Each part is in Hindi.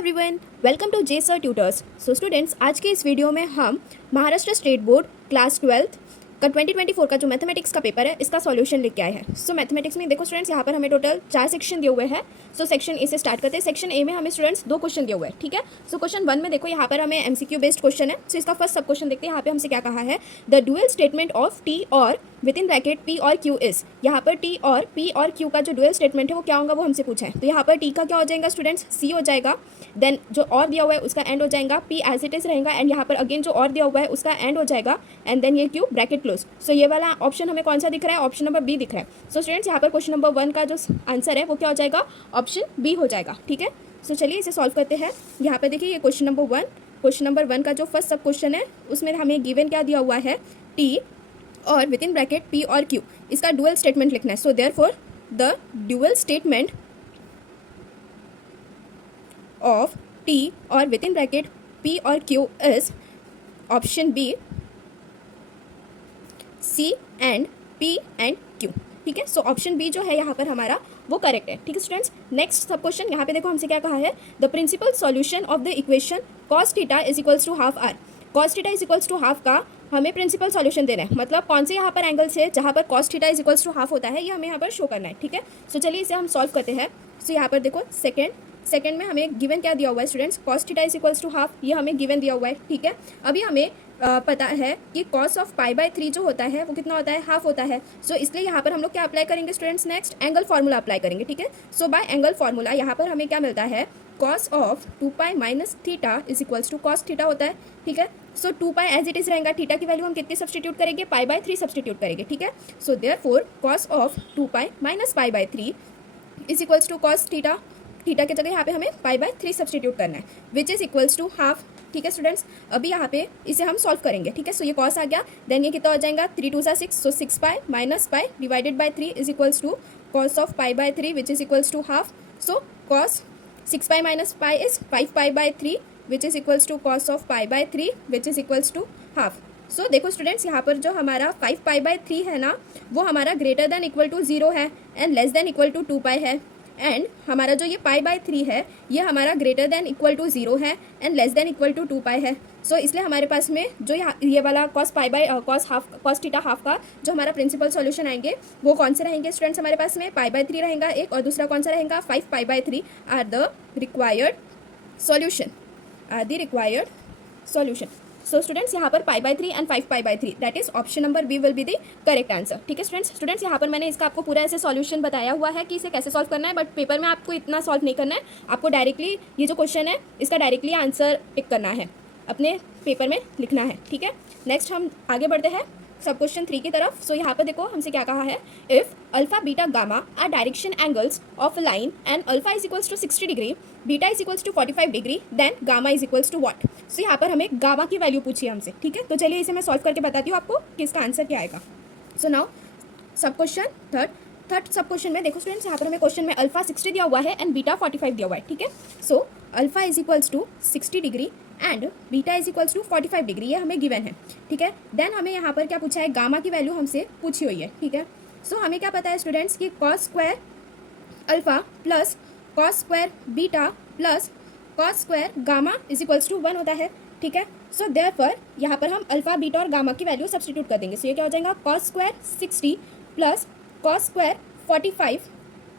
Everyone, welcome to J sir tutors. So students, आज के इस वीडियो में हम महाराष्ट्र स्टेट बोर्ड क्लास 12 का 2024 का जो मैथमेटिक्स का पेपर है इसका सॉल्यूशन लेके आए हैं। सो मैथमेटिक्स में देखो स्टूडेंट्स, यहाँ पर हमें टोटल 4 सेक्शन दिए हुए हैं। सो सेक्शन ए से स्टार्ट करते हैं। सेक्शन ए में हमें स्टूडेंट्स 2 क्वेश्चन दिए हुए हैं, ठीक है। सो क्वेश्चन 1 में देखो यहाँ पर हमें एमसीक्यू बेस्ड क्वेश्चन है। सो इसका फर्स्ट सब क्वेश्चन देखते हैं। यहाँ पे हमसे क्या कहा है, the dual statement of t or with in bracket p or q is. यहाँ पर टी और पी और क्यू का जो ड्यूअल स्टेटमेंट है वो क्या होगा, वो हमसे पूछा है। तो यहाँ पर टी का क्या हो जाएगा स्टूडेंट्स, सी हो जाएगा। देन जो और दिया हुआ है उसका एंड हो जाएगा, पी एज इट इज रहेगा। एंड यहाँ पर अगेन जो और दिया हुआ है उसका एंड हो जाएगा। एंड देन ये क्यू ब्रैकेट क्लोज। सो ये वाला ऑप्शन हमें कौन सा दिख रहा है, ऑप्शन नंबर बी दिख रहा है। सो स्टूडेंट्स, यहाँ पर क्वेश्चन नंबर 1 का जो आंसर है वो क्या हो जाएगा, ऑप्शन बी हो जाएगा, ठीक है। सो चलिए इसे सॉल्व करते हैं। यहाँ पर देखिए, ये क्वेश्चन नंबर 1, क्वेश्चन नंबर 1 का जो फर्स्ट सब क्वेश्चन है उसमें हमें गिवन क्या दिया हुआ है, t or with in bracket p or q, इसका डुअल स्टेटमेंट लिखना है। सो therefore the dual statement of t or with in bracket p or q is option B, c and p and q, ठीक है। सो ऑप्शन बी जो है यहाँ पर हमारा वो करेक्ट है, ठीक है स्टूडेंट्स। नेक्स्ट सब क्वेश्चन, यहाँ पे देखो हमसे क्या कहा है, the principal solution of the equation cos theta is equals to half are. Cos theta is equals to half का हमें प्रिंसिपल सॉल्यूशन देना है। मतलब कौन से यहाँ पर एंगल से जहाँ पर cos theta is equals to half होता है, ये हमें यहाँ पर शो करना है, ठीक है। सो चलिए इसे हम सॉल्व करते हैं। सो यहाँ पर देखो सेकंड में हमें गिवन क्या दिया हुआ है students, cos theta is equals to half, ये हमें गिवन दिया हुआ है, ठीक है। अभी हमें पता है कि कॉस ऑफ π/3 जो होता है वो कितना होता है, हाफ होता है। सो इसलिए यहाँ पर हम लोग क्या अप्लाई करेंगे students, next angle formula apply करेंगे, ठीक है। सो बाय एंगल फार्मूला यहाँ पर हमें क्या मिलता है, cos of 2π minus theta is equals to cos theta होता है, ठीक है। सो 2π एज इट इज रहेगा, थीटा की वैल्यू हम कितनी सब्सटीट्यूट करेंगे, π/3 सब्सटीट्यूट करेंगे, ठीक है। सो therefore cos of 2π minus π/3 is equals to cos theta. Theta की जगह यहाँ पे हमें π/3 सब्सटीट्यूट करना है, which is equals to half, ठीक है स्टूडेंट्स। अभी यहाँ पे इसे हम सॉल्व करेंगे, ठीक है। सो ये कॉस आ गया, देन ये कितना हो जाएगा, 3 2 6, so 6π minus pi divided by 3 is equals to cos of π/3 which is equals to half. So cos 6π minus pi is 5π/3 which is equals to cos of π/3 which is equals to half. So देखो स्टूडेंट्स, यहाँ पर जो हमारा 5π/3 है ना, वो हमारा ग्रेटर देन इक्वल टू 0 है and less than equal to 2π है। एंड हमारा जो ये π/3 है ये हमारा ग्रेटर देन इक्वल टू 0 है and less than equal to 2π है। सो इसलिए हमारे पास में जो ये वाला कॉस थीटा हाफ का जो हमारा प्रिंसिपल सॉल्यूशन आएंगे वो कौन से रहेंगे स्टूडेंट्स, हमारे पास में π/3 रहेगा एक, और दूसरा कौन सा रहेगा, 5π/3 are the required solution. So students, यहाँ पर π/3 and 5π/3 that is option number B will be the correct answer, ठीक है स्टूडेंट्स। यहाँ पर मैंने इसका आपको पूरा ऐसे सॉल्यूशन बताया हुआ है कि इसे कैसे सॉल्व करना है, बट पेपर में आपको इतना सॉल्व नहीं करना है। आपको डायरेक्टली ये जो क्वेश्चन है इसका डायरेक्टली आंसर टिक करना है, अपने पेपर में लिखना है, ठीक है। नेक्स्ट हम आगे बढ़ते हैं सब क्वेश्चन 3 की तरफ। सो यहाँ पर देखो हमसे क्या कहा है, if alpha beta gamma are direction angles of a line and alpha is equals to 60 degree, beta is equals to 45 degree, then gamma is equals to what. So यहाँ पर हमें गामा की वैल्यू पूछी है हमसे, ठीक है। तो चलिए इसे मैं सॉल्व करके बताती हूँ आपको कि इसका आंसर क्या आएगा। सो नाउ सब क्वेश्चन थर्ड सब क्वेश्चन में देखो स्टूडेंट्स, यहाँ पर हमें क्वेश्चन में अल्फा 60 दिया हुआ है एंड बीटा 45 दिया हुआ है, ठीक है। So alpha is equals to 60 degree and beta is equals to 45 degree, ये हमें गिवन है, ठीक है। देन हमें यहाँ पर क्या पूछा है, गामा की वैल्यू हमसे पूछी हुई है, ठीक है। सो हमें क्या पता है स्टूडेंट्स कि cos square alpha plus cos square beta plus cos square gamma is equals to 1 होता है, ठीक है। सो देयरफॉर यहाँ पर हम अल्फा बीटा और गामा की वैल्यू सब्सटीट्यूट कर देंगे। सो ये क्या हो जाएगा, cos square 60 plus cos square 45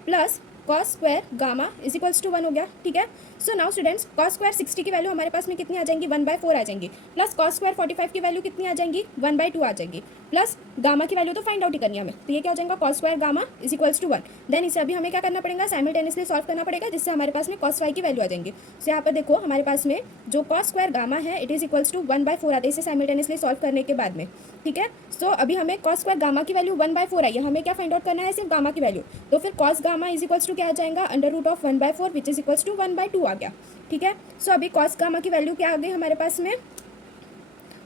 plus cos square gamma is equals to 1 हो गया, ठीक है। So now students, cos square 60 की वैल्यू हमारे पास में कितनी आ जाएंगी, 1/4 आ जाएंगी, प्लस कॉस स्क्वायर 45 की वैल्यू कितनी आ जाएंगी, 1/2 आ जाएगी, प्लस गामा की वैल्यू तो फाइंड आउट ही करनी है हमें। तो ये क्या हो जाएगा, cos square gamma is equals to 1। Then इसे अभी हमें क्या करना पड़ेगा, साइमल्टेनियसली सॉल्व करना पड़ेगा, जिससे हमारे पास में कॉस वाई की वैल्यू आ जाएंगी। सो यहाँ पर देखो हमारे पास में जो कॉस स्क्वायर गामा है इट इज इक्वल्स टू 1/4 आते हैं इसे साइमल्टेनियसली सॉल्व करने के बाद में, ठीक है। सो अभी हमें कॉस स्क्वायर गामा की वैल्यू 1/4 आई है, हमें क्या फाइंड आउट करना है, सिर्फ गामा की वैल्यू। तो फिर cos gamma is equals to क्या आ जाएगा, under root of 1/4 which is equals to 1/2 आ गया, ठीक है। सो अभी कॉस गामा की वैल्यू क्या आ गई हमारे पास में,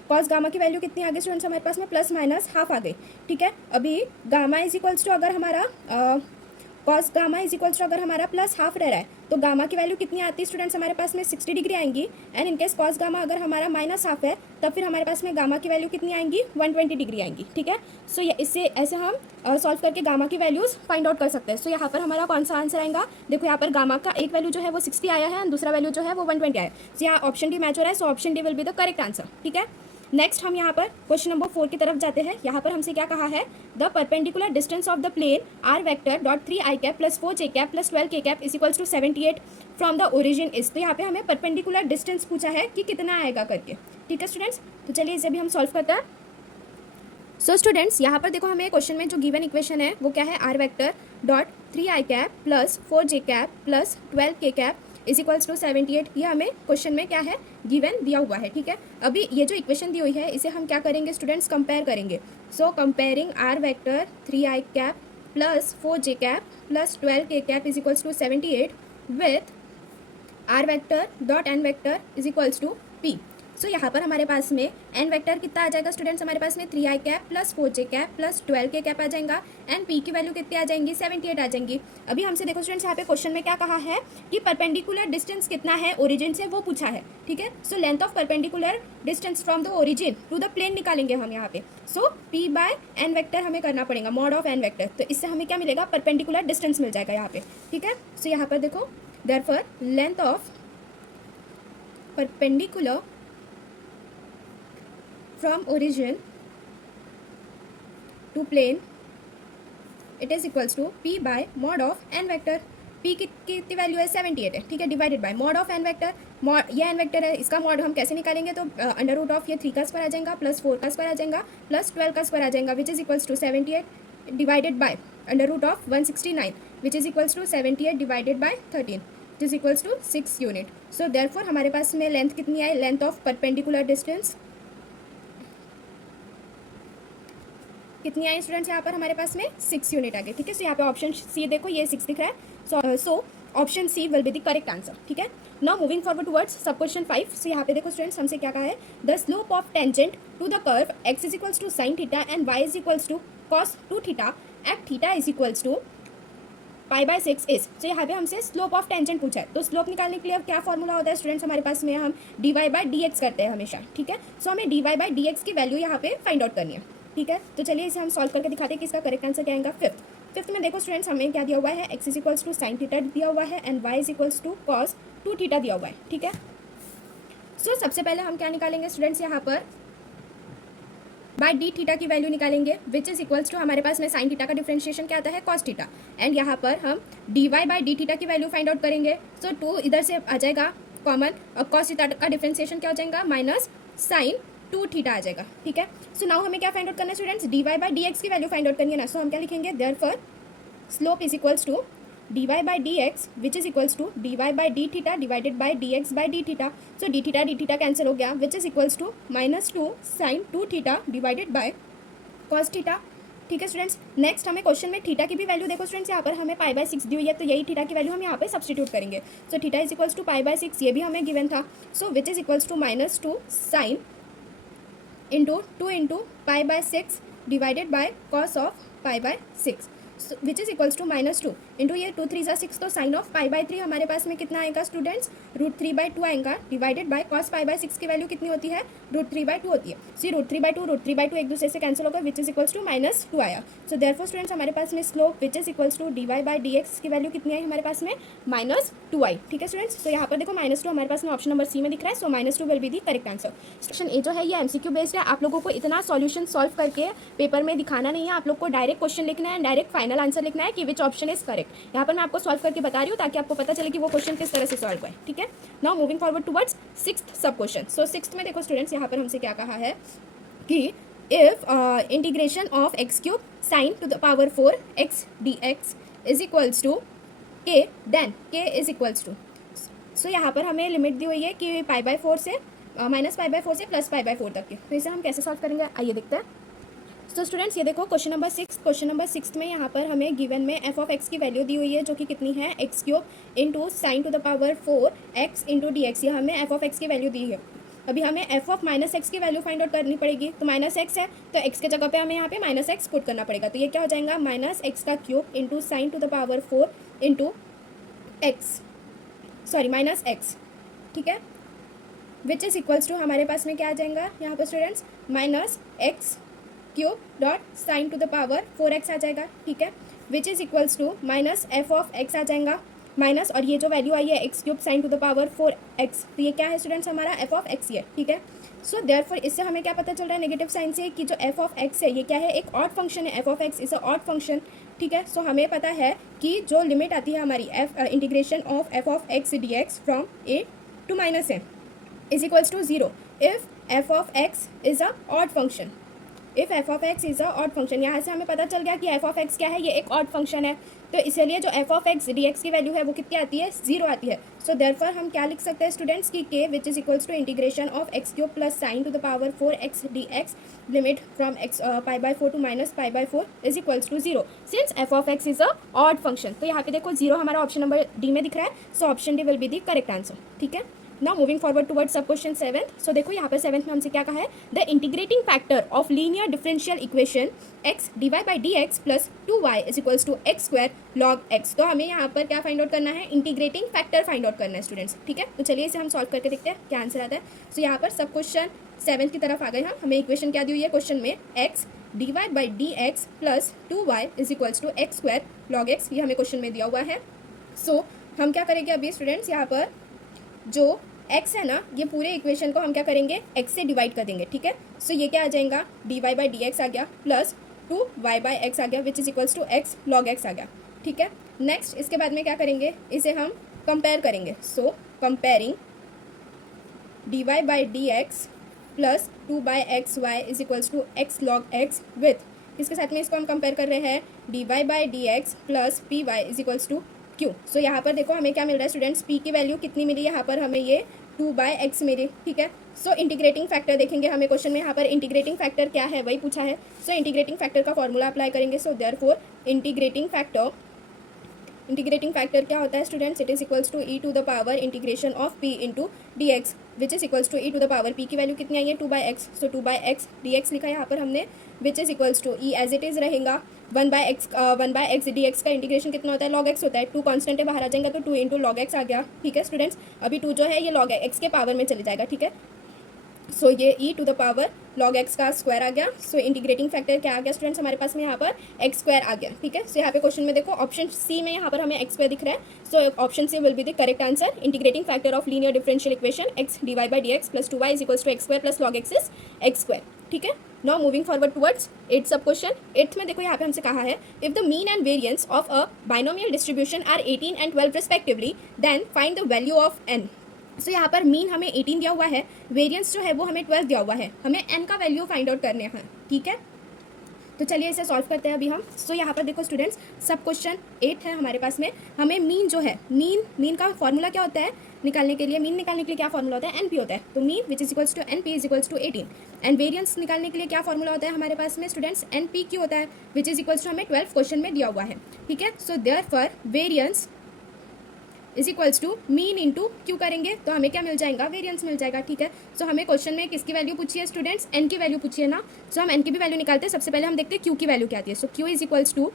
कॉस गामा की वैल्यू कितनी आ गई स्टूडेंट्स, हमारे पास में प्लस माइनस हाफ आ गई, ठीक है। अभी गामा इज इक्वल्स टू अगर हमारा cos gamma is equals to अगर हमारा प्लस हाफ रह रहा है तो गामा की वैल्यू कितनी आती है स्टूडेंट्स हमारे पास में 60 डिग्री आएंगी। एंड इनकेस कॉस गामा अगर हमारा -1/2 है तब फिर हमारे पास में गामा की वैल्यू कितनी आएंगी 120 डिग्री आएंगी। ठीक है, सो इससे ऐसे हम सॉल्व करके गामा की वैल्यूज़ फाइंड आउट कर सकते हैं। सो यहाँ पर हमारा कौन सा आंसर आएगा, देखो यहाँ पर गामा का एक वैल्यू जो है वो 60 आया है एंड दूसरा वैल्यू जो है वो 120 आया है। सो यहाँ ऑप्शन डी मैच हो रहा है, so option d will be the correct answer. ठीक है, नेक्स्ट हम यहाँ पर क्वेश्चन नंबर 4 की तरफ जाते हैं। यहाँ पर हमसे क्या कहा है, the perpendicular distance of the plane r vector dot 3i cap plus 4j cap plus 12k cap is equals to 78 from the origin is. तो यहाँ पे हमें परपेंडिकुलर डिस्टेंस पूछा है कि कितना आएगा करके। ठीक है स्टूडेंट्स, तो चलिए इसे भी हम सॉल्व करते हैं। सो स्टूडेंट्स यहाँ पर देखो हमें क्वेश्चन में जो गिवन इक्वेशन है वो क्या है, r vector dot 3i cap plus 4j cap plus 12k cap is equals to 78। ये हमें क्वेश्चन में क्या है, गिवन दिया हुआ है। ठीक है, अभी ये जो इक्वेशन दी हुई है इसे हम क्या करेंगे स्टूडेंट्स, कंपेयर करेंगे। So comparing r vector 3i cap plus 4j cap plus 12k cap is equals to 78 with r vector dot n vector is equals to p. So यहाँ पर हमारे पास में एन वेक्टर कितना आ जाएगा स्टूडेंट्स, हमारे पास में 3i cap plus 4j cap plus 12k cap आ जाएगा एंड पी की वैल्यू कितनी आ जाएंगी, 78 आ जाएंगी। अभी हमसे देखो स्टूडेंट्स यहाँ पे क्वेश्चन में क्या कहा है कि परपेंडिकुलर डिस्टेंस कितना है ओरिजिन से, वो पूछा है। ठीक है, so length of perpendicular distance from the origin to the plane निकालेंगे हम यहाँ पे। So p by n vector हमें करना पड़ेगा, मॉड ऑफ एन वेक्टर। तो इससे हमें क्या मिलेगा, परपेंडिकुलर डिस्टेंस मिल जाएगा यहाँ पे। ठीक है, सो यहाँ पर देखो therefore length of perpendicular from origin to plane it is equals to p by mod of n vector। p की कितनी वैल्यू है, 78 है। ठीक है, divided by mod of n vector, ये n वेक्टर है, इसका मॉड हम कैसे निकालेंगे, तो अंडर रूट ऑफ ये 3 का स्क्वायर आ जाएगा प्लस 4 का स्क्वायर आ जाएगा प्लस 12 का स्क्वायर आ जाएगा which is equals to 78 divided by under root of 169 which is equals to 78 divided by 13 which is equals to 6 unit. So therefore हमारे पास में लेंथ कितनी आई, लेंथ ऑफ परपेंडिकुलर डिस्टेंस कितनी आई स्टूडेंट्स, यहाँ पर हमारे पास में 6 यूनिट आ गए। ठीक है, सो यहाँ पे ऑप्शन सी देखो ये 6 दिख रहा है। So option C will be the correct answer. ठीक है, now moving forward towards sub question 5। So यहाँ पे देखो स्टूडेंट्स हमसे क्या कहा है, the slope of tangent to the curve x is equals to sine theta and y is equals to cos 2 theta at theta is equals to π/6 is. तो यहाँ पे हमसे स्लोप ऑफ टेंजेंट पूछा है। तो स्लोप निकालने के लिए अब क्या फॉर्मूला होता है स्टूडेंट्स, हमारे पास में हम dy/dx करते हैं हमेशा। ठीक है, सो हमें dy/dx की वैल्यू यहाँ पे फाइंड आउट करनी है। ठीक है, तो चलिए इसे हम सॉल्व करके दिखाते हैं कि इसका करेक्ट आंसर क्या आएगा। फिफ्थ में देखो स्टूडेंट्स हमें क्या दिया हुआ है, x is equals to sine theta दिया हुआ है and y is equals to cos 2 theta दिया हुआ है। ठीक है, सो सबसे पहले हम क्या निकालेंगे स्टूडेंट्स, यहाँ पर बाय डी थीटा की वैल्यू निकालेंगे विच इज इक्वल्स टू हमारे पास में साइन थीटा का डिफरेंशिएशन क्या आता है, कॉस थीटा। एंड यहाँ पर हम dy बाय डी थीटा की वैल्यू फाइंड आउट करेंगे। सो 2 इधर से आ जाएगा कॉमन और कॉस थीटा का डिफरेंशिएशन क्या हो जाएगा, माइनस साइन 2 थीटा आ जाएगा। ठीक है, सो नाउ हमें क्या फाइंड आउट करना है स्टूडेंट्स, dy बाय dx की वैल्यू फाइंड आउट करनी है ना। सो हम क्या लिखेंगे, therefore slope is equals to dy by dx which is equals to dy by d theta divided by dx by d theta. So d theta cancel हो गया which is equals to -2 sine 2 theta divided by cos theta. ठीक है स्टूडेंट्स, नेक्स्ट हमें क्वेश्चन में थीटा की भी वैल्यू देखो स्टूडेंट्स, यहाँ पर हमें π/6 दी हुई है, तो यही थीटा की वैल्यू हम यहाँ पे सब्स्टिट्यूट करेंगे। So theta is equals to π/6, ये भी हमें गिवन था। So which is equals to -2 sine into 2 into π/6 divided by cos of π/6 which is equals to -2 into ये 2 3 = 6, तो साइन ऑफ π/3 हमारे पास में कितना आएगा स्टूडेंट्स, √3/2 आएगा डिवाइडेड बाय कॉस π/6 की वैल्यू कितनी होती है, √3/2 होती है। सी √3/2 एक दूसरे से कैंसिल होगा विच इज इक्वल्स टू -2 आया। सो देयरफॉर स्टूडेंट्स हमारे पास में slope which is equals to dy by dx की वैल्यू कितनी आई हमारे पास में, -2 आई। ठीक है स्टूडेंट्स, तो यहाँ पर देखो -2 हमारे पास में ऑप्शन नंबर सी में दिख रहा है। सो -2 will be the correct answer. Section A जो है ये MCQ बेस्ड है, आप लोगों को इतना सॉल्यूशन सॉल्व करके पेपर में दिखाना नहीं है, आप लोग को डायरेक्ट क्वेश्चन लिखना है, डायरेक्ट फाइनल आंसर लिखना है कि विच ऑप्शन इज करेक्ट। यहाँ पर मैं आपको सॉल्व करके बता रही हूँ ताकि आपको पता चले कि वो क्वेश्चन किस तरह से सॉल्व हुआ है। ठीक है, now moving forward towards 6th सब क्वेश्चन। सो 6th में देखो स्टूडेंट्स यहाँ पर हमसे क्या कहा है कि if integration of x³ sine to the power 4 x dx is equals to k, then k is equals to. So यहाँ पर हमें लिमिट दी हुई है कि π/4 से -π/4 से +π/4 तक के। तो इसे हम कैसे सॉल्व करेंगे, आइए देखते हैं। सो स्टूडेंट्स ये देखो क्वेश्चन नंबर 6 में यहाँ पर हमें गिवन में f(x) की वैल्यू दी हुई है जो कि कितनी है, x³ into sine to the power 4 x into dx। ये हमें f(x) की वैल्यू दी है। अभी हमें f(-x) की वैल्यू फाइंड आउट करनी पड़ेगी। तो -x है तो x के जगह पे हमें यहाँ पे -x पुट करना पड़ेगा। तो ये क्या हो जाएगा, -x³ into sine to the power 4 into x sorry minus x, ठीक है, विच इज़ इक्वल्स टू हमारे पास में क्या आ जाएगा यहाँ पर students, minus x cube dot sine to the power 4x आ जाएगा, ठीक है, which is equals to minus f of x आ जाएगा, माइनस और ये जो वैल्यू आई है x cube sine to the power 4x, तो ये क्या है स्टूडेंट्स हमारा एफ ऑफ एक्स ही है, ठीक है। सो देयरफॉर इससे हमें क्या पता चल रहा है नेगेटिव साइन से कि जो एफ ऑफ एक्स है ये क्या है, एक ऑड फंक्शन है, F of x is a odd function, ठीक है। सो हमें पता है कि जो लिमिट आती है हमारी f integration of f of x d x from a to minus a is equals to 0 if f of x is a odd function, if f of x is a odd function. यहाँ से हमें पता चल गया कि एफ ऑफ एक्स क्या है, ये एक ऑड फंक्शन है, तो इसलिए जो F of x d x की वैल्यू है वो कितनी आती है, 0 आती है। सो देयरफॉर हम क्या लिख सकते हैं स्टूडेंट्स की के which is equals to integration of x cube plus sine to the power 4x d x limit from x pi by 4 to minus pi by 4 is equals to 0 since f of x is a odd function. तो यहाँ पे देखो 0 हमारा ऑप्शन नंबर डी में दिख रहा है, so option d will be the correct answer, ठीक है। Now moving forward toward sub question 7th। सो देखो यहाँ पर 7th में हमसे क्या कहा है, the integrating factor of linear differential equation x dy by d x plus 2y is equals to x square log x। तो हमें यहाँ पर क्या फाइंड आउट करना है, इंटीग्रेटिंग फैक्टर फाइंड आउट करना है स्टूडेंट्स, ठीक है। तो चलिए इसे हम सॉल्व करके देखते हैं क्या आंसर आता है। सो यहाँ पर सब क्वेश्चन 7th की तरफ आ गए हम, हमें इक्वेशन क्या दी हुई है क्वेश्चन में, x dy by d x plus 2y is equals to x square log x, ये हमें क्वेश्चन में दिया हुआ है। सो हम क्या करेंगे अभी स्टूडेंट्स, यहाँ पर जो x है ना, ये पूरे इक्वेशन को हम क्या करेंगे, x से डिवाइड कर देंगे, ठीक है। सो ये क्या आ जाएगा, dy बाई डी एक्स आ गया प्लस 2y बाई एक्स आ गया which is equals to x log x आ गया, ठीक है। नेक्स्ट इसके बाद में क्या करेंगे, इसे हम कंपेयर करेंगे। So comparing dy by d x plus 2 by x y is equals to x log x with किसके साथ में इसको हम कंपेयर कर रहे हैं, dy by d x plus p y is equals to q. So यहाँ पर देखो हमें क्या मिल रहा है स्टूडेंट्स, p की वैल्यू कितनी मिली, यहाँ पर हमें ये 2 बाई एक्स मिली, ठीक है। सो इंटीग्रेटिंग फैक्टर देखेंगे हमें क्वेश्चन में, यहाँ पर इंटीग्रेटिंग फैक्टर क्या है वही पूछा है। सो इंटीग्रेटिंग फैक्टर का फॉर्मूला अप्लाई करेंगे। सो देयरफॉर इंटीग्रेटिंग फैक्टर क्या होता है students, it is equals to e to the power integration of p into d x which is equals to e to the power p की वैल्यू कितनी आई है 2 by x, so 2 by x d x लिखा है यहाँ पर हमने, which is equals to e as it is रहेगा 1 बाई एक्स डी एक्स का इंटीग्रेशन कितना होता है, लॉग एक्स होता है, 2 कॉन्स्टेंट है बाहर आ जाएगा तो 2 इंटू लॉग एक्स आ गया, ठीक है स्टूडेंट्स। अभी 2 जो है ये लॉग एक्स के पावर में चले जाएगा, ठीक है। सो ये e to the power log x का स्क्वायर आ गया। सो इंटीग्रेटिंग फैक्टर क्या आ गया स्टूडेंट्स हमारे पास में यहाँ पर एक्स स्क्वायर आ गया, ठीक है। सो यहाँ पे क्वेश्चन में देखो ऑप्शन सी में यहाँ पर हमें एक्स स्क्वायर दिख रहा है, so option C will be the correct answer. Integrating factor of linear differential equation x d y by d x plus 2y is equals to x square plus log x is x square, ठीक है। Now moving forward towards 8th सब क्वेश्चन। 8th में देखो यहाँ पे हमसे कहा है, if the mean and variance of a binomial distribution are 18 and 12 respectively then find the value of n। So यहाँ पर मीन हमें 18 दिया हुआ है, वेरिएंस जो है वो हमें 12 दिया हुआ है, हमें n का वैल्यू फाइंड आउट करने हैं, ठीक है। तो चलिए इसे सॉल्व करते हैं अभी हम। सो यहाँ पर देखो स्टूडेंट्स सब क्वेश्चन 8 है हमारे पास में, हमें मीन जो है, मीन का फॉर्मूला क्या होता है निकालने के लिए, मीन निकालने के लिए क्या फॉर्मूला होता है, एन पी होता है, तो mean which is equals to N P is equals to 18। And variance निकालने के लिए क्या फॉर्मूला होता है हमारे पास में स्टूडेंट्स, एन पी क्यू होता है विच इज इक्वल्स टू हमें 12 क्वेश्चन में दिया हुआ है, ठीक है। सो therefore variance is equals to mean into q करेंगे तो हमें क्या मिल जाएगा, वेरिएंस मिल जाएगा, ठीक है। सो हमें क्वेश्चन में किसकी वैल्यू पूछी है स्टूडेंट्स, एन की वैल्यू पूछी है ना। सो हम एन की भी वैल्यू निकालते हैं, सबसे पहले हम देखते हैं क्यू की वैल्यू क्या आती है। So q is equals to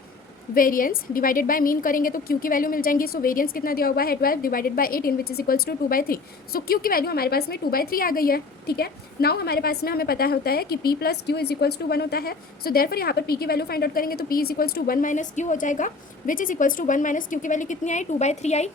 variance divided by mean करेंगे तो क्यू की वैल्यू मिल जाएंगी। सो वेरिएंस कितना दिया हुआ है 12 divided by 18 which is equals to 2/3। So q की वैल्यू हमारे पास में 2/3 आ गई है, ठीक है। नाउ हमारे पास में हमें पता होता है कि p plus Q is equals to 1 होता है। सो देयरफॉर यहाँ पर p की वैल्यू फाइंड आउट करेंगे तो p is equals to 1 minus Q हो जाएगा which is equals to 1 minus Q की वैल्यू कितनी आई 2/3 आई।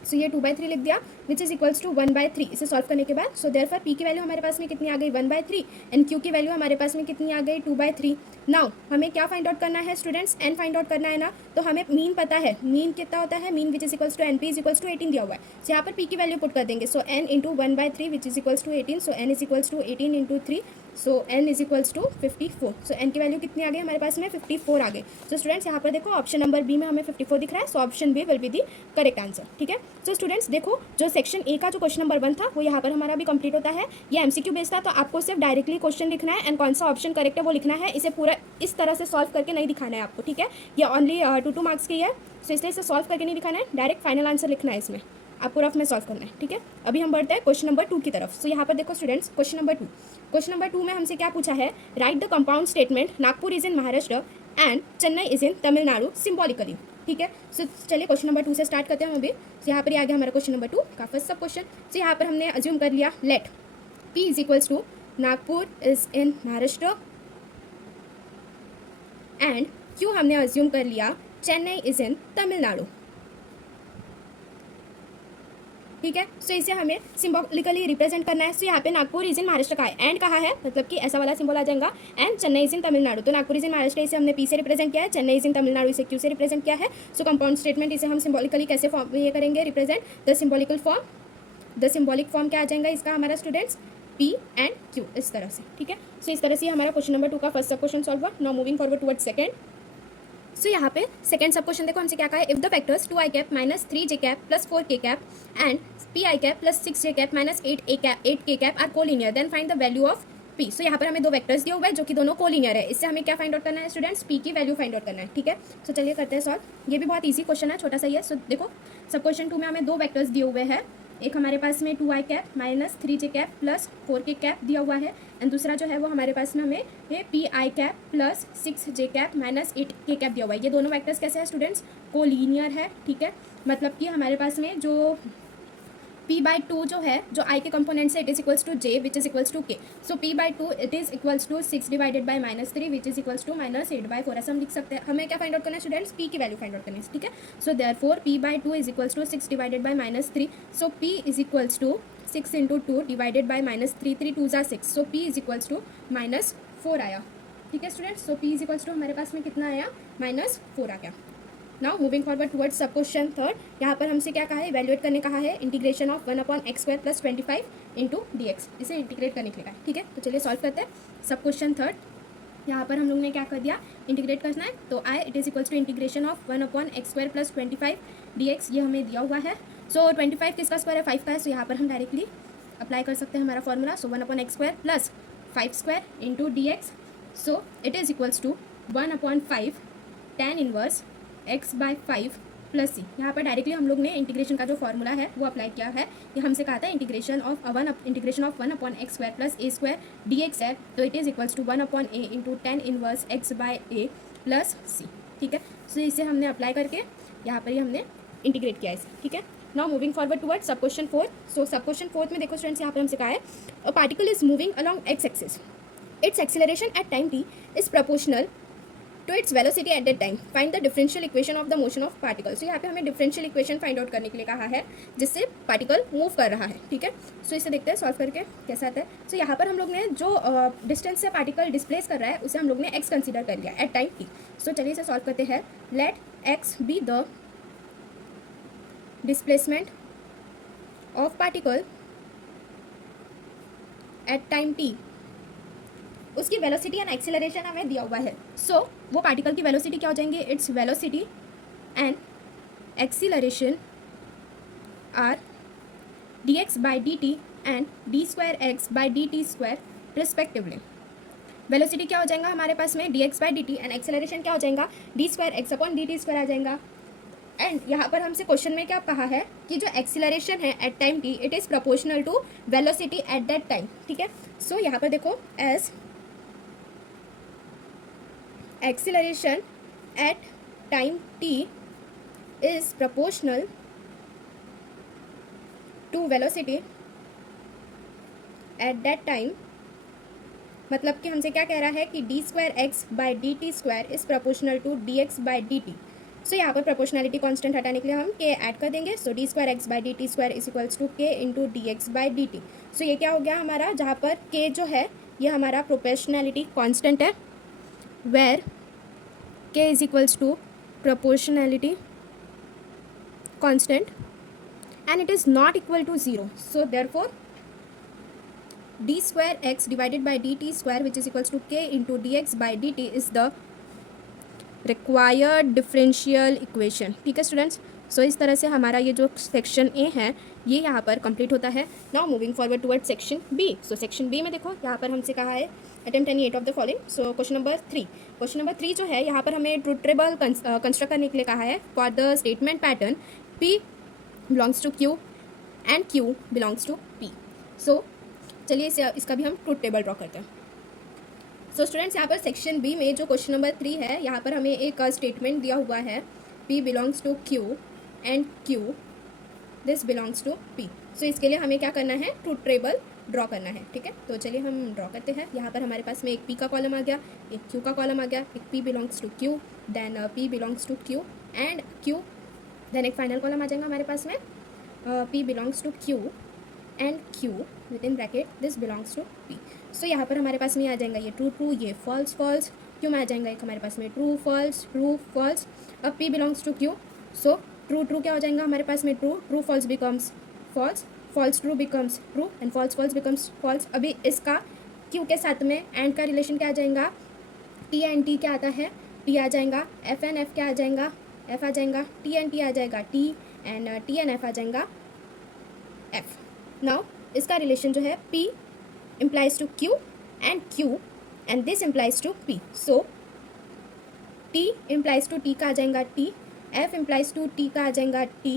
सो ये 2/3 लिख दिया विच इज इक्वल्स टू 1/3 इसे सॉल्व करने के बाद। सो देयरफॉर p की वैल्यू हमारे पास में कितनी आ गई 1/3 एंड q की वैल्यू हमारे पास में कितनी आ गई 2/3। नाउ हमें क्या फाइंड आउट करना है स्टूडेंट्स, n फाइंड आउट करना है ना। तो हमें मीन पता है, मीन कितना होता है, mean which is equals to N P is equals to 18 दिया हुआ है। सो यहाँ पर p की वैल्यू पुट कर देंगे। So n into 1/3 which is equals to 18। So n is equals to 18 into 3, so n is equals to 54। So n की वैल्यू कितनी आ गई हमारे पास में 54 आ गई। सो स्टूडेंट्स यहाँ पर देखो ऑप्शन नंबर बी में हमें 54 दिख रहा है, so option B will be the correct answer, ठीक है। सो स्टूडेंट्स देखो जो सेक्शन ए का जो क्वेश्चन नंबर 1 था वो यहाँ पर हमारा भी कंप्लीट होता है। ये एमसीक्यू बेस्ड था, तो आपको सिर्फ डायरेक्टली क्वेश्चन लिखना है एंड कौन सा ऑप्शन करेक्ट है वो लिखना है, इसे पूरा इस तरह से सॉल्व करके नहीं दिखाना है आपको, ठीक है। ये ओनली 2 मार्क्स की है, सो इसलिए इसे सॉल्व करके नहीं दिखाना है, डायरेक्ट फाइनल आंसर लिखना है इसमें, आपको रफ में सॉल्व करना है, ठीक है। अभी हम बढ़ते हैं क्वेश्चन नंबर 2 की तरफ। सो यहाँ पर देखो स्टूडेंट्स क्वेश्चन नंबर 2 में हमसे क्या पूछा है, right the compound statement Nagpur is in Maharashtra and Chennai is in Tamil Nadu symbolically. ठीक है, सो चलिए क्वेश्चन नंबर 2 से स्टार्ट करते हैं हम अभी। तो यहाँ पर आ गया हमारा क्वेश्चन नंबर 2 का फर्स्ट सब क्वेश्चन। तो यहाँ पर हमने अज्यूम कर लिया let P is equals to Nagpur is in Maharashtra and Q हमने अज्यूम कर लिया चेन्नई इज इन तमिलनाडु। ठीक है, सो इसे हमें सिम्बॉलिकली रिप्रेजेंट करना है। सो यहाँ पे नागपुर इज इन महाराष्ट्र का है, एंड कहा है, मतलब कि ऐसा वाला सिंबल आ जाएगा, and Chennai is in Tamil Nadu. तो नागपुर इज इन महाराष्ट्र इसे हमने P से रिप्रेजेंट किया है, चेन्नई इज इन तमिलनाडु इसे Q से रिप्रेजेंट किया है। सो कंपाउंड स्टेटमेंट इसे हम सिम्बॉलिकली कैसे फॉर्म ये करेंगे represent the symbolical form. The symbolic form क्या आ जाएगा इसका हमारा स्टूडेंट्स P एंड Q इस तरह से। ठीक है, सो इस तरह से हमारा क्वेश्चन नंबर 2 का फर्स्ट सब क्वेश्चन सॉल्व हुआ। Now moving forward towards second. So यहाँ पे सेकंड सब क्वेश्चन देखो हमसे क्या कहा है, if the vectors 2i cap minus 3j cap plus 4k cap and pi cap plus 6j cap minus 8k cap are collinear then find the value of p। So यहाँ पर हमें दो वेक्टर्स दिए हुए हैं जो कि दोनों कोलिनियर है। इससे हमें क्या फाइंड आउट करना है स्टूडेंट्स, p की वैल्यू फाइंड आउट करना है। ठीक है, सो चलिए करते हैं सॉल्व। ये भी बहुत ईजी क्वेश्चन है, छोटा सा ही है। सो देखो सब क्वेश्चन 2 में हमें दो वेक्टर्स दिए हुए हैं। एक हमारे पास में 2i cap minus 3j cap plus 4k cap दिया हुआ है, एंड दूसरा जो है वो हमारे पास में हमें ये pi cap plus 6j cap minus 8k cap दिया हुआ है। ये दोनों वेक्टर्स कैसे हैं स्टूडेंट्स, कोलिनियर है। ठीक है, मतलब कि हमारे पास में जो p/2 जो है जो i के कंपोनेंट से it is equals to j which is equals to k। So p/2 it is equals to 6 divided by -3 which is equals to -8/4 ऐसा हम लिख सकते हैं। हमें क्या फाइंड आउट करना है स्टूडेंट्स, p की वैल्यू फाइंड आउट करनी है। ठीक है, सो therefore p/2 is equals to 6 divided by -3। So p is equals to 6 into 2 divided by -3, 3 2 ज़ा 6। So p is equals to -4 आया। ठीक है students, so p is equals to हमारे पास में कितना आया, -4 आ गया। Now moving forward towards sub question third. यहाँ पर हमसे क्या कहा है, इवैल्यूएट करने कहा है integration of 1/x² plus 25 into dx। इसे इंटीग्रेट करने के लिए कहा है। ठीक है, तो चलिए सॉल्व करते हैं सब क्वेश्चन थर्ड। यहाँ पर हम लोग ने क्या कर दिया, इंटीग्रेट करना है। तो i it is equals to integration of 1/x² plus 25 dx ये हमें दिया हुआ है। सो 25 किसका स्क्वायर है, 5 का है। सो यहाँ पर हम डायरेक्टली अप्लाई कर सकते हैं हमारा formula. So 1/x² plus 5² into dx। So it is equals to 1/5 tan inverse x/5 plus c। यहाँ पर डायरेक्टली हम लोग ने इंटीग्रेशन का जो फॉर्मूला है वो अप्लाई किया है। ये हमसे कहा था integration of 1/x² plus a² dx है। तो it is equals to 1/a into tan inverse x/a plus c। ठीक है, सो इसे हमने अप्लाई करके यहाँ पर ही हमने इंटीग्रेट किया इसे। ठीक है, now moving forward toward sub question 4। सो सब क्वेश्चन 4 में देखो स्टूडेंट्स यहाँ पर हमसे कहा है a particle is moving along x axis, its acceleration at time t is proportional to its velocity at that time, find the differential equation of the motion of particle. So यहाँ पे हमें डिफरेंशियल इक्वेशन फाइंड आउट करने के लिए कहा है जिससे पार्टिकल मूव कर रहा है। ठीक है, सो इसे देखते हैं सॉल्व करके कैसा आता है। सो यहाँ पर हम लोग ने जो डिस्टेंस से पार्टिकल डिस्प्लेस कर रहा है उसे हम लोग ने x कंसीडर कर लिया एट टाइम t। सो चलिए इसे सॉल्व करते हैं। Let x be the displacement of particle at time t, उसकी वेलोसिटी एंड एक्सीलरेशन हमें दिया हुआ है। सो वो पार्टिकल की वेलोसिटी क्या हो जाएंगे, its velocity and acceleration are dx/dt and d²x/dt² respectively. Velocity क्या हो जाएगा हमारे पास में dx/dt एंड एक्सीलरेशन क्या हो जाएगा d²x/dt² आ जाएगा। एंड यहाँ पर हमसे क्वेश्चन में क्या कहा है कि जो एक्सीलरेशन है at time t it is proportional to velocity at that time. ठीक है, सो यहाँ पर देखो as acceleration at time t is proportional to velocity at that time, मतलब कि हमसे क्या कह रहा है कि d²x/dt² is proportional to dx/dt। सो यहाँ पर प्रोपोर्शनैलिटी कांस्टेंट हटाने के लिए हम k ऐड कर देंगे। So d²x/dt² is equals to k into dx/dt। So ये क्या हो गया हमारा, जहाँ पर k जो है ये हमारा प्रोपोर्शनैलिटी कांस्टेंट है, where k is equals to proportionality constant and it is not equal to 0. So therefore d²x divided by dt² which is equals to k into dx/dt is the required differential equation। ठीक है स्टूडेंट्स, सो इस तरह से हमारा ये जो सेक्शन ए है ये यहाँ पर कंप्लीट होता है। Now moving forward toward section B. So section B में देखो यहाँ पर हमसे कहा है attempt any 8 of the following. So question number 3। Question number 3 जो है यहाँ पर हमें ट्रूथ टेबल कंस्ट्रक्ट करने के लिए कहा है for the statement pattern p belongs to q and q belongs to p। So चलिए इसका भी हम ट्रूथ टेबल ड्रॉ करते हैं। सो स्टूडेंट्स यहाँ पर सेक्शन बी में जो क्वेश्चन नंबर 3 है, यहाँ पर हमें एक स्टेटमेंट दिया हुआ है, P belongs to Q and Q this belongs to P। So इसके लिए हमें क्या करना है, ट्रूथ टेबल ड्रॉ करना है। ठीक है, तो चलिए हम ड्रॉ करते हैं। यहाँ पर हमारे पास में एक P का कॉलम आ गया, एक Q का कॉलम आ गया, एक P belongs to Q, then P belongs to Q and Q, then एक फाइनल कॉलम आ जाएगा हमारे पास में P belongs to Q and Q with in bracket this belongs to P। So यहाँ पर हमारे पास में आ जाएगा ये ट्रू ट्रू, ये फॉल्स फॉल्स, Q में आ जाएगा एक हमारे पास में ट्रू फॉल्स। अब P belongs to Q, so true true क्या हो जाएगा हमारे पास में, true true false becomes false, false true becomes true and false false becomes false. अभी इसका Q के साथ में एंड का रिलेशन क्या आ जाएगा, T एंड T क्या आता है, T आ जाएगा, F एंड F क्या आ जाएगा, F आ जाएगा, T एंड T आ जाएगा T and T and F आ जाएगा F। नाउ इसका रिलेशन जो है P implies to Q and this implies to P। so T implies to T का आ जाएगा T, F implies to T का आ जाएगा T,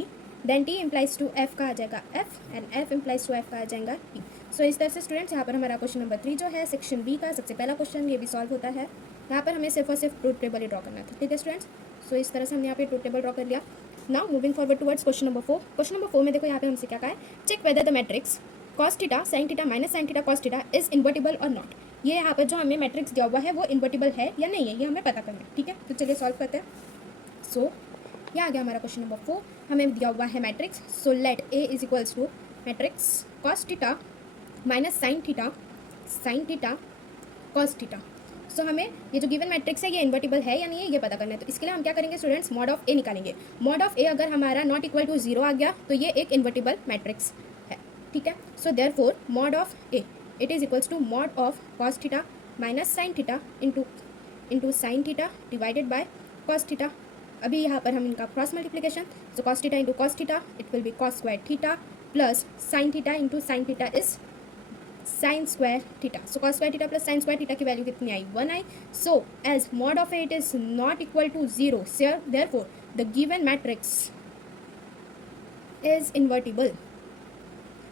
then T implies to F का आ जाएगा F and F implies to F का आ जाएगा T। सो इस तरह से स्टूडेंट्स यहाँ पर हमारा क्वेश्चन नंबर 3 जो है सेक्शन बी का सबसे पहला क्वेश्चन, ये भी सॉल्व होता है। यहाँ पर हमें सिर्फ और सिर्फ ट्रूथ टेबल ही ड्रॉ करना था। ठीक है स्टूडेंट्स, सो इस तरह से हमने यहाँ पे ट्रूथ टेबल ड्रॉ कर लिया। Now moving forward towards question number 4। Question number 4 में देखो यहाँ पे हमसे क्या कहा है, check whether the matrix cos theta sin theta minus sin theta cos theta is invertible और नॉट। ये यहाँ पर जो हमें मैट्रिक्स दिया हुआ है वो इन्वर्टिबल है या नहीं है, ये हमें पता करना है। ठीक है, तो चलिए सॉल्व करते हैं। सो ये आ गया हमारा क्वेश्चन नंबर 4, हमें दिया हुआ है matrix. So let A is equals to matrix cos theta minus sin theta cos theta. So हमें ये जो गिवन मैट्रिक्स है ये इन्वर्टिबल है या नहीं है ये पता करना है। तो इसके लिए हम क्या करेंगे स्टूडेंट्स, मॉड ऑफ A निकालेंगे। मॉड ऑफ A अगर हमारा नॉट इक्वल टू 0 आ गया तो ये एक इन्वर्टिबल मैट्रिक्स है। ठीक है, सो therefore mod of A it is equals to mod of cos theta minus sin theta into sin theta divided by cos theta. अभी यहाँ पर हम इनका cross multiplication, so cos theta into cos theta it will be cos square theta plus sin theta into sin theta is sin square theta. So cos square theta plus sin square theta की वैल्यू कितनी आई, 1 आई। सो as mod of it is not equal to 0, therefore the given matrix is invertible.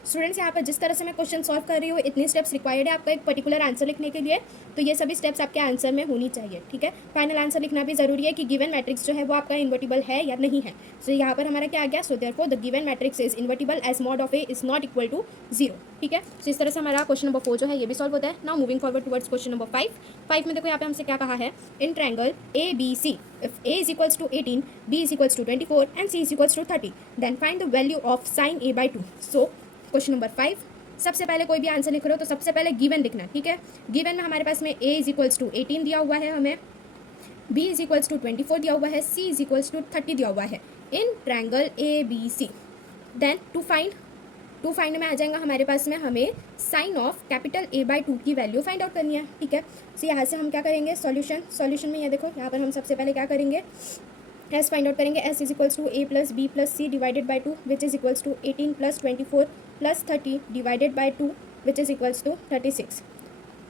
Students यहाँ पर जिस तरह से मैं क्वेश्चन सॉल्व कर रही हूँ इतनी स्टेप्स रिक्वायर्ड है आपका एक पर्टिकुलर आंसर लिखने के लिए, तो ये सभी स्टेप्स आपके आंसर में होनी चाहिए। ठीक है, फाइनल आंसर लिखना भी जरूरी है कि गिवन मैट्रिक्स जो है वो आपका इन्वर्टिबल है या नहीं है। सो यहाँ पर हमारा क्या आ गया, so therefore the given matrix is invertible as mod of A is not equal to 0। ठीक है, सो इस तरह से हमारा क्वेश्चन नंबर 4 जो है ये भी सॉल्व होता है। Now moving forward towards question number 5 में देखो यहाँ पे हमसे क्या कहा है, in triangle ABC if A is equals to 18, B is equals to 24 and C is equals to 30, then find the value of sin A by 2। So question number 5, सबसे पहले कोई भी आंसर लिख रहे हो तो सबसे पहले गिवन लिखना। ठीक है, गिवन में हमारे पास में A इज इक्वल्स टू 18 दिया हुआ है, हमें B इज इक्वल्स टू 24 दिया हुआ है, C इज इक्वल्स टू 30 दिया हुआ है in triangle ABC। Then to find में आ जाएगा हमारे पास में हमें sine of capital A by 2 की वैल्यू फाइंड आउट करनी है। ठीक है, सो यहाँ से हम क्या करेंगे, सॉल्यूशन में ये देखो यहाँ पर हम सबसे पहले क्या करेंगे, एस फाइंड आउट करेंगे। S is equals to A plus B plus C divided by 2 which is equals to 18 plus 24 plus 30 divided by 2 which is equals to 36।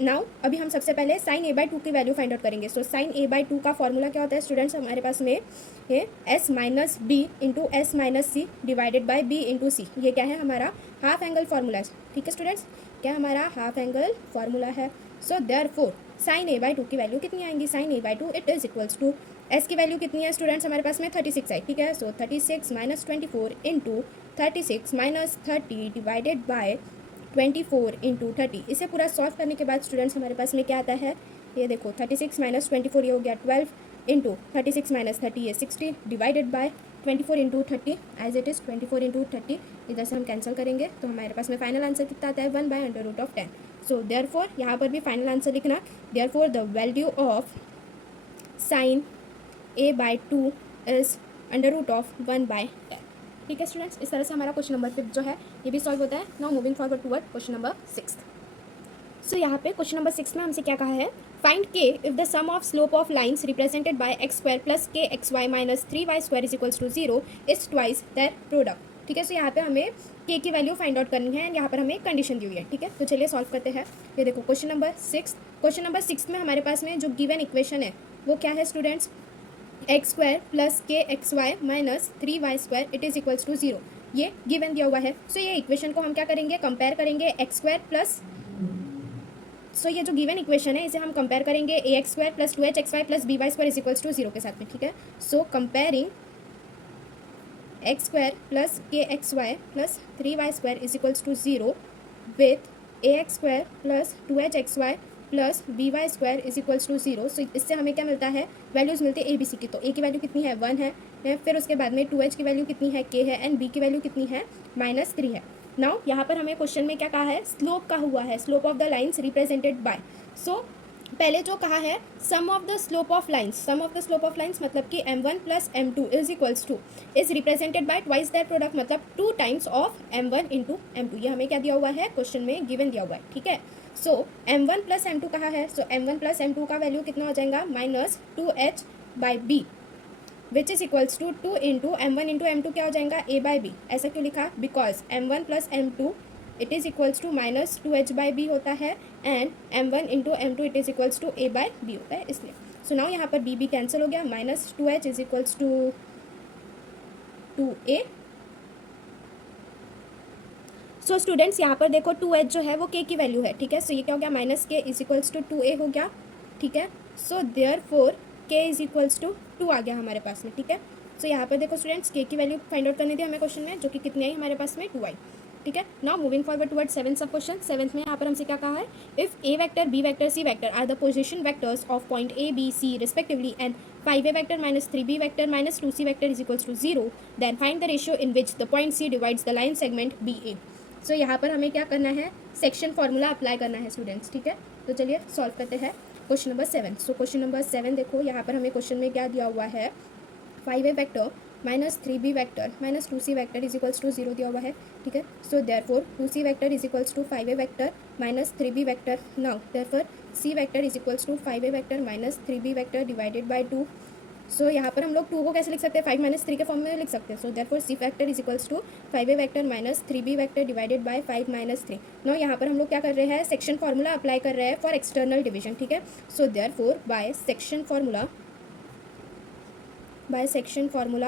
Now अभी हम सबसे पहले साइन A बाई 2 की वैल्यू फाइंड आउट करेंगे। सो साइन A बाई 2 का फॉर्मूला क्या होता है स्टूडेंट्स, हमारे पास में ये S minus B into S minus C divided by B into C. ये क्या है, हमारा हाफ एंगल फार्मूला है। ठीक है स्टूडेंट्स, क्या हमारा हाफ एंगल फार्मूला है। सो देयरफॉर साइन A बाई 2 की वैल्यू कितनी आएंगी, sine A by 2 it is equals to S की वैल्यू कितनी है स्टूडेंट्स, हमारे पास में 36 आई। ठीक है, सो 36 minus 24 into 36 minus 30 divided by 24 into 30। इसे पूरा सॉल्व करने के बाद स्टूडेंट्स हमारे पास में क्या आता है, ये देखो 36 माइनस 24 ये हो गया 12 इंटू 36 माइनस 30 ये 60 divided by 24 into 30 as it is 24 into 30। इधर से हम कैंसिल करेंगे तो हमारे पास में फाइनल आंसर कितना आता है, 1 by under root of 10। So therefore यहाँ पर भी फाइनल आंसर लिखना, therefore the value of sine A by 2 is under root of 1 by 10। ठीक है स्टूडेंट्स, इस तरह से हमारा क्वेश्चन नंबर 5 जो है ये भी सॉल्व होता है। Now moving forward toward question number 6। सो यहाँ पे क्वेश्चन नंबर 6 में हमसे क्या कहा है, find K if the sum of slope of lines represented by x square plus के x Y minus 3y square is equals to 0 is twice their product. ठीक है, सो यहाँ पे हमें K की वैल्यू फाइंड आउट करनी है एंड यहाँ पर हमें एक कंडीशन दी हुई है। ठीक है, तो चलिए सॉल्व करते हैं। ये देखो क्वेश्चन नंबर 6 में हमारे पास में जो गिवन इक्वेशन है वो क्या है स्टूडेंट्स, एक्स स्क्वायर प्लस के x Y minus 3y square it is equals to 0, ये गिवन दिया हुआ है। सो ये इक्वेशन को हम क्या करेंगे, कंपेयर करेंगे एक्स स्क्वायर प्लस सो ये जो गिवन इक्वेशन है इसे हम कंपेयर करेंगे a x square plus 2h(xy) plus by square is equals to 0 के साथ में, ठीक है। सो कंपेयरिंग एक्स स्क्वायर प्लस के x y plus 3y square is equals to 0 with a x square plus 2h(xy) plus by square is equals to 0। So इससे हमें क्या मिलता है, वैल्यूज़ मिलती है ए बी सी की। तो ए की वैल्यू कितनी है 1 है, फिर उसके बाद में 2h की वैल्यू कितनी है k है, एंड b की वैल्यू कितनी है -3 है। नाउ यहाँ पर हमें क्वेश्चन में क्या कहा है, स्लोप का हुआ है, slope of the lines represented by. So पहले जो कहा है sum of the slope of lines, sum of the slope of lines मतलब कि m1 plus m2 is equals to is represented by twice that product, मतलब 2 times of m1 into m2। ये हमें क्या दिया हुआ है, क्वेश्चन में गिवन दिया हुआ है, ठीक है। सो m1 प्लस m2 कहा है, सो m1 प्लस m2 का वैल्यू कितना हो जाएगा -2h by B which is equals to 2 into m1 into m2 क्या हो जाएगा a बाई बी। ऐसा क्यों लिखा, because m1 plus m2 it is equals to -2h by B होता है, and m1 into m2 it is equals to a by B होता है, इसलिए। सो नाउ यहाँ पर b कैंसिल हो गया, -2h is equals to 2a। So students यहाँ पर देखो 2h जो है वो k की वैल्यू है, ठीक है। सो ये क्या हो गया, -k is equals to 2a हो गया, ठीक है। सो therefore k is equals to 2 आ गया हमारे पास में, ठीक है। सो यहाँ पर देखो स्टूडेंट्स k की वैल्यू फाइंड आउट करनी थी हमें क्वेश्चन में, जो कि कितनी आई हमारे पास में 2 आई, ठीक है। Now moving forward toward seventh sub question. Seventh में यहाँ पर हमसे क्या कहा है, if a vector b vector c vector are the position vectors of point A B C respectively and 5a vector -3b vector -2c vector is equals to 0, then find the ratio in which the point C divides the line segment B A. So यहाँ पर हमें क्या करना है, सेक्शन फार्मूला अप्लाई करना है स्टूडेंट्स, ठीक है। तो चलिए सॉल्व करते हैं क्वेश्चन नंबर 7। सो क्वेश्चन नंबर 7 देखो, यहाँ पर हमें क्वेश्चन में क्या दिया हुआ है, 5a vector -3b vector -2c vector is equals to 0 दिया हुआ है, ठीक है। सो therefore 2c vector is equals to 5a vector -3b vector. Now therefore c vector is equals to 5a vector -3b vector divided by 2। So यहाँ पर हम लोग 2 को कैसे लिख सकते हैं, 5 - 3 के फॉर्म में लिख सकते हैं। So therefore c vector is equals to 5a vector -3b vector divided by 5 - 3। Now यहाँ पर हम लोग क्या कर रहे हैं, सेक्शन फार्मूला अप्लाई कर रहे हैं फॉर एक्सटर्नल डिवीजन, ठीक है। सो therefore by section formula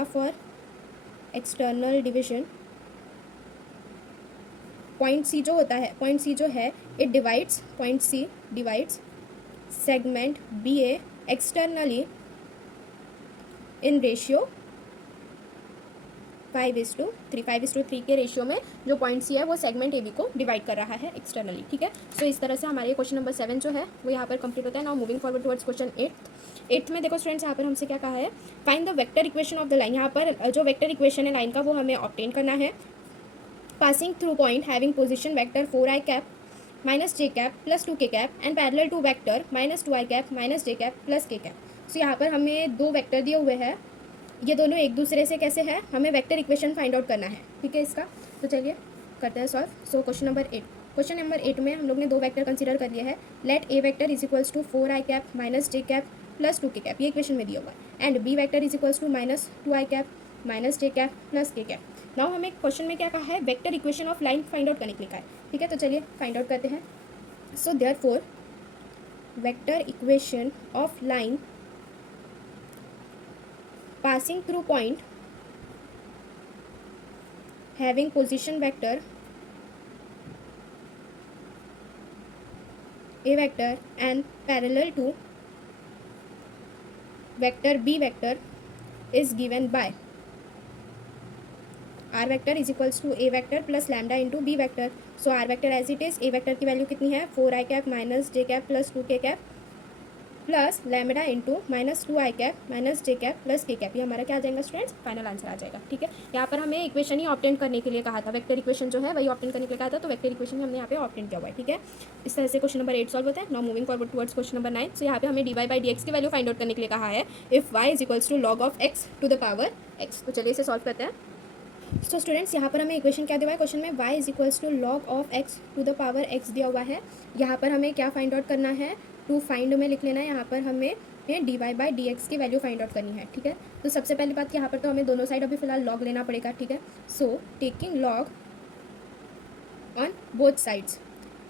for external division, point C जो होता है, पॉइंट सी जो है it divides, point C divides segment B A externally in ratio 5:3, 5:3 के रेशियो में जो पॉइंट सी है वो सेगमेंट ए बी को डिवाइड कर रहा है एक्सटर्नली, ठीक है। सो इस तरह से हमारे क्वेश्चन नंबर 7 जो है वो यहाँ पर कंप्लीट होता है। Now moving forward towards question 8th में देखो स्टूडेंट्स, यहाँ पर हमसे क्या कहा है, find the vector equation of the line. यहाँ पर जो वेक्टर इक्वेशन है लाइन का वो हमें ऑब्टेन करना है, passing through point having position vector 4i cap -j cap plus 2k cap and parallel to vector -2i cap -j cap plus k cap. So यहाँ पर हमें 2 वेक्टर दिए हुए हैं, ये दोनों एक दूसरे से कैसे है, हमें वेक्टर इक्वेशन फाइंड आउट करना है, ठीक है इसका। तो चलिए करते हैं सॉल्व। सो क्वेश्चन नंबर 8 में हम लोग ने 2 वेक्टर कंसीडर कर लिए हैं। Let A vector is equals to 4i cap -j cap plus 2k cap, ये इक्वेशन में दिया हुआ है, and B vector is equals to -2i cap -j cap plus k cap. Now हमें क्वेश्चन में क्या कहा है, vector equation of line find out करने के लिए कहा है, ठीक है। तो चलिए फाइंड आउट करते हैं। So therefore vector equation of line passing through point having position vector a vector and parallel to vector b vector is given by r vector is equals to a vector plus lambda into b vector. So r vector as it is, a vector की वैल्यू कितनी है 4i cap -j cap plus 2k cap plus lambda into -2i cap -j cap plus k cap. ये हमारा क्या आ जाएगा स्टूडेंट्स, फाइनल आंसर आ जाएगा, ठीक है। यहाँ पर हमें इक्वेशन ही ऑब्टेन करने के लिए कहा था, वेक्टर इक्वेशन जो है वही ऑब्टेन करने के लिए कहा था, तो वेक्टर इक्वेशन हमने यहाँ पे ऑब्टेन किया हुआ है, ठीक है। इस तरह से क्वेश्चन नंबर 8 सॉल्व होता है। Now moving forward towards question number 9। सो यहाँ पे हमें dy/dx की वैल्यू फाइंड आउट करने के लिए कहा है, if y is equals to log of x to the power x। तो चलिए इसे सॉल्व करते हैं। सो स्टूडेंट्स यहाँ पर हमें इक्वेशन क्या दिया हुआ है, क्वेश्चन में y is equals to log of x to the power x दिया हुआ है। यहाँ पर हमें क्या फाइंड आउट करना है, टू फाइंड में लिख लेना है, यहाँ पर हमें dy/dx की वैल्यू फाइंड आउट करनी है, ठीक है। तो सबसे पहली बात यहाँ पर तो हमें दोनों साइड अभी फिलहाल log लेना पड़ेगा, ठीक है। So taking log on both sides,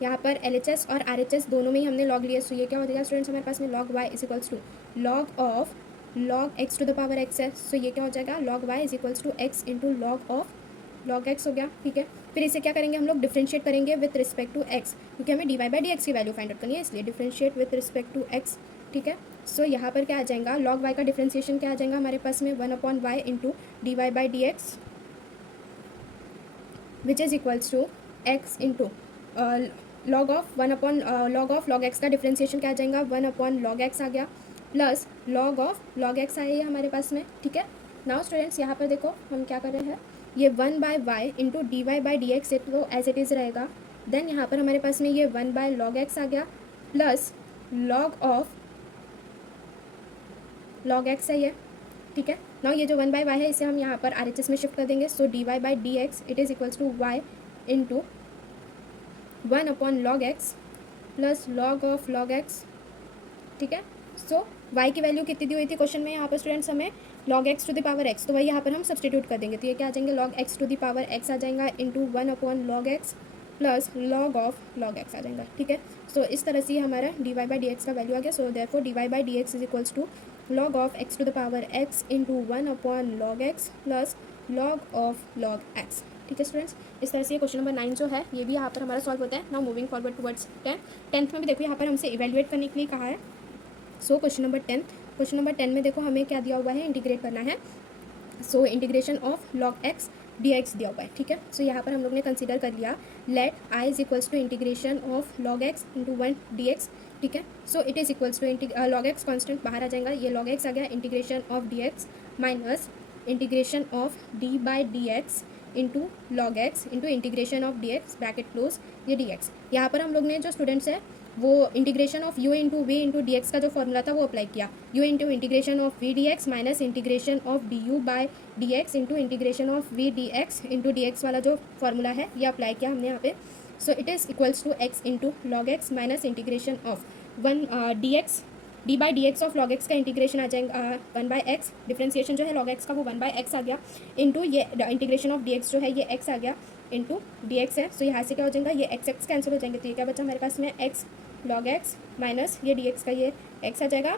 यहाँ पर LHS और RHS दोनों में ही हमने log लिया। सो ये क्या हो जाएगा स्टूडेंट्स, हमारे पास में log y is equals to log of log x to the power x है। सो ये क्या हो जाएगा, log y is equals to x into log of log x हो गया, ठीक है। फिर इसे क्या करेंगे हम लोग, डिफ्रेंशिएट करेंगे विथ रिस्पेक्ट टू एक्स, क्योंकि हमें d y by d x की वैल्यू फाइंड आउट करनी है, इसलिए differentiate with respect to x, ठीक है। सो यहाँ पर क्या आ जाएगा, लॉग वाई का डिफ्रेंशिएशन क्या आ जाएगा हमारे पास में, 1/y into d y by d x which is equals to x into log of log x का डिफ्रेंशिएशन क्या आ जाएगा, 1/log x आ गया, plus log of log x आया ये हमारे पास में, ठीक है। नाउ स्टूडेंट्स यहाँ पर देखो हम क्या कर रहे हैं, ये 1/y into d y by d x तो एज इट इज़ रहेगा। देन यहाँ पर हमारे पास में ये 1/log x आ गया, plus log of log x है ये, ठीक है। नाउ ये जो 1/y है इसे हम यहाँ पर RHS में शिफ्ट कर देंगे, so d y by d x it is equals to y into 1/log x plus log of log x, ठीक है। सो y की वैल्यू कितनी दी हुई थी क्वेश्चन में यहाँ पर स्टूडेंट्स, हमें log x to the power x, तो वही यहाँ पर हम सब्सटीट्यूट कर देंगे, तो ये क्या आ जाएंगे, log x to the power x आ जाएगा into 1/log x plus log of log x आ जाएगा, ठीक है। सो इस तरह से हमारा d y by d x का वैल्यू आ गया। So therefore d y by d x is equals to log of x to the power x into 1/log x plus log of log x, ठीक है स्टूडेंट्स। इस तरह से क्वेश्चन नंबर 9 जो है ये भी यहाँ पर हमारा सॉल्व होता है। Now moving forward towards 10th में भी देखो यहाँ पर हमसे इवेल्युएट करने के लिए कहा है। सो क्वेश्चन नंबर 10 में देखो हमें क्या दिया हुआ है, इंटीग्रेट करना है। So integration of log x d x दिया हुआ है, ठीक है। सो यहाँ पर हम लोग ने कंसिडर कर लिया let I is equals to integration of log x into 1 d x, ठीक है। So it is equals to log x constant बाहर आ जाएगा, ये लॉग एक्स आ गया, integration of d x minus integration of d by d x into log x into integration of d x bracket close, ये डी एक्स। यहाँ पर हम लोग ने जो स्टूडेंट्स है वो integration of you into v into d x का जो फॉर्मूला था वो अप्लाई किया, u into integration of v d x minus integration of d u by d x into integration of v d x into d x वाला जो फॉर्मूला है ये अप्लाई किया हमने यहाँ पे। So it is equals to x into log x minus integration of 1 d x d by d x of log x का इंटीग्रेशन आ जाएगा 1/x, डिफ्रेंसिएशन जो है लॉग एक्स का वो 1/x आ गया, इंटू ये इंटीग्रेशन ऑफ डी एक्स जो है ये x आ गया इंटू डी एक्स है। सो यहाँ से क्या हो जाएगा, ये x कैंसिल हो जाएंगे, तो ये क्या बचा हमारे पास में x log x माइनस ये डी एक्स का ये x आ जाएगा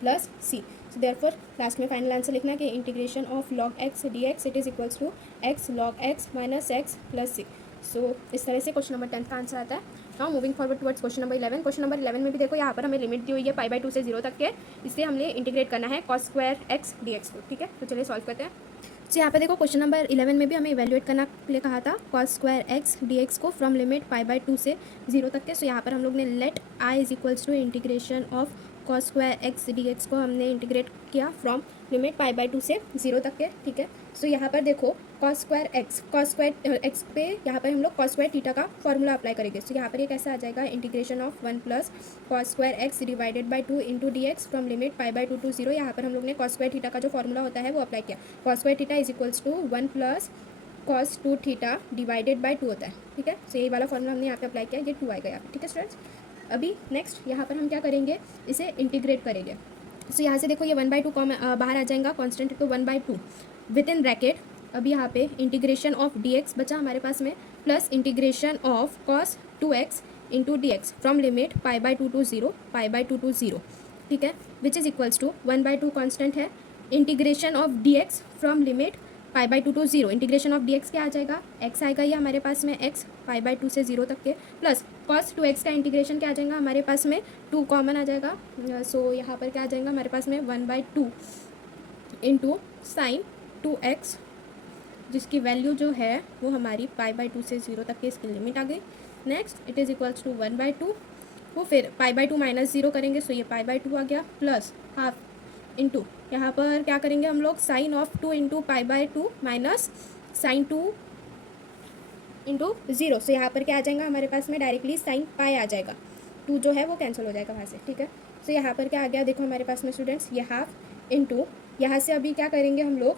plus c। So therefore last में फाइनल आंसर लिखना कि integration of log x d x it is equals to x log x minus x plus c। So इस तरह से क्वेश्चन नंबर 10 का आंसर आता है। Now moving forward towards question number 11। Question number 11 में भी देखो यहाँ पर हमें लिमिट दी हुई है पाई बाई 2 से 0 तक के, इसलिए हमने इंटीग्रेट करना है cos स्क्वायर x dx को, ठीक है। तो चलिए सॉल्व करते हैं। तो यहाँ पे देखो क्वेश्चन नंबर 11 में भी हमें इवेल्युएट करना के लिए कहा था cos स्क्वायर x dx को फ्रॉम लिमिट पाई बाई 2 से 0 तक के। सो यहाँ पर हम लोग ने let i is equals to integration of cos square x dx को हमने इंटीग्रेट किया फ्रॉम लिमिट पाई बाई 2 से 0 तक के, ठीक है। सो यहाँ पर देखो cos स्क्वायर x पे यहाँ पर हम लोग cos स्क्वायर थीटा का फॉर्मूला अप्लाई करेंगे। सो यहाँ पर ये कैसे आ जाएगा, integration of 1 plus cos square x divided by 2 into d x from limit pi by 2 to 0। यहाँ पर हम लोग ने cos स्क्वायर थीटा का जो फॉर्मूला होता है वो अप्लाई किया, cos square theta is equals to 1 plus cos 2 theta divided by 2 होता है, ठीक है। सो यही वाला फॉर्मूला हमने यहाँ पे अप्लाई किया, ये 2 आएगा यहाँ पे, ठीक है स्टूडेंट्स। अभी नेक्स्ट यहाँ पर हम क्या करेंगे, इसे इंटीग्रेट करेंगे। सो यहाँ से देखो ये 1/2 बाहर आ जाएगा, कॉन्स्टेंट तो 1/2 विद इन ब्रैकेट। अभी यहाँ पे इंटीग्रेशन ऑफ डी एक्स बचा हमारे पास में plus integration of cos 2x into d x from limit pi by 2 to 0, ठीक है, which is equals to 1/2 constant है, integration of d x from limit pi by 2 to 0, integration of d x क्या आ जाएगा, x आएगा ये हमारे पास में x पाई बाई 2 से 0 तक के, प्लस cos 2x का इंटीग्रेशन क्या आ जाएगा हमारे पास में 2 कॉमन आ जाएगा। सो यहाँ पर क्या आ जाएगा हमारे पास में 1/2 इंटू साइन 2x, जिसकी वैल्यू जो है वो हमारी पाई बाई 2 से 0 तक के इसकी लिमिट आ गई। Next it is equals to 1/2, वो फिर पाई बाई 2 माइनस 0 करेंगे, सो ये पाई बाई 2 आ गया, प्लस हाफ इंटू यहाँ पर क्या करेंगे हम लोग, sine of 2 into pi by 2 minus sine 2 into 0। So यहाँ पर क्या आ जाएगा हमारे पास में डायरेक्टली साइन पाई आ जाएगा, 2 जो है वो कैंसिल हो जाएगा वहाँ से, ठीक है। सो यहाँ पर क्या आ गया देखो हमारे पास में स्टूडेंट्स, ये हाफ इंटू यहाँ से अभी क्या करेंगे हम लोग,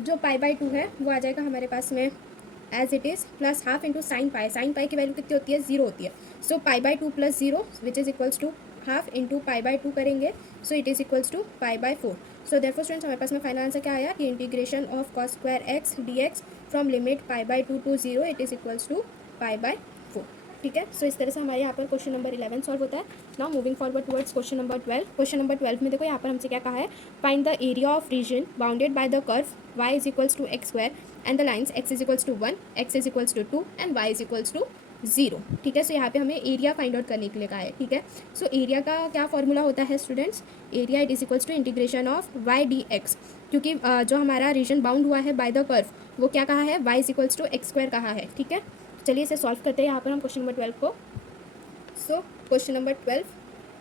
जो पाई बाई 2 है वो आ जाएगा हमारे पास में as it is, plus half into sine pi की वैल्यू कितनी होती है, 0 होती है। So pi by 2 plus 0 which is equals to half into pi by 2 करेंगे, so it is equals to pi by 4। So therefore students हमारे पास में फाइनल आंसर क्या आया कि integration of cos square x dx from limit pi by 2 to 0 it is equals to pi by 4, ठीक है। सो इस तरह से हमारे यहाँ पर क्वेश्चन नंबर 11 सॉल्व होता है। Now moving forward towards question number 12। Question number 12 में देखो यहाँ पर हमसे क्या कहा है, find the area of region bounded by the curve y is equals to x square and the lines x is equals to 1, x is equals to 2 and y is equals to 0, ठीक है। सो यहाँ पे हमें एरिया फाइंड आउट करने के लिए कहा है, ठीक है। सो एरिया का क्या फॉर्मूला होता है students, area it is equals to integration of y dx, क्योंकि जो हमारा रीजन बाउंड हुआ है बाय द कर्व वो क्या कहा है, y is equals to x square कहा है, ठीक है। चलिए इसे सॉल्व करते हैं यहाँ पर हम क्वेश्चन नंबर 12 को। So question number 12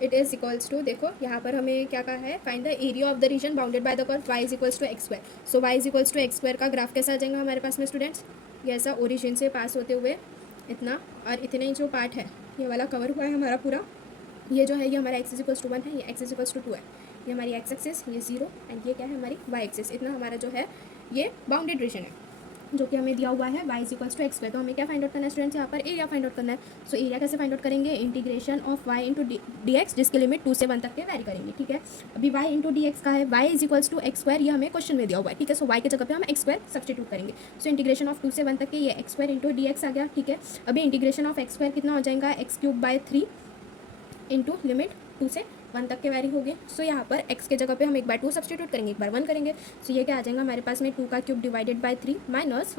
it is equals to, देखो यहाँ पर हमें क्या कहा है, find the area of the region bounded by the curve y is equals to x square. So y is equals to x square का ग्राफ कैसा आ जाएगा हमारे पास में स्टूडेंट्स, ये ऐसा ओरिजिन से पास होते हुए इतना और इतना ही जो पार्ट है ये वाला कवर हुआ है हमारा पूरा, ये जो है ये हमारा x इज इक्वल्स टू 1 है, ये x इज इक्वल्स टू 2 है, ये हमारी x एक्सिस, ये 0 एंड ये क्या है हमारी y एक्सिस, इतना हमारा जो है ये बाउंडेड रीजन है जो कि हमें दिया हुआ है y is equals to x square. तो हमें क्या फाइंड आउट करना है स्टूडेंट्स, यहाँ पर एरिया फाइंड आउट करना है। सो एरिया कैसे फाइंड आउट करेंगे, integration of y into d x, जिसकी लिमिट 2 से 1 तक के वैरी करेंगे, ठीक है। अभी y इंटू डी एक्स का है, y is equals to x square, ये हमें क्वेश्चन में दिया हुआ है, ठीक है। सो y की जगह पे हम एक्स स्क्वायर सब्सटीट्यूट करेंगे। सो इंटीग्रेशन ऑफ 2 से 1 तक के ये x square into d x आ गया, ठीक है। अभी इंटीग्रेशन ऑफ एक्स स्क्वायर कितना हो जाएगा, x cube by 3 into limit 2 से 1 तक के वैरी हो गए। सो यहाँ पर x के जगह पे हम एक बार 2 सब्सटीट्यूट करेंगे, एक बार 1 करेंगे। सो ये क्या आ जाएगा हमारे पास में 2 का क्यूब डिवाइडेड बाय 3 माइनस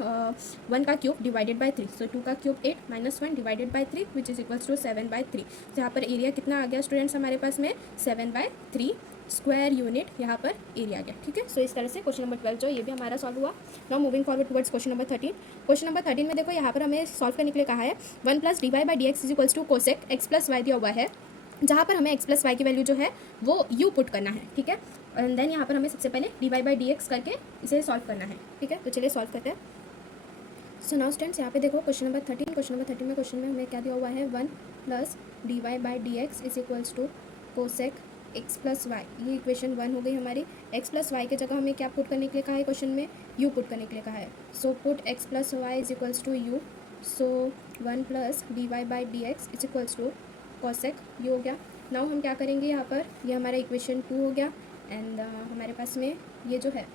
1 का क्यूब डिवाइडेड बाय 3। सो 2 का cube 8 minus 1 divided by 3 which is equals to 7/3। तो यहाँ पर एरिया कितना आ गया स्टूडेंट्स हमारे पास में 7/3 स्क्वायर यूनिट यहाँ पर एरिया आ गया, ठीक है। सो इस तरह से क्वेश्चन नंबर 12 जो ये भी हमारा सॉल्व हुआ। Now moving forward towards question number 13। Question number 13 में देखो यहाँ पर हमें सॉल्व करने के लिए कहा है 1 plus d y by d x is equals to cosec x plus y दिया हुआ है, जहाँ पर हमें x प्लस वाई की वैल्यू जो है वो u पुट करना है, ठीक है। एंड देन यहाँ पर हमें सबसे पहले d y by d x करके इसे सॉल्व करना है, ठीक है। तो चलिए सॉल्व करते हैं। सो नाउ स्टूडेंट्स यहाँ पे देखो क्वेश्चन नंबर 13, क्वेश्चन नंबर 13 में क्वेश्चन में हमें क्या दिया हुआ है, 1 plus d y by d x is equals to cosec x plus y, ये इक्वेशन 1 हो गई हमारी। x प्लस वाई की जगह हमें क्या पुट करने के लिए कहा है क्वेश्चन में, u पुट करने के लिए कहा है। So put x plus y is equals to u। So 1 plus d y by d x is equals to cosec u हो गया। नाउ हम क्या करेंगे यहाँ पर, ये हमारा इक्वेशन 2 हो गया एंड हमारे पास में ये जो है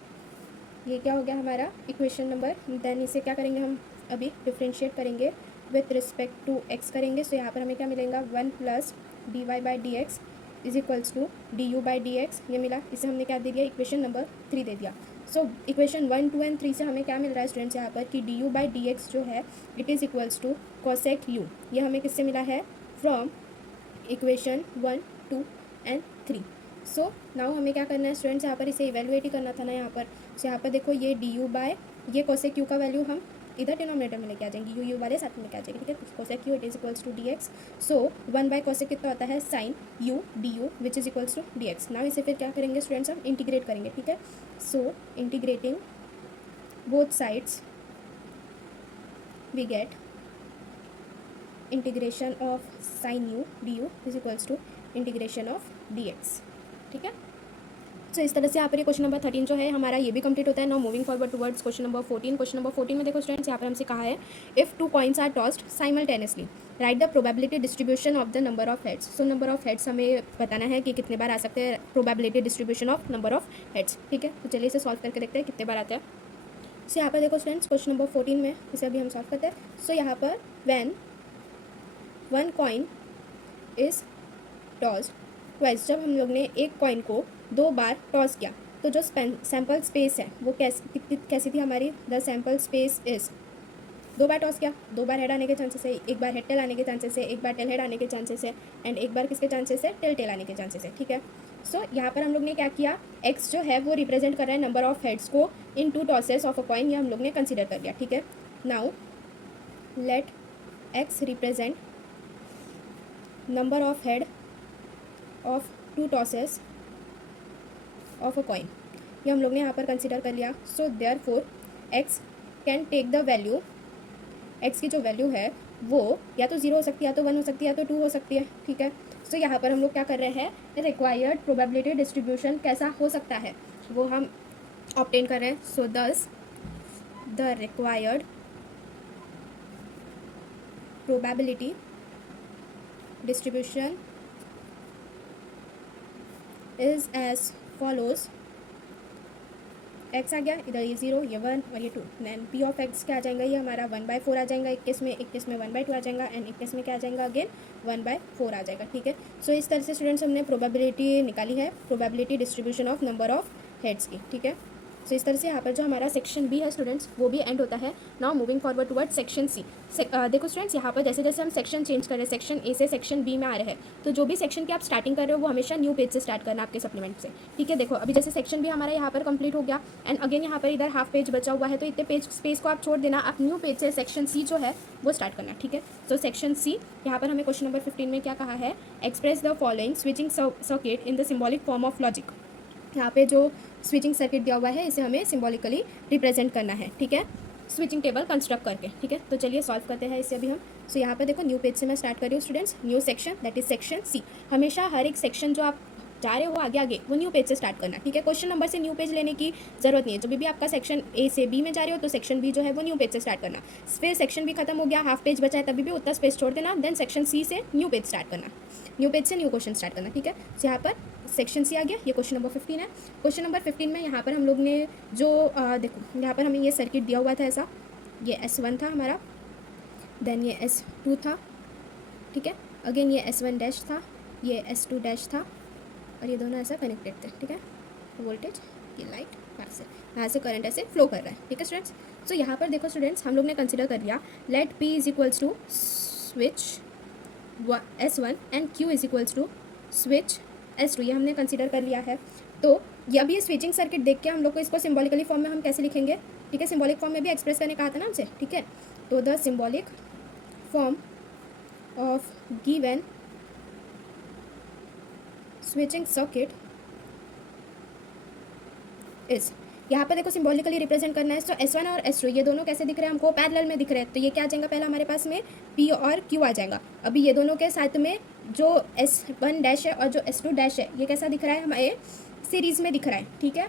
ये क्या हो गया हमारा इक्वेशन नंबर। देन इसे क्या करेंगे हम अभी डिफ्रेंशिएट करेंगे विथ रिस्पेक्ट टू x करेंगे। सो यहाँ पर हमें क्या मिलेगा, 1 plus d y by d x is equals to d u by d x, ये मिला। इसे हमने क्या दे दिया, इक्वेशन नंबर 3 दे दिया। सो इक्वेशन 1, 2 एंड 3 से हमें क्या मिल रहा है स्टूडेंट्स यहाँ पर कि d u by d x जो है it is equals to cosec u, ये हमें किससे मिला है, from equation 1, 2 and 3। So now हमें क्या करना है स्टूडेंट्स, यहाँ पर इसे इवेलुएट ही करना था ना यहाँ पर। सो यहाँ पर देखो ये डी यू बाय ये कोसेक यू का वैल्यू हम इधर डिनोमिनेटर में लेके आ जाएंगे, यू वाले साथ में लेके आ जाएंगे, ठीक है। Cosec u it is equals to d x. So 1 by cosec कितना होता है, sine u d u which is equals to d x. Now इसे फिर क्या करेंगे स्टूडेंट्स, हम इंटीग्रेट करेंगे, ठीक है। So integrating both sides we get integration of sine u d u is equals to integration of d x, ठीक है। सो इस तरह से यहाँ पर ये क्वेश्चन नंबर 13 जो है हमारा ये भी कंप्लीट होता है। Now moving forward towards question number 14। Question number 14 में देखो स्टूडेंट्स यहाँ पर हमसे कहा है if 2 coins are tossed simultaneously write the probability distribution of the number of heads. So number of heads हमें बताना है कि कितने बार आ सकते हैं probability distribution of number of heads, ठीक है। तो चलिए इसे सॉल्व करके देखते हैं कितने बार आते हैं। सो यहाँ पर देखो स्टूडेंट्स क्वेश्चन नंबर 14 में इसे अभी हम सॉल्व करते हैं। सो यहाँ पर when 1 coin is tossed twice, जब हम लोग ने एक कॉइन को 2 बार टॉस किया तो जो सैम्पल स्पेस है वो कैसी थी हमारी, the sample space is 2 bar toss किया, 2 बार हेड आने के चांसेस है, एक बार हेड टेल आने के चांसेस है, एक बार टेल हेड आने के चांसेस है एंड एक बार किसके चांसेस है, टेल टेल आने के चांसेस है, ठीक है। सो यहाँ पर हम लोग ने क्या किया, एक्स जो है वो रिप्रेजेंट कर रहा है नंबर ऑफ हेड्स को in 2 tosses of a coin, ये हम लोग ने कंसिडर कर लिया, ठीक है। Now let x represent number of head of 2 tosses of a coin, ये हम लोग ने यहाँ पर कंसिडर कर लिया। So therefore x can take the value, x की जो वैल्यू है वो या तो 0 हो सकती है, या तो 1 हो सकती है, या तो 2 हो सकती है, ठीक है। सो यहाँ पर हम लोग क्या कर रहे हैं, रिक्वायर्ड प्रोबेबिलिटी डिस्ट्रीब्यूशन कैसा हो सकता है वो हम ऑब्टेन कर रहे हैं। So thus the required probability distribution is as follows, x आ गया इधर, ये 0, ये 1 और ये 2। दैन पी ऑफ एक्स क्या आ जाएगा, ये हमारा 1/4 आ जाएगा 21 में, 21 में 1/2 आ जाएगा एंड 21 में क्या आ जाएगा अगेन 1/4 आ जाएगा, ठीक है। सो इस तरह से स्टूडेंट्स हमने प्रोबेबिलिटी निकाली है, probability distribution of number of heads की, ठीक है। सो इस तरह से यहाँ पर जो हमारा सेक्शन बी है स्टूडेंट्स वो भी एंड होता है। Now moving forward toward section C. देखो स्टूडेंट्स यहाँ पर जैसे जैसे हम सेक्शन चेंज कर रहे हैं, सेक्शन ए से सेक्शन बी में आ रहे हैं, तो जो भी सेक्शन की आप स्टार्टिंग कर रहे हो वो हमेशा न्यू पेज से स्टार्ट करना आपके सप्लीमेंट से। ठीक है, देखो अभी जैसे सेक्शन बी हमारा यहाँ पर कंप्लीट हो गया एंड अगेन यहाँ पर इधर हाफ पेज बचा हुआ है, तो इतने पेज स्पेस को आप छोड़ देना, आप न्यू पेज से सेक्शन सी जो है वो स्टार्ट करना। ठीक है, तो सेक्शन सी यहाँ पर हमें क्वेश्चन नंबर 15 में क्या कहा है, express the following switching circuit in the symbolic form of logic. यहाँ पे जो स्विचिंग सर्किट दिया हुआ है इसे हमें सिम्बॉलिकली रिप्रेजेंट करना है। ठीक है, स्विचिंग टेबल कंस्ट्रक्ट करके। ठीक है, तो चलिए सॉल्व करते हैं इसे अभी हम। सो यहाँ पर देखो न्यू पेज से मैं स्टार्ट कर रही हूँ students, new section that is section C. हमेशा हर एक सेक्शन जो आप जा रहे हो आगे आगे वो न्यू पेज से स्टार्ट करना। ठीक है, क्वेश्चन नंबर से न्यू पेज लेने की जरूरत नहीं है। जब भी आपका सेक्शन ए से बी में जा रहे हो तो सेक्शन बी जो है वो न्यू पेज से स्टार्ट करना। फिर सेक्शन बी खत्म हो गया, हाफ पेज बचा है, तभी भी उतना स्पेस छोड़ देना, देन सेक्शन सी से न्यू पेज स्टार्ट करना, न्यू पेज से न्यू क्वेश्चन स्टार्ट करना। ठीक है, तो यहाँ पर सेक्शन सी आ गया, ये क्वेश्चन नंबर 15 है। क्वेश्चन नंबर 15 में यहाँ पर हम लोग ने जो देखो यहाँ पर हमें ये सर्किट दिया हुआ था ऐसा, ये S1 था हमारा, देन ये S2 था। ठीक है, अगेन ये S1 डैश था, ये S2 डैश था और ये दोनों ऐसा कनेक्टेड थे। ठीक है, वोल्टेज, ये लाइट, यहाँ से करंट ऐसे फ्लो कर रहा है। ठीक है स्टूडेंट्स, सो यहाँ पर देखो स्टूडेंट्स हम लोग ने कंसिडर कर लिया let P is equals to switch S1 and Q is equals to switch S2, ये हमने कंसिडर कर लिया है। तो ये अब ये स्विचिंग सर्किट देख के हम लोग को इसको सिम्बॉलिकली फॉर्म में हम कैसे लिखेंगे। ठीक है, सिम्बॉलिक फॉर्म में भी एक्सप्रेस करने कहा था ना हमसे। ठीक है, तो the symbolic form of given switching circuit is, यहाँ पर देखो सिम्बॉलिकली रिप्रेजेंट करना है। तो S1 और S2 ये दोनों कैसे दिख रहे हैं हमको, पैरेलल में दिख रहे हैं, तो ये क्या आ जाएगा पहला हमारे पास में P और Q आ जाएगा। अभी ये दोनों के साथ में जो S1 डैश है और जो S2 डैश है ये कैसा दिख रहा है, हमारे सीरीज में दिख रहा है। ठीक है,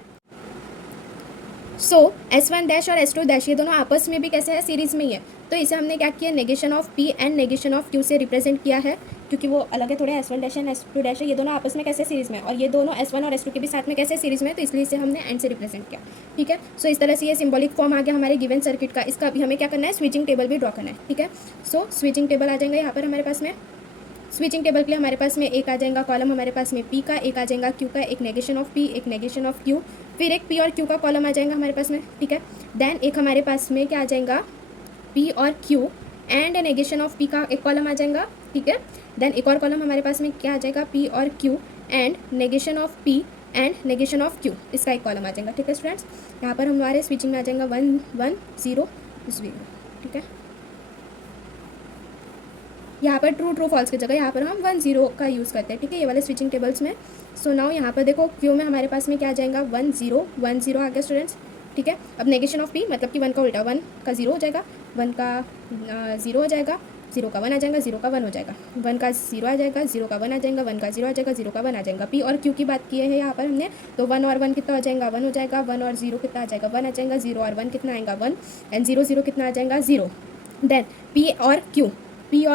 सो S1 डैश और S2 डैश ये दोनों आपस में भी कैसे है, सीरीज में ही है। तो इसे हमने क्या किया, negation of P and negation of Q से रिप्रेजेंट किया है, क्योंकि वो अलग है थोड़े, S1 dash and S2 dash है, ये दोनों आपस में कैसे सीरीज में, और ये दोनों S1 और S2 के भी साथ में कैसे सीरीज में, तो इसलिए इसे हमने एंड से रिप्रेजेंट किया। ठीक है, सो इस तरह से ये सिम्बॉलिक फॉर्म आ गया हमारे गिवन सर्किट का। इसका अभी हमें क्या करना है, स्विचिंग टेबल भी ड्रॉ करना है। ठीक है, सो स्विचिंग टेबल आ जाएगा यहाँ पर हमारे पास में। स्विचिंग टेबल के लिए हमारे पास में एक आ जाएगा कॉलम हमारे पास में P का, एक आ जाएगा Q का, एक नेगेशन ऑफ P, एक नेगेशन ऑफ Q, फिर एक P और Q का कॉलम आ जाएगा हमारे पास में। ठीक है, देन एक हमारे पास में क्या आ जाएगा, P और Q and negation of P का एक कॉलम आ जाएगा। ठीक है, देन एक और कॉलम हमारे पास में क्या आ जाएगा, P और Q and negation of P and negation of Q, इसका एक कॉलम आ जाएगा। ठीक है स्टूडेंट्स, यहाँ पर हमारे स्विचिंग में आ जाएगा 1 1 0 0। ठीक है, यहाँ पर ट्रू ट्रू फॉल्स की जगह यहाँ पर हम 1 0 का यूज़ करते हैं। ठीक है, ये वाले स्विचिंग टेबल्स में। सो नाउ यहाँ पर देखो Q में हमारे पास में क्या आ जाएगा, 1 0 1 0 आ गया स्टूडेंट्स। ठीक है, अब नेगेशन ऑफ P मतलब कि 1 का उल्टा, 1 का 0 हो जाएगा, 1 का 0 हो जाएगा, 0 का 1 आ जाएगा, 0 का 1 हो जाएगा, 1 का 0 आ जाएगा, 0 का 1 आ जाएगा, 1 का 0 आ जाएगा, 0 का 1 आ जाएगा। P और Q की बात की है यहाँ पर हमने, तो 1 और 1 कितना हो जाएगा, 1 हो जाएगा, 1 और 0 कितना आ जाएगा, 1 आ जाएगा, 0 और 1 कितना आएगा, 1 एंड 0 0 कितना आ जाएगा, 0। देन P और Q, P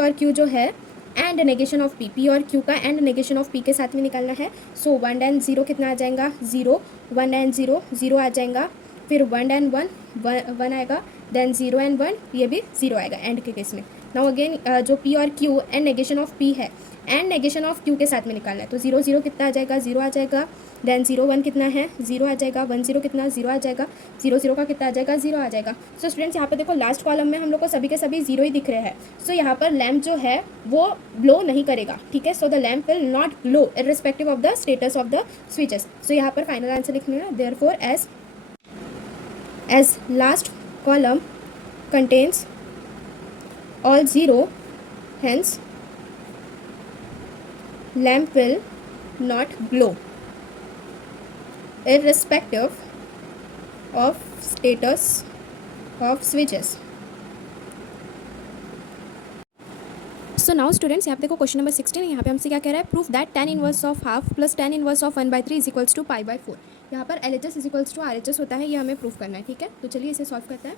और Q जो है एंड नेगेशन ऑफ P और Q का एंड नेगेशन ऑफ P के साथ में निकालना है। सो 1 एंड 0 कितना आ जाएगा, 0, 1 एंड 0 0 आ जाएगा, फिर 1 एंड 1 आएगा, देन 0 एंड 1 ये भी 0 आएगा एंड के केस में। नाउ अगेन जो P और Q and negation of P है एंड नेगेशन ऑफ Q के साथ में निकालना है, तो 0 0 कितना आ जाएगा, 0 आ जाएगा, देन 0 1 कितना है, 0 आ जाएगा, 1 0 कितना, 0 आ जाएगा, 0 0 का कितना आ जाएगा, 0 आ जाएगा। सो स्टूडेंट्स यहाँ पर देखो लास्ट कॉलम में हम लोग को सभी के सभी 0 ही दिख रहे हैं। सो यहाँ पर लैम्प जो है वो ब्लो नहीं करेगा। ठीक है, so the lamp will not glow irrespective of the status of the switches. So यहाँ पर फाइनल आंसर लिखने है, therefore as last column contains all 0, hence lamp will not glow irrespective of status of switches. So now students यहाँ पे देखो क्वेश्चन नंबर 16 यहाँ पे हमसे क्या कह रहा है, proof that tan inverse of half plus tan inverse of 1/3 is equals to π/4। यहाँ पर LHS is equals to RHS होता है, ये हमें प्रूफ करना है। ठीक है, तो चलिए इसे सॉल्व करते हैं।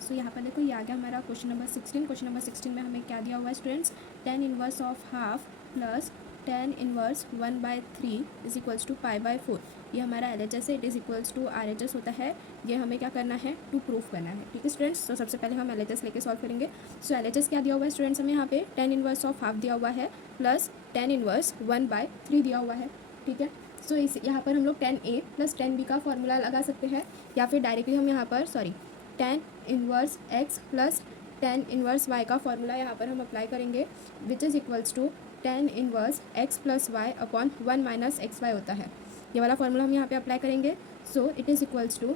सो यहाँ पर देखो ये आ गया हमारा क्वेश्चन नंबर 16। क्वेश्चन नंबर 16 में हमें क्या दिया हुआ है students, tan inverse of half plus tan inverse 1/3 is equals to π/4। ये हमारा LHS है, it is equals to RHS होता है। ये हमें क्या करना है, टू प्रूफ करना है। ठीक है स्टूडेंट्स, तो सबसे पहले हम LHS लेके सॉल्व करेंगे। सो LHS क्या दिया हुआ है स्टूडेंट्स, हमें यहाँ पे tan इनवर्स ऑफ हाफ दिया हुआ है प्लस tan इनवर्स 1/3 दिया हुआ है। ठीक है, सो इस यहाँ पर हम लोग 10A प्लस 10B का फॉर्मूला लगा सकते हैं, या फिर डायरेक्टली हम यहाँ पर tan inverse x plus tan inverse y का फॉर्मूला यहाँ पर हम अप्लाई करेंगे, which is equals to tan inverse x plus y upon 1 minus x y होता है। ये वाला फॉर्मूला हम यहाँ पे अप्लाई करेंगे। So it is equals to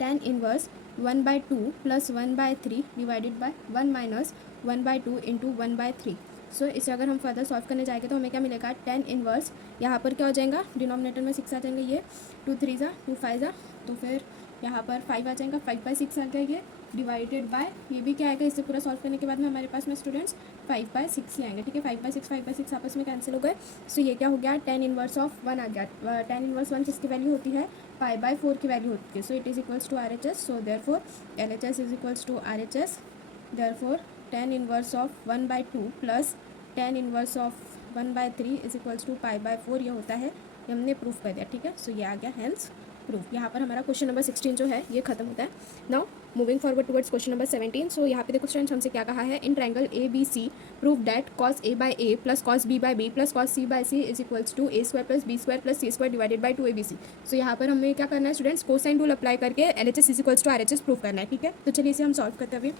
tan inverse 1/2 plus 1/3 divided by 1 minus 1/2 into 1/3। So इसे अगर हम फर्दर सॉल्व करने जाएंगे तो हमें क्या मिलेगा, tan इनवर्स यहाँ पर क्या हो जाएगा, डिनोमिनेटर में 6 आ जाएंगे, ये 2 3 ज़ा 2 5 ज़ा, तो फिर यहाँ पर 5 आ जाएगा, 5/6 आ गया ये, डिवाइडेड बाय ये भी क्या आएगा, इससे पूरा सॉल्व करने के बाद में हमारे पास में स्टूडेंट्स 5/6 ही आएंगे। ठीक है, 5/6 आपस में कैंसिल हो गए। सो ये क्या हो गया, tan इनवर्स ऑफ 1 आ गया। tan इनवर्स 1 किसकी वैल्यू होती है, π/4 की वैल्यू होती है। So it is equals to RHS। So therefore LHS is equals to RHS। Therefore tan inverse of 1/2 plus tan inverse of 1/3 is equals to π/4 ये होता है, ये हमने प्रूफ कर दिया। ठीक है, सो ये आ गया हेल्स प्रूफ। यहाँ पर हमारा क्वेश्चन नंबर 16 जो है ये खत्म होता है। Now moving forward towards question number 17। So यहाँ पे देखो स्टूडेंट्स, हमसे क्या कहा है, in triangle ABC prove that cos A/A plus cos B/B plus cos C/C is equals to A² plus B² plus C² divided by 2ABC। सो यहाँ पर हमें क्या करना है स्टूडेंट्स, कोसाइन रूल अप्लाई करके LHS is equals to RHS prove करना है। ठीक है, तो चलिए इसे हम सॉल्व करते हैं अभी।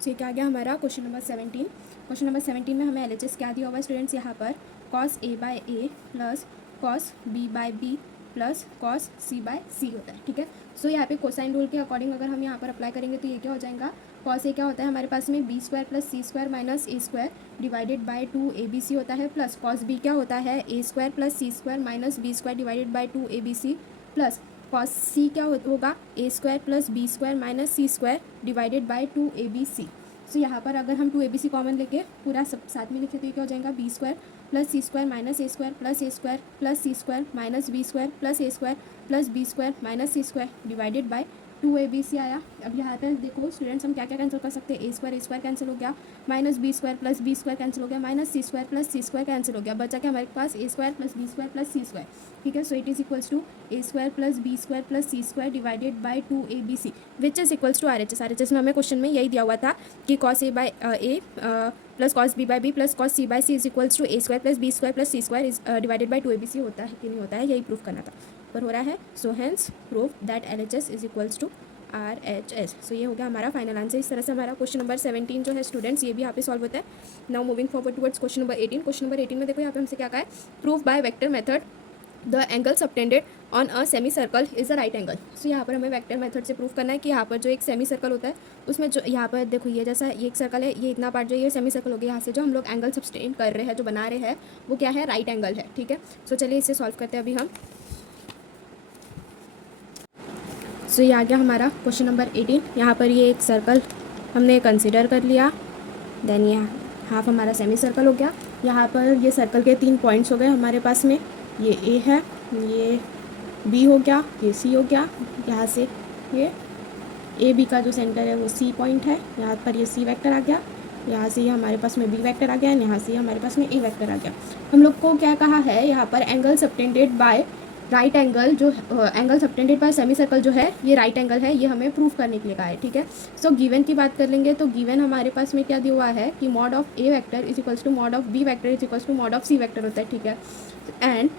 सो ये क्या आ गया हमारा क्वेश्चन नंबर 17। क्वेश्चन नंबर 17 में हमें LHS क्या दिया हुआ है स्टूडेंट्स, यहाँ पर cos A/A plus cos B/B plus cos C/C होता है। ठीक है, सो यहाँ पे कोसाइन रूल के अकॉर्डिंग अगर हम यहाँ पर अप्लाई करेंगे तो ये क्या हो जाएगा, cos A क्या होता है हमारे पास में B² plus C² minus A² divided by 2ABC होता है, प्लस cos B क्या होता है A² plus C² minus B² divided by 2ABC plus cos C क्या होगा A² plus B² minus C² divided by 2ABC। सो यहाँ पर अगर हम 2ABC कॉमन लेके पूरा सब साथ में लिखे तो ये क्या हो जाएगा, B² plus C² minus A² plus A² plus C² minus B² plus A² plus B² minus C² divided by 2ABC आया। अब यहाँ पर देखो स्टूडेंट्स, हम क्या क्या कैंसिल कर सकते हैं, A² कैंसिल हो गया, minus B² plus B² cancel हो गया, minus C² plus C² cancel हो गया, बचा क्या हमारे पास A² plus B² plus C²। ठीक है, so it is equals to A² plus B² plus C² divided by 2ABC which is equals to RHS। RHS में हमें क्वेश्चन में यही दिया हुआ था कि cos A/A plus cos B/B plus cos C/C is equals to A² plus B² plus C² is divided by 2ABC होता है कि नहीं होता है, यही प्रूफ करना था, पर हो रहा है। So hence proof that LHS is equals to RHS। So ये हो गया हमारा फाइनल आंसर। इस तरह से हमारा क्वेश्चन नंबर 17 जो है स्टूडेंट्स ये भी यहाँ पे सॉल्व होता है। Now moving forward towards question number 18। Question number 18 में देखो यहाँ पे हमसे क्या कहा है, proof by vector method the angle subtended on a semi circle is a right angle. So यहाँ पर हमें वेक्टर मेथड से प्रूफ करना है कि यहाँ पर जो एक सेमी सर्कल होता है उसमें जो यहाँ पर देखो ये जैसा ये एक सर्कल है, ये इतना पार्ट जो ये सेमी सर्कल हो गया, यहाँ से जो हम लोग एंगल सबटेंड कर रहे हैं, जो बना रहे हैं वो क्या है, राइट एंगल है। ठीक है, सो चलिए इसे सॉल्व करते हैं अभी हम। सो ये आ गया हमारा क्वेश्चन नंबर 18। यहाँ पर ये एक सर्कल हमने कंसिडर कर लिया, देन ये हाफ हमारा सेमी सर्कल हो गया। यहाँ पर ये सर्कल के 3 पॉइंट्स हो गए हमारे पास में, ये A है, ये B हो गया, ये C हो गया। यहाँ से ये AB का जो सेंटर है वो C पॉइंट है, यहाँ पर ये C वेक्टर आ गया, यहाँ से ये हमारे पास में B वेक्टर आ गया, यहाँ से हमारे पास में A वेक्टर आ गया। हम लोग को क्या कहा है यहाँ पर, angle subtended by right angle, जो angle subtended by semi circle जो है ये राइट एंगल है, ये हमें प्रूफ करने के लिए कहा है। ठीक है, सो गिवन की बात कर लेंगे तो गिवन हमारे पास में क्या दिया हुआ है कि mod of A vector is equals to mod of B vector is equals to mod of C vector होता है। ठीक है, and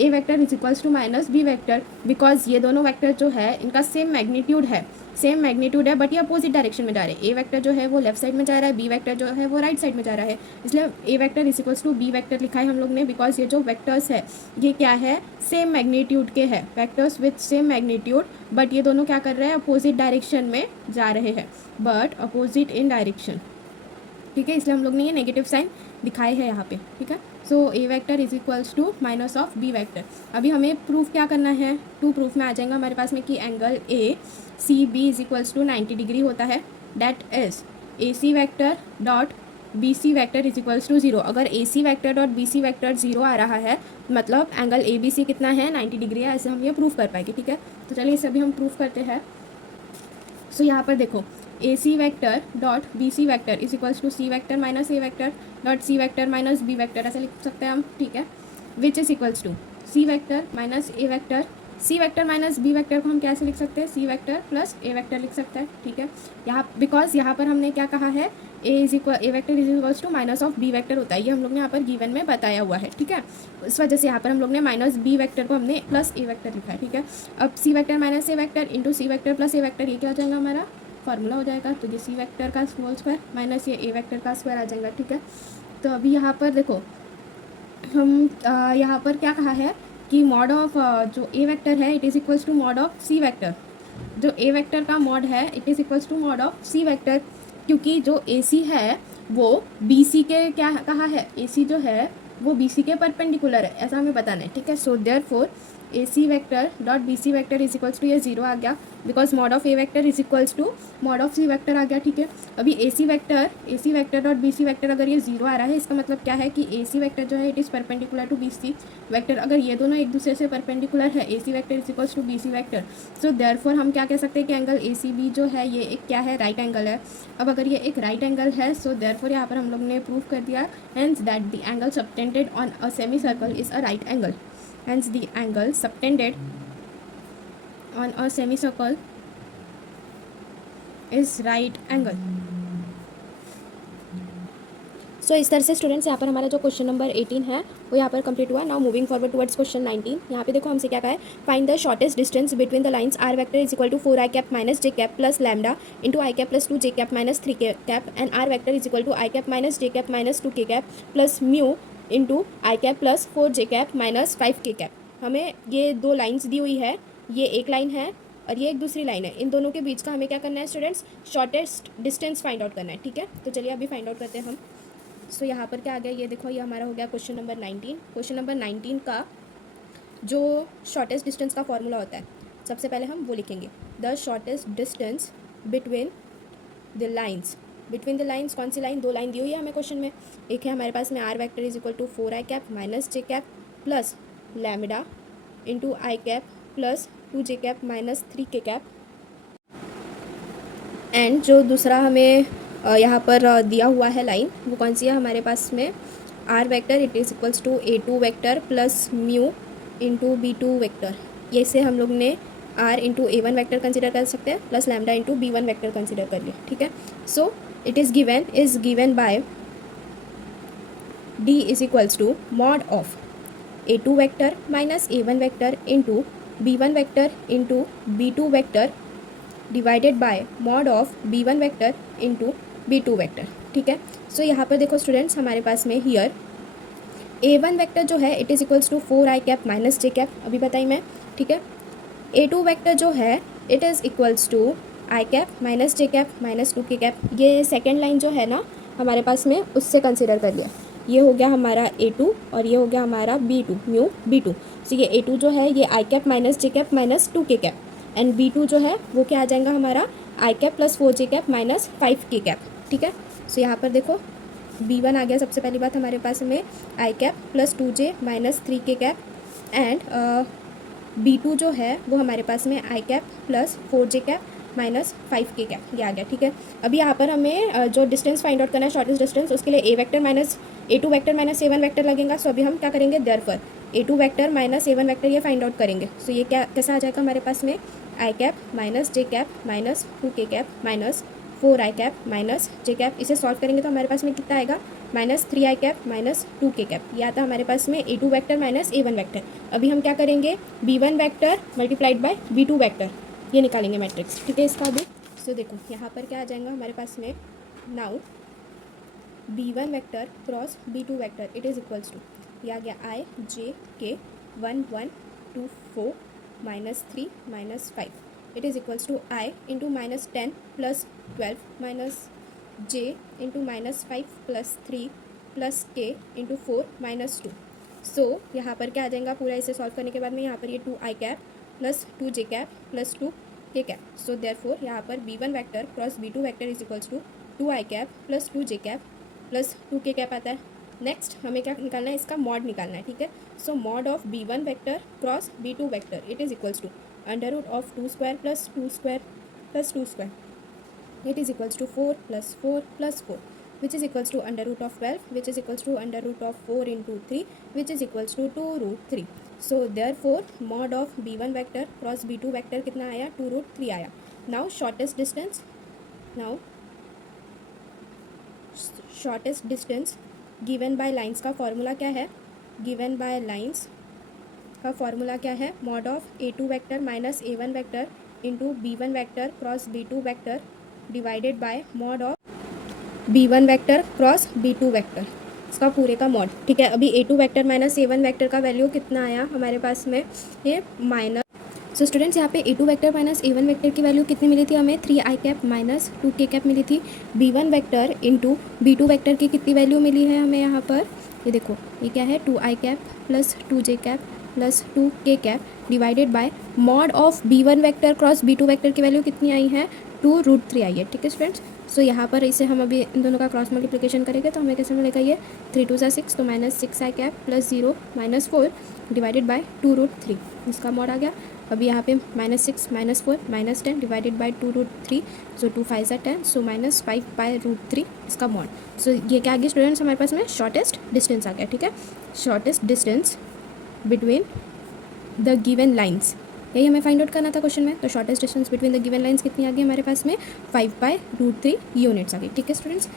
A vector is equals to minus B vector, because ये दोनों वेक्टर जो है इनका सेम मैग्नीट्यूड है, बट ये अपोजिट डायरेक्शन में जा रहे हैं। A वेक्टर जो है वो लेफ्ट साइड में जा रहा है, B वेक्टर जो है वो राइट साइड में जा रहा है, इसलिए A vector is equals to B vector लिखा है हम लोग ने, बिकॉज ये जो वेक्टर्स है ये क्या है, सेम मैग्नीट्यूड के हैं, vectors with same magnitude, but ये दोनों क्या कर रहे हैं, अपोजिट डायरेक्शन में जा रहे हैं, बट अपोजिट इन डायरेक्शन। ठीक है, इसलिए हम लोग ने ये नेगेटिव साइन दिखाए हैं यहाँ पे। ठीक है, so A vector is equals to minus of B vector. अभी हमें प्रूफ क्या करना है, 2 प्रूफ में आ जाएगा हमारे पास में कि angle ACB is equals to 90 degree होता है, that is AC vector dot BC vector is equals to 0। अगर AC vector dot BC vector 0 आ रहा है मतलब एंगल ABC कितना है, 90 डिग्री है, ऐसे हम ये प्रूफ कर पाएंगे। ठीक है, तो चलिए इसे अभी हम प्रूफ करते हैं। सो यहाँ पर देखो AC vector dot BC vector is equals to C vector minus A vector dot C vector minus B vector, ऐसे लिख सकते हैं हम। ठीक है, which is equals to C vector minus A vector, C vector minus B vector को हम कैसे लिख सकते हैं, C vector plus A vector लिख सकते हैं। ठीक है, यहाँ बिकॉज यहाँ पर हमने क्या कहा है a vector is equals to minus of b vector होता है, ये हम लोग ने यहाँ पर गिवन में बताया हुआ है, ठीक है। इस वजह से यहाँ पर हम लोग ने माइनस बी वेक्टर को हमने प्लस ए वेक्टर लिखा है, ठीक है। अब सी वेक्टर माइनस ए vector into C vector plus ए वेक्टर, ये क्या हो जाएगा हमारा फार्मूला हो जाएगा। तो ये सी वेक्टर का होल स्क्वायर माइनस ये ए वेक्टर का स्क्वायर आ जाएगा, ठीक है। तो अभी यहाँ पर देखो हम यहाँ पर क्या कहा है कि मॉड ऑफ जो ए वेक्टर है it is equals to mod of C vector. जो ए वेक्टर का मॉड है it is equals to mod of C vector, क्योंकि जो ए सी है वो बी सी के क्या कहा है, ए सी जो है वो बी सी के परपेंडिकुलर है, ऐसा हमें बताना है, ठीक है। सो therefore A C vector dot B C vector is equals to ये जीरो आ गया, because mod of A vector is equals to mod of C vector आ गया, ठीक है। अभी A C vector dot B C vector अगर ये जीरो आ रहा है, इसका मतलब क्या है कि ए सी वेक्टर जो है it is perpendicular to b C vector. अगर ये दोनों एक दूसरे से परपेंडिकुलर है, a C vector is equals to b C vector, so therefore हम क्या कह सकते हैं कि एंगल ए सी बी जो है ये एक क्या है, राइट एंगल है। अब अगर ये एक राइट एंगल है, सो देयरफॉर यहाँ पर हम लोग ने प्रूव कर दिया hence that the angle subtended on a semi circle is a right angle, hence the angle subtended on a semicircle is right angle। सो इस तरह से स्टूडेंट्स यहाँ पर हमारा जो क्वेश्चन नंबर 18 है वो यहाँ पर कंप्लीट हुआ। Now moving forward towards question 19। यहाँ पे देखो हमसे क्या कहा है, find the shortest distance between the lines r vector is equal to 4 i cap minus j cap plus lambda into i cap plus 2 j cap minus 3 cap and r vector is equal to i cap minus j cap minus 2 k cap plus mu into i cap plus 4 J cap minus 5 के कैप। हमें ये दो लाइन्स दी हुई है, ये एक लाइन है और ये एक दूसरी लाइन है, इन दोनों के बीच का हमें क्या करना है students, shortest distance find out करना है, ठीक है। तो चलिए अभी फाइंड आउट करते हैं हम। सो यहाँ पर क्या आ गया, ये देखो ये हमारा हो गया क्वेश्चन नंबर 19। क्वेश्चन नंबर 19 का जो शॉर्टेस्ट डिस्टेंस का फॉर्मूला होता है, सबसे पहले हम वो लिखेंगे, the shortest distance between the lines. Between the lines कौन सी लाइन, दो लाइन दी हुई है हमें क्वेश्चन में। एक है हमारे पास में r vector is equal to 4 i cap minus j cap plus lambda into i cap plus 2 j cap minus 3 k cap, and जो दूसरा हमें यहाँ पर दिया हुआ है लाइन वो कौन सी है हमारे पास में, r vector it is equals to a two vector plus mu into b two vector. ये से हम लोग ने r into a one vector consider कर सकते हैं plus lambda into b one vector consider कर लिया, ठीक है। So it is given by d is equals to mod of a two vector minus a one vector into b one vector into b two vector divided by mod of b one vector into b two vector, ठीक है। सो यहाँ पर देखो स्टूडेंट्स हमारे पास में हियर ए वन वैक्टर जो है it is equals to 4 i cap minus j cap, अभी बताई मैं, ठीक है। ए टू वैक्टर जो है it is equals to i cap minus j cap minus 2 k cap. ये सेकेंड लाइन जो है ना हमारे पास में उससे कंसिडर कर लिया, ये हो गया हमारा ए टू और ये हो गया हमारा b two, mu b two. तो ये ए टू जो है ये i cap minus j cap minus 2 k cap, and B to जो है वो क्या आ जाएगा हमारा आई कैप प्लस 4 जे कैप माइनस 5 के कैप, ठीक है। सो यहाँ पर देखो बी वन आ गया सबसे पहली बात हमारे पास में आई cap plus 2 J minus 3 k cap, and B to जो है वो हमारे पास में आई कैप प्लस 4 जे कैप माइनस 5 के कैप, ये आ गया, ठीक है। अभी यहाँ पर हमें जो डिस्टेंस फाइंड आउट करना है शॉर्टेस्ट डिस्टेंस, उसके लिए a vector minus a two vector minus a one vector लगेगा। सो अभी हम क्या करेंगे, therefore a two vector minus a one vector ये फाइंड आउट करेंगे। सो ये क्या कैसा आ जाएगा हमारे पास में आई cap minus j cap minus 2 k cap minus 4 i cap minus j cap. इसे सॉल्व करेंगे तो हमारे पास में कितना आएगा, माइनस 3 आई कैप माइनस 2 के कैप। ये आता है हमारे पास में a two vector minus a one vector. अभी हम क्या करेंगे, b one vector multiplied by b two vector ये निकालेंगे मैट्रिक्स, ठीक है इसका। अभी सो देखो यहाँ पर क्या आ जाएगा हमारे पास में, now b one vector cross b two vector it is equals to, ये आ गया आई जे के 1 1 2 4 minus 3 minus 5 it is equals to i into minus 10 plus 12 minus j into minus 5 plus 3 plus k into 4 minus 2। So यहाँ पर क्या आ जाएगा, पूरा इसे सॉल्व करने के बाद में यहाँ पर ये 2 i cap plus 2 j cap plus 2 k cap. So therefore यहाँ पर b one vector cross b two vector is equals to 2 i cap plus 2 j cap plus 2 k cap आता है। नेक्स्ट हमें क्या निकालना है, इसका मॉड निकालना है, ठीक है। So mod of b one vector cross b two vector it is equals to under root of 2 square plus 2 square plus 2 square it is equals to 4 plus 4 plus 4 which is equals to under root of 12 which is equals to under root of 4 into 3 which is equals to 2 root 3। so therefore mod of b1 vector cross b2 vector कितना आया, 2 root 3 आया। now shortest distance, now shortest distance given by lines का फॉर्मूला क्या है? गिवन बाय लाइंस का फॉर्मूला क्या है? Mod of A2 vector minus A1 vector into B1 vector cross B2 vector divided by mod of B1 vector cross B2 vector, इसका पूरे का मॉड। ठीक है, अभी A2 vector minus A1 vector का वैल्यू कितना आया हमारे पास में? ये माइनस। सो स्टूडेंट्स यहाँ पे A2 vector minus A1 vector की वैल्यू कितनी मिली थी हमें? 3i cap minus 2k cap मिली थी। B1 vector into B2 vector की कितनी वैल्यू मिली है हमें यहाँ पर? ये देखो, ये क्या है? 2i cap plus 2j cap plus 2k cap divided by mod of B1 vector cross B2 vector की वैल्यू कितनी आई है? 2√3 आई है। ठीक है स्टूडेंट्स, सो यहाँ पर इसे हम अभी इन दोनों का क्रॉस मल्टीप्लिकेशन करेंगे तो हमें कैसे मिलेगा? ये 3 2 6 तो minus 6i cap plus 0 minus 4 divided bye 2√3, इसका मॉड आ गया। अभी यहाँ पे minus 6 minus 4 minus 10 divided by 2√3, so 2 5 10, so minus 5/√3, इसका मॉड। सो ये क्या आ गया स्टूडेंट्स हमारे पास में? शॉर्टेस्ट डिस्टेंस आ गया। ठीक है, shortest distance between the given lines, यही हमें फाइंड आउट करना था क्वेश्चन में। तो shortest distance between the given lines कितनी आ गई हमारे पास में? 5/√3 यूनिट्स आ गई। ठीक है स्टूडेंट्स,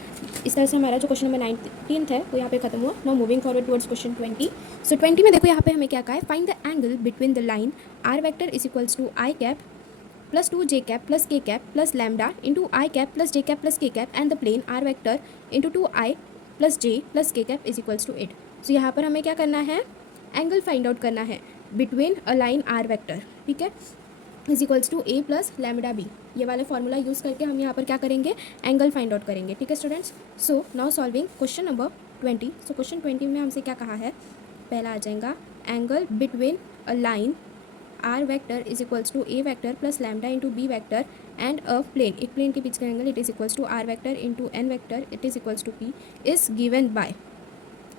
इस तरह से हमारा जो क्वेश्चन नंबर 19 है वो यहाँ पे खत्म हुआ। Now moving forward towards question 20। So 20 में देखो यहाँ पे हमें क्या कहा है? Find the angle between the line r vector is equals to i cap plus 2j cap plus k cap plus lambda into i cap plus j cap plus k cap and the plane r vector into 2i plus j plus k cap is equals to 8। So यहाँ पर हमें क्या करना है? एंगल फाइंड आउट करना है between a line r vector. ठीक है, is equals to a plus lambda b, ये वाले फॉर्मूला यूज़ करके हम यहाँ पर क्या करेंगे? एंगल फाइंड आउट करेंगे। ठीक है students, so now solving question number 20। So question 20 में हमसे क्या कहा है? पहला आ जाएगा angle between a line r vector is equals to a vector plus lambda into b vector and a plane, एक प्लेन के बीच का angle it is equals to r vector into n vector it is equals to p is given by,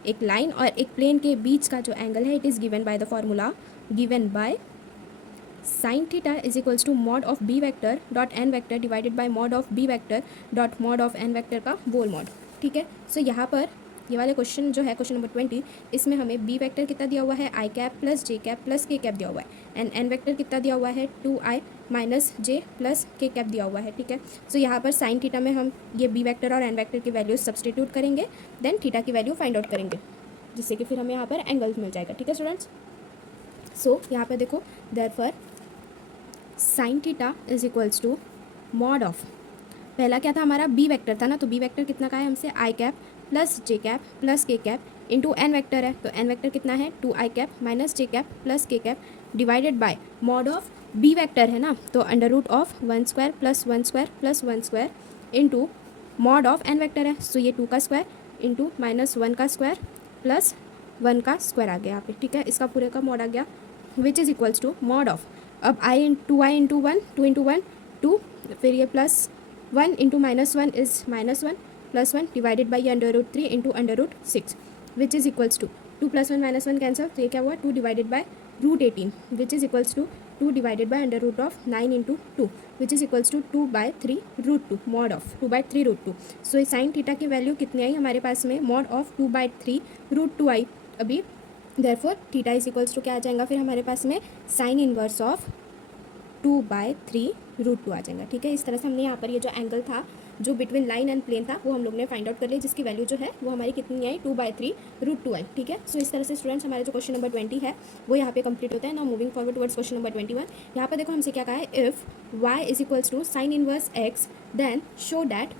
एक लाइन और एक प्लेन के बीच का जो एंगल है it is given by the formula given by sine theta is equals to mod of b vector dot n vector divided by mod of b vector dot mod of n vector का होल मॉड। ठीक है, सो यहाँ पर ये वाले क्वेश्चन जो है क्वेश्चन नंबर 20, इसमें हमें बी वेक्टर कितना दिया हुआ है? आई cap plus j cap plus k cap दिया हुआ है एंड एन वेक्टर कितना दिया हुआ है? 2i माइनस जे प्लस के कैप दिया हुआ है। ठीक है, सो यहाँ पर साइन थीटा में हम ये बी वेक्टर और एन वेक्टर की वैल्यूज सब्सटीट्यूट करेंगे, देन थीटा की वैल्यू फाइंड आउट करेंगे, जिससे कि फिर हमें यहाँ पर एंगल्स मिल जाएगा। ठीक है स्टूडेंट्स, सो यहाँ पर देखो therefore sine theta is equals to mod of, पहला क्या था हमारा? बी वेक्टर था ना, तो बी वेक्टर कितना का है हमसे? I cap plus j cap plus k cap into n vector है, तो एन वेक्टर कितना है? 2i cap minus j cap plus k cap divided by mod of b vector है ना, तो under root of 1 square plus 1 square plus 1 square into mod of n vector है, सो ये 2 का स्क्वायर इंटू माइनस 1 का स्क्वायर प्लस 1 का स्क्वायर आ गया यहाँ पे। ठीक है, इसका पूरे का मॉड आ गया which is equals to mod of, अब two i into one, 2 into 1 2, फिर ये plus 1 into minus 1 is minus 1 plus 1 divided by under root 3 into under root 6 which is equals to 2 plus 1 minus 1 cancel, तो ये क्या हुआ? 2 divided by root 18 which is equals to 2 divided by under root of 9 into 2 which is equals to 2/3 root 2 mod of 2/3 root 2। So sine theta की वैल्यू कितनी आई हमारे पास में? मॉड ऑफ 2/3 रूट 2 आई। अभी therefore theta is equals to क्या आ जाएगा फिर हमारे पास में? साइन इनवर्स ऑफ 2/3 रूट 2 आ जाएगा। ठीक है, इस तरह से हमने यहाँ पर ये जो एंगल था जो बिटवीन लाइन एंड प्लेन था वो हम लोग ने फाइंड आउट कर लिया, जिसकी वैल्यू जो है वो हमारी कितनी आई? 2/3 रूट 2 आई। ठीक है, सो इस तरह से स्टूडेंट्स हमारा जो क्वेश्चन नंबर 20 है वो यहाँ पे कंप्लीट होता है। Now moving forward towards question number 21। यहाँ पर देखो हमसे क्या कहा है? If y is equals to sine inverse x then show that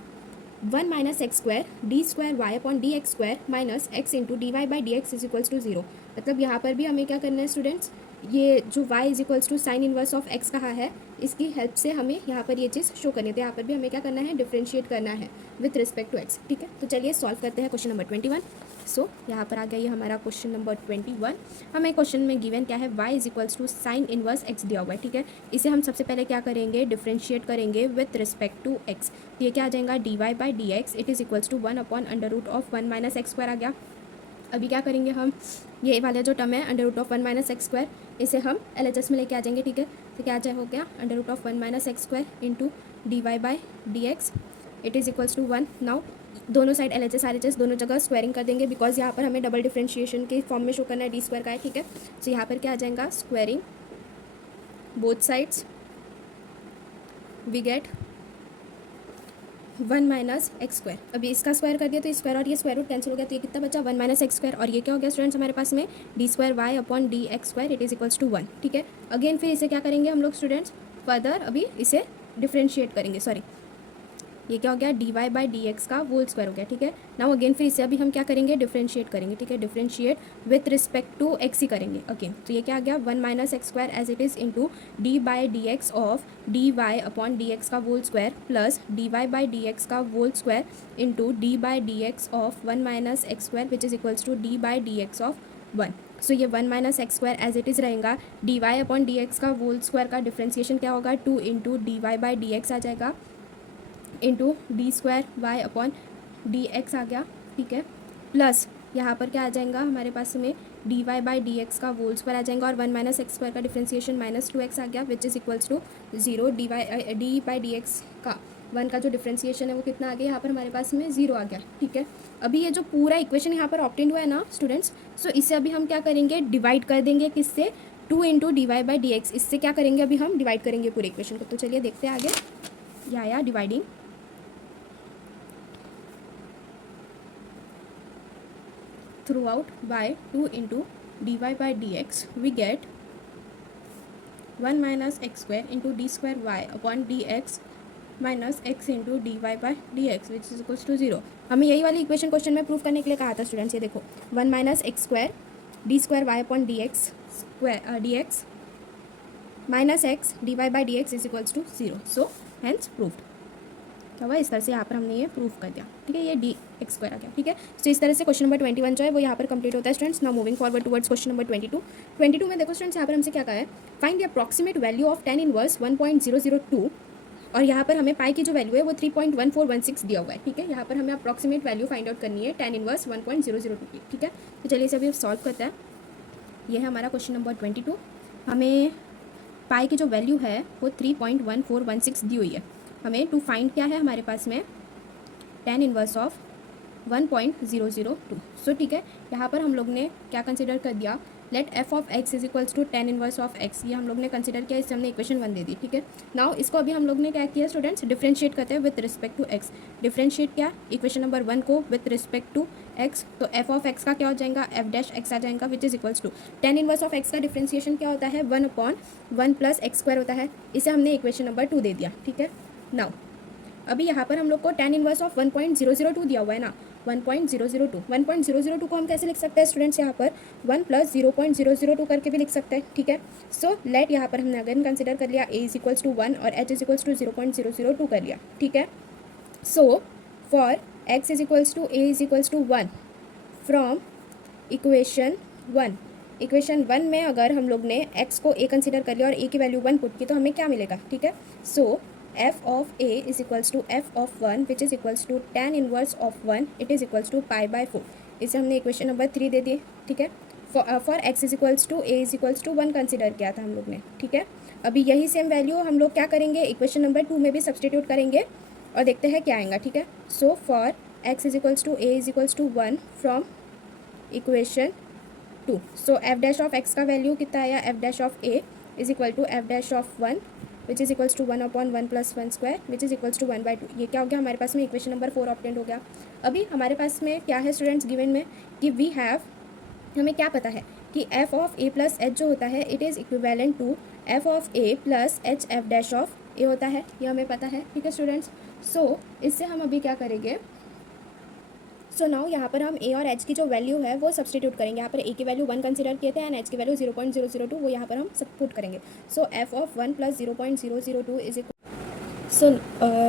1 minus x square d square y upon d x square minus x into d y by d x is equals to 0। मतलब यहाँ पर भी हमें क्या करना है स्टूडेंट्स? ये जो y is equals to sine inverse of x कहा है, इसकी हेल्प से हमें यहाँ पर ये चीज़ शो करनी है। तो यहाँ पर भी हमें क्या करना है? डिफ्रेंशिएट करना है विथ रिस्पेक्ट टू x। ठीक है, तो चलिए सॉल्व करते हैं क्वेश्चन नंबर 21। सो यहाँ पर आ गया ये हमारा क्वेश्चन नंबर 21। हमें क्वेश्चन में गिवन क्या है? y is equals to sine inverse x दिया हुआ है। ठीक है, इसे हम सबसे पहले क्या करेंगे? डिफ्रेंशिएट करेंगे विथ रिस्पेक्ट टू x। तो ये क्या आ जाएगा? dy by d x it is equals to 1 upon under root of 1 minus x square आ गया। अभी क्या करेंगे हम? ये वाला जो टर्म है under root of 1 minus x square, इसे हम LHS में लेके आ जाएंगे। ठीक है, तो क्या हो गया? Under root of 1 minus x square into d y by d x it is equals to 1। Now दोनों साइड LHS RHS दोनों जगह स्क्वायरिंग कर देंगे, बिकॉज यहाँ पर हमें डबल डिफ्रेंशिएशन के फॉर्म में शो करना है डी स्क्वायर का है। ठीक है, तो यहाँ पर क्या आ जाएगा? Squaring both sides we get 1 minus x square, अभी इसका स्क्वायर कर दिया तो स्क्वायर और ये स्क्वायर रूट कैंसिल हो गया, तो ये कितना बचा 1 माइनस एक्स स्क्वायर, और ये क्या हो गया स्टूडेंट्स हमारे पास में d square y upon d x square it is equals to 1। ठीक है, अगेन फिर इसे क्या करेंगे हम लोग स्टूडेंट्स, फर्दर अभी इसे डिफ्रेंशिएट करेंगे, सॉरी ये क्या हो गया d y by d x का होल स्क्वायर हो गया। ठीक है, नाउ अगेन फिर इसे अभी हम क्या करेंगे डिफ्रेंशिएट करेंगे। ठीक है, differentiate with respect to x ही करेंगे अगेन, तो ये क्या आ गया 1 minus x square as it is into d by d x of d y upon d x का whole square plus d y by d x का whole square into d by d x of 1 minus x square which is equals to d by d x of 1। So ये 1 minus x square as it is रहेगा, d y upon d x का होल स्क्वायर का डिफ्रेंसिएशन क्या होगा 2 into d y by d x आ जाएगा into d square y upon d x आ गया। ठीक है, प्लस यहाँ पर क्या आ जाएगा हमारे पास में d y by d x का होल स्क्वायर आ जाएगा और 1 माइनस एक्स स्क्वायर का डिफ्रेंसिएशन माइनस 2x आ गया which is equals to 0। D by d x का 1 का जो डिफ्रेंसिएशन है वो कितना आ गया यहाँ पर हमारे पास में 0 आ गया। ठीक है, अभी ये जो पूरा इक्वेशन यहाँ पर ऑब्टेन हुआ है ना स्टूडेंट्स, सो इसे अभी हम क्या करेंगे डिवाइड कर देंगे किससे 2 into d y by d x, इससे क्या करेंगे अभी हम डिवाइड करेंगे पूरे इक्वेशन को। तो चलिए देखते हैं आगे, या dividing throughout by 2 into dy by dx we get 1 minus x square into d square y upon dx minus x into d y by d x which is equals to 0। हमें यही वाली इक्वेशन क्वेश्चन में प्रूव करने के लिए कहा था स्टूडेंट्स, ये देखो 1 minus x square d square y upon d x square d x minus x d y by d x is equals to 0। So hence proved, क्या हुआ इस तरह से यहाँ पर हमने ये प्रूफ कर दिया। ठीक है, ये डी एक्स स्क्वायर आ गया। ठीक है, तो इस तरह से क्वेश्चन नंबर 21 जो है वो यहाँ पर कंप्लीट होता है students. Now moving forward towards question number 22 में देखो स्टूडेंट्स यहाँ पर हमसे क्या कहा है, find the approximate value of tan inverse 1.002 और यहाँ पर हमें पाई की जो वैल्यू है वो 3.1416 दिया हुआ है। ठीक है, यहाँ पर हमें अप्रॉक्सीमेट वैल्यू फाइंड आउट करनी है tan इनवर्स 1.002 की। ठीक है, तो चलिए इसे अभी सॉल्व करते हैं। ये है हमारा क्वेश्चन नंबर 22, हमें पाई की जो वैल्यू है वो 3.1416 दी हुई है। हमें टू फाइंड क्या है हमारे पास में tan इनवर्स ऑफ 1.002। सो ठीक है, यहाँ पर हम लोग ने क्या कंसिडर कर दिया, let f of x is equals to tan inverse of x, ये हम लोग ने कंसिडर किया, इससे हमने इक्वेशन 1 दे दी। ठीक है, नाउ इसको अभी हम लोग ने क्या किया स्टूडेंट्स डिफ्रेंशिएट करते हैं with respect to x। Differentiate क्या, इक्वेशन नंबर 1 को विथ रिस्पेक्ट टू x, तो f ऑफ x का क्या हो जाएगा f डैश x आ जाएगा which is equals to tan inverse of x का डिफ्रेंशिएशन क्या होता है 1 अपॉन 1 प्लस एक्स स्क्वायर होता है, इसे हमने इक्वेशन नंबर 2 दे दिया। ठीक है, नाउ अभी यहाँ पर हम लोग को tan इनवर्स ऑफ 1.002 दिया हुआ है ना, 1.002 को हम कैसे लिख सकते हैं स्टूडेंट्स, यहाँ पर 1 प्लस 0.002 करके भी लिख सकते हैं। ठीक है, सो लेट यहाँ पर हमने अगेन कंसिडर कर लिया a इज इक्वल्स टू 1 और h इज इक्वल्स टू 0.002 कर लिया। ठीक है, so for x is equals to a is equals to 1 from equation 1 में अगर हम लोग ने x को a कंसिडर कर लिया और a की वैल्यू 1 पुट की तो हमें क्या मिलेगा। ठीक है, so f of a is equals to f of 1 which is equals to tan inverse of 1 it is equals to pi by 4, इसे हमने इक्वेशन नंबर 3 दे दी। ठीक है, for x is equals to a is equals to 1 consider किया था हम लोग ने। ठीक है, अभी यही सेम वैल्यू हम लोग क्या करेंगे इक्वेशन नंबर 2 में भी सब्सटीट्यूट करेंगे और देखते हैं क्या आएगा। ठीक है, so for x is equals to a is equals to 1 from equation 2, so f dash of x का वैल्यू कितना आया, f dash of a is equal to f dash of 1 which is equals to 1 upon 1 plus 1 square which is equals to 1/2। ये क्या हो गया हमारे पास में इक्वेशन नंबर 4 ऑब्टेंड हो गया। अभी हमारे पास में क्या है स्टूडेंट्स गिवन में कि वी हैव, हमें क्या पता है कि f of a plus h जो होता है it is equivalent to f of a plus h f dash of a होता है, ये हमें पता है। ठीक है स्टूडेंट्स, सो इससे हम अभी क्या करेंगे, सो नाउ यहाँ पर हम a और h की जो वैल्यू है वो सब्सटीट्यूट करेंगे। यहाँ पर a की वैल्यू 1 कंसिडर किए थे एंड h की वैल्यू 0.002, वो यहाँ पर हम सब पुट करेंगे। So f of 1 plus 0.002 is equal, so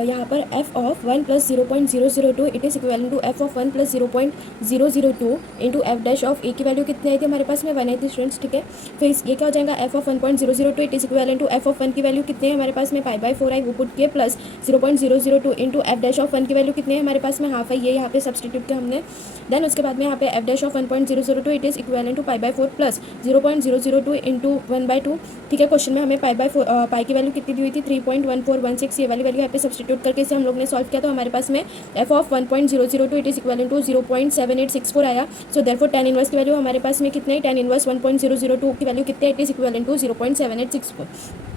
यहाँ पर f of 1 plus 0.002 it is equal to f of 1 plus 0.002 into f dash of a की वैल्यू कितनी आई थी हमारे पास में 1 आई थी स्टूडेंट्स। ठीक है, फिर ये क्या हो जाएगा f of 1.002 it is equal to f of 1 की वैल्यू कितनी है हमारे पास में पाई बाई 4 आई, वो पुट किए plus 0.002 into f dash of 1 की वैल्यू कितनी है हमारे पास में हाफ है, ये यहाँ पे सब्सटीट्यूट किया हमने। देन उसके बाद में यहाँ पे f dash of 1.002 it is equal to pi by 4 plus 0.002 into 1/2। ठीक है, क्वेश्चन में हमें पाई की वैल्यू कितनी दी हुई थी 3.1416, ये वाली वैल्यू यहाँ पे सब्सटीट्यूट करके इसे हम लोग ने सॉल्व किया तो हमारे पास में f of 1.002 it is equal to 0.7864 आया। सो देयरफॉर tan इनवर्स की वैल्यू हमारे पास में कितनी है, tan इनवर्स 1.002 की वैल्यू कितनी है, इट इज़ इक्वल टू 0.7864।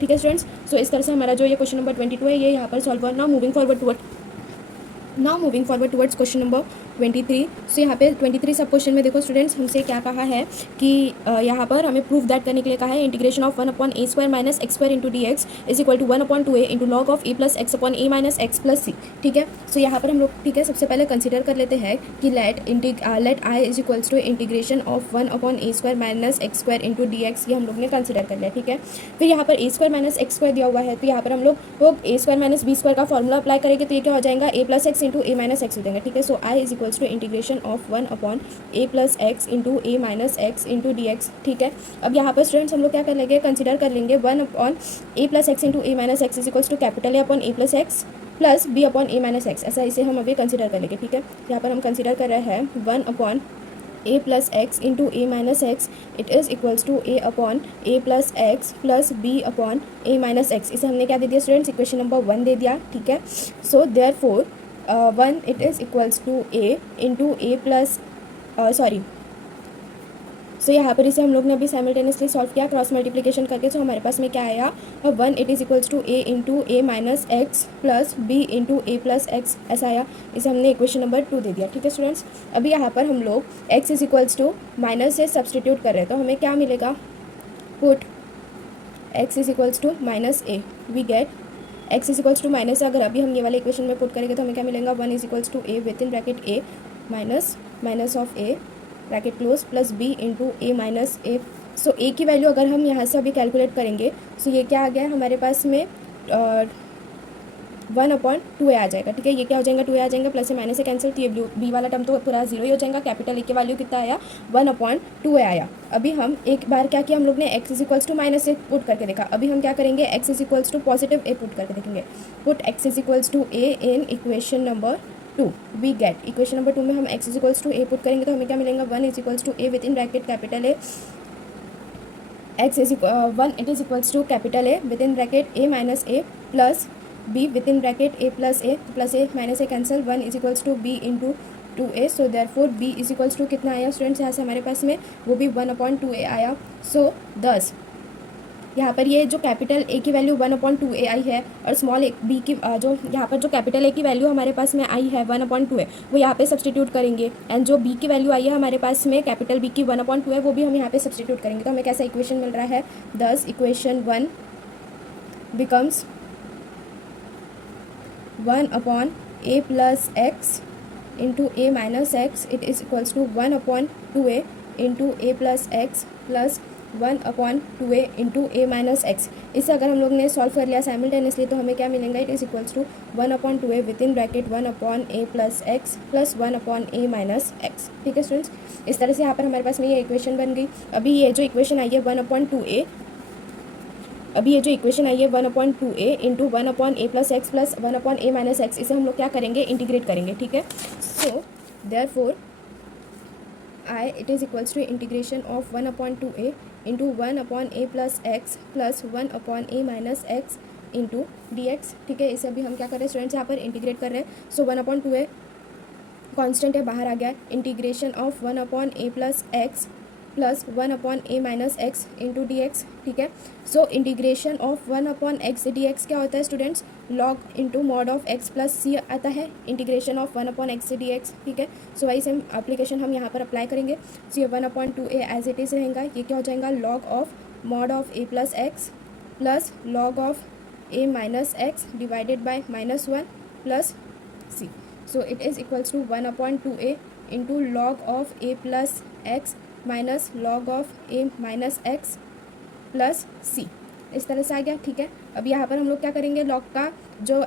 ठीक है स्टूडेंट्स, सो इस तरह से हमारा जो ये क्वेश्चन नंबर 22 है ये यहाँ पर सॉल्व हुआ। Now moving forward toward now moving forward towards question number 23। सो यहाँ पे 23 सब क्वेश्चन में देखो स्टूडेंट्स, हमसे क्या कहा है कि यहाँ पर हमें प्रूफ दैट करने के लिए कहा है integration of 1/a² minus x square into d x is equal to 1/2a into log of a plus x upon a minus x plus c. ठीक है, सो यहाँ पर हम लोग ठीक है सबसे पहले कंसिडर कर लेते हैं कि let I is equals to integration of 1/a² minus x square into d x, ये हम लोग ने कंसिडर कर लिया। ठीक है, फिर यहाँ पर a² माइनस एक्स स्क्वायर दिया हुआ है, तो यहाँ पर हम लोग a² माइनस b स्क्वायर का फॉर्मूला अप्लाई करेंगे, तो ये क्या हो जाएगा a plus x into a minus x हो जाएगा। ठीक है, सो I is equals to integration of 1/a plus x into a minus x into d x. ठीक है, अब यहाँ पर स्टूडेंट्स हम लोग क्या कर लेंगे, कंसिडर कर लेंगे 1/a plus x into a minus x is equals to capital A upon a plus x plus b upon a minus x, ऐसा इसे हम अभी कंसिडर कर लेंगे। ठीक है, यहाँ पर हम कंसिडर कर रहे हैं 1/a plus x into a minus x, it is equals to a upon a plus x plus b upon a minus x. इसे हमने क्या दे दिया स्टूडेंट्स, इक्वेशन नंबर 1 दे दिया। ठीक है, सो therefore 1 it is equals to a into a plus so यहाँ पर इसे हम लोग ने अभी साइमल्टेनियसली सॉल्व किया क्रॉस मल्टीप्लिकेशन करके। सो हमारे पास में क्या आया, 1 it is equals to a into a minus x plus b into a plus x, ऐसा आया। इसे हमने इक्वेशन नंबर 2 दे दिया। ठीक है स्टूडेंट्स, अभी यहाँ पर हम लोग x is equals to minus से सब्सटीट्यूट कर रहे हैं, तो हमें क्या मिलेगा, put x is equals to minus a, we get x is equals to minus, अगर अभी हम ये वाले इक्वेशन में पुट करेंगे तो हमें क्या मिलेगा, 1 is equals to a with in bracket a minus minus of a bracket close plus b into a minus a. So a की वैल्यू अगर हम यहाँ से अभी कैलकुलेट करेंगे, सो ये क्या आ गया हमारे पास में 1/2a आ जाएगा। ठीक है, ये क्या हो जाएगा, 2a आ जाएगा, प्लस से माइनस से कैंसिल, तो ये b वाला टर्म तो पूरा जीरो ही हो जाएगा। कैपिटल ए की वैल्यू कितना आया, 1/2a आया। अभी हम एक बार क्या किया, हम लोग ने x is equals to minus से पुट करके देखा, अभी हम क्या करेंगे, x is equals to positive a put करके देखेंगे। Put x is equals to a in equation number 2, we get equation number 2 में हम x is equals to a put करेंगे तो हमें क्या मिलेगा, 1 is equals to a with in bracket capital A, x is 1 it is equals to capital A with in bracket a minus a plus b with in bracket a plus a minus a cancel, 1 is equals to b into 2a। So therefore b is equals to कितना आया स्टूडेंट्स, यहाँ से हमारे पास में वो भी 1/2a आया। सो दस यहाँ पर ये जो कैपिटल ए की वैल्यू 1/2a आई है और स्मॉल बी की जो यहाँ पर जो कैपिटल ए की वैल्यू हमारे पास में आई है 1/2 है, वो यहाँ पे सब्सटीट्यूट करेंगे, एंड जो बी की वैल्यू आई है हमारे पास में कैपिटल बी की 1/2 है, वो भी हम यहाँ पे सब्सटीट्यूट करेंगे, तो हमें कैसा इक्वेशन मिल रहा है, thus equation 1 becomes 1/a plus x into a minus x, it is equals to 1/2a into a plus x plus 1/2a into a minus x. इसे अगर हम लोग ने सॉल्व कर लिया साइमल्टेनियसली तो हमें क्या मिलेगा, it is equals to 1/2a with in bracket 1/a plus x plus 1/a minus x. ठीक है स्टूडेंट्स, इस तरह से यहाँ पर हमारे पास में ये इक्वेशन बन गई। अभी ये जो इक्वेशन आई है 1/2a, अभी ये जो इक्वेशन आई है 1/2a into 1/a plus x plus 1/a minus x, इसे हम लोग क्या करेंगे, इंटीग्रेट करेंगे। ठीक है, so therefore I it is equals to integration of 1/2a into 1/a plus x plus 1/a minus x into dx। ठीक है, इसे अभी हम क्या कर रहे हैं स्टूडेंट्स, यहाँ पर इंटीग्रेट कर रहे हैं। सो 1/2a कांस्टेंट है, बाहर आ गया, integration of 1/a plus x plus 1/a minus x into d x. ठीक है, so integration of 1/x d x क्या होता है students, log into mod of x plus c आता है, integration of 1/x d x. ठीक है, सो वही सेम एप्लीकेशन हम यहाँ पर अप्लाई करेंगे। सो ये 1/2a एज इट इज़ रहेगा, ये क्या हो जाएगा, log of mod of a plus x plus log of a minus x divided by -1 plus c. So it is equals to 1/2a into log of a plus x minus log of a minus x plus c, इस तरह से आ गया। ठीक है, अब यहाँ पर हम लोग क्या करेंगे, लॉग का जो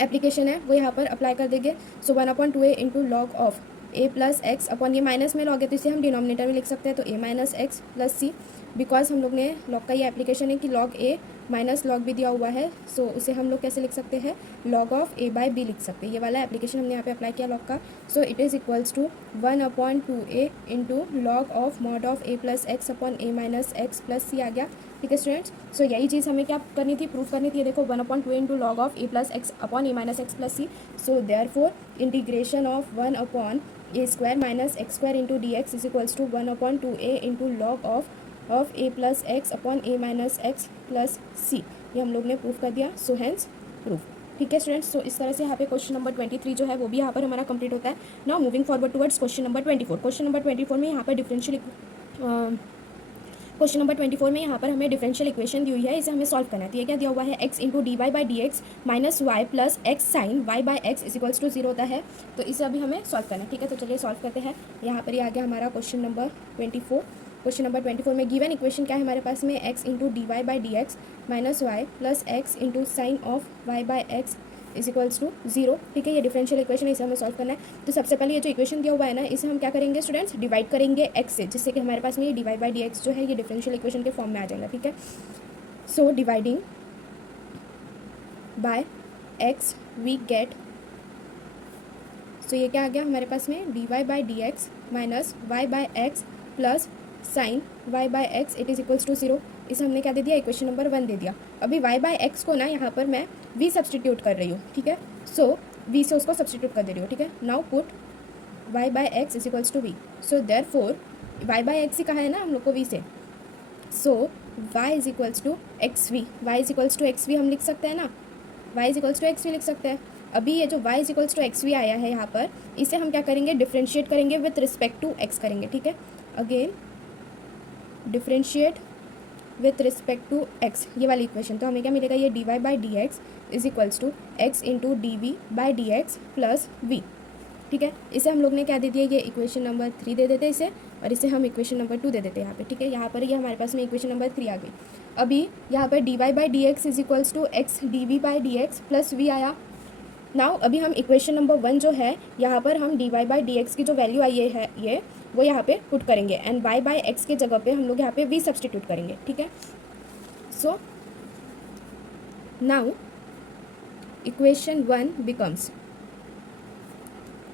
एप्लीकेशन है वो यहाँ पर अप्लाई कर देंगे। सो 1/2a into log of a plus x upon ये माइनस में लॉग है तो इसे हम डिनोमिनेटर में लिख सकते हैं, तो a minus x plus c, because हम लोग ने लॉग का ये एप्लीकेशन है कि लॉग ए माइनस लॉग भी दिया हुआ है, सो उसे हम लोग कैसे लिख सकते हैं, log of a by b लिख सकते हैं। ये वाला एप्लीकेशन हमने यहाँ पे अप्लाई किया लॉग का। So it is equals to 1/2a into log of mod of a plus x upon a minus x plus c आ गया। ठीक है स्टूडेंट्स, सो यही चीज़ हमें क्या करनी थी, प्रूफ करनी थी। ये देखो 1/2 into log of a plus x upon a minus x plus c. So therefore integration of 1/a square minus x square into d x is equals to 1/2a into log of a plus x upon a minus x plus c. ये हम लोग ने प्रूफ कर दिया। So hence proof. ठीक है स्टूडेंट्स, तो इस तरह से यहाँ पे क्वेश्चन नंबर 23 जो है वो भी यहाँ पर हमारा कंप्लीट होता है। Now moving forward towards question number 24। Question number 24 में यहाँ पर क्वेश्चन नंबर 24 में यहाँ पर हमें डिफरेंशियल इक्वेशन दी हुई है, इसे हमें सॉल्व करना है। तो ये क्या दिया हुआ है, x into d y by d x minus y plus x sine y by x is equals to 0 होता है। तो इसे अभी हमें सॉल्व करना है। ठीक है, तो चलिए सॉल्व करते हैं। यहाँ पर ये आ गया हमारा क्वेश्चन नंबर 24। क्वेश्चन नंबर 24 में गिवन इक्वेशन क्या है हमारे पास में, x into d y by d x minus y plus x into sine of y by x is equals to 0। ठीक है, ये डिफरेंशियल इक्वेशन है, इसे हमें सॉल्व करना है। तो सबसे पहले ये जो इक्वेशन दिया हुआ है ना, इसे हम क्या करेंगे स्टूडेंट्स, डिवाइड करेंगे x से, जिससे कि हमारे पास में ये d y by d x जो है ये डिफरेंशियल इक्वेशन के फॉर्म में आ जाएगा। ठीक है, so dividing by x we get, so ये क्या आ गया हमारे पास में, d y by d x minus y by x plus sine y by x it is equals to 0। इसे हमने क्या दे दिया, इक्वेशन नंबर 1 दे दिया। अभी y बाई एक्स को ना यहाँ पर मैं v सब्सटीट्यूट कर रही हूँ। ठीक है, सो v से उसको सब्सटीट्यूट कर दे रही हूँ। ठीक है, now put y by x is equals to v, so therefore y by x ही कहा है ना हम लोग को v से, so y is equals to x v, y is equals to x v हम लिख सकते हैं ना, y is equals to x v लिख सकते हैं। अभी ये जो y is equals to x v आया है यहाँ पर, इसे हम क्या करेंगे, डिफ्रेंशिएट करेंगे विथ रिस्पेक्ट टू x करेंगे। ठीक है, again differentiate with respect to x, ये वाली इक्वेशन, तो हमें क्या मिलेगा, ये d y by d x is equals to x into d v by d x plus v. ठीक है, इसे हम लोग ने क्या दे दिया, ये इक्वेशन नंबर 3 दे देते इसे, और इसे हम इक्वेशन नंबर 2 दे देते हैं यहाँ पे। ठीक है, यहाँ पर ये हमारे पास में इक्वेशन नंबर 3 आ गई। अभी यहाँ पर d y by d x is equals to x d v by d x plus v आया। नाउ अभी हम इक्वेशन नंबर 1 जो है यहाँ पर हम d y by d x की जो वैल्यू आई है ये वो यहाँ पे पुट करेंगे, एंड वाई बाई एक्स के जगह पे हम लोग यहाँ पे वी सब्सटीट्यूट करेंगे। ठीक है, so now equation 1 becomes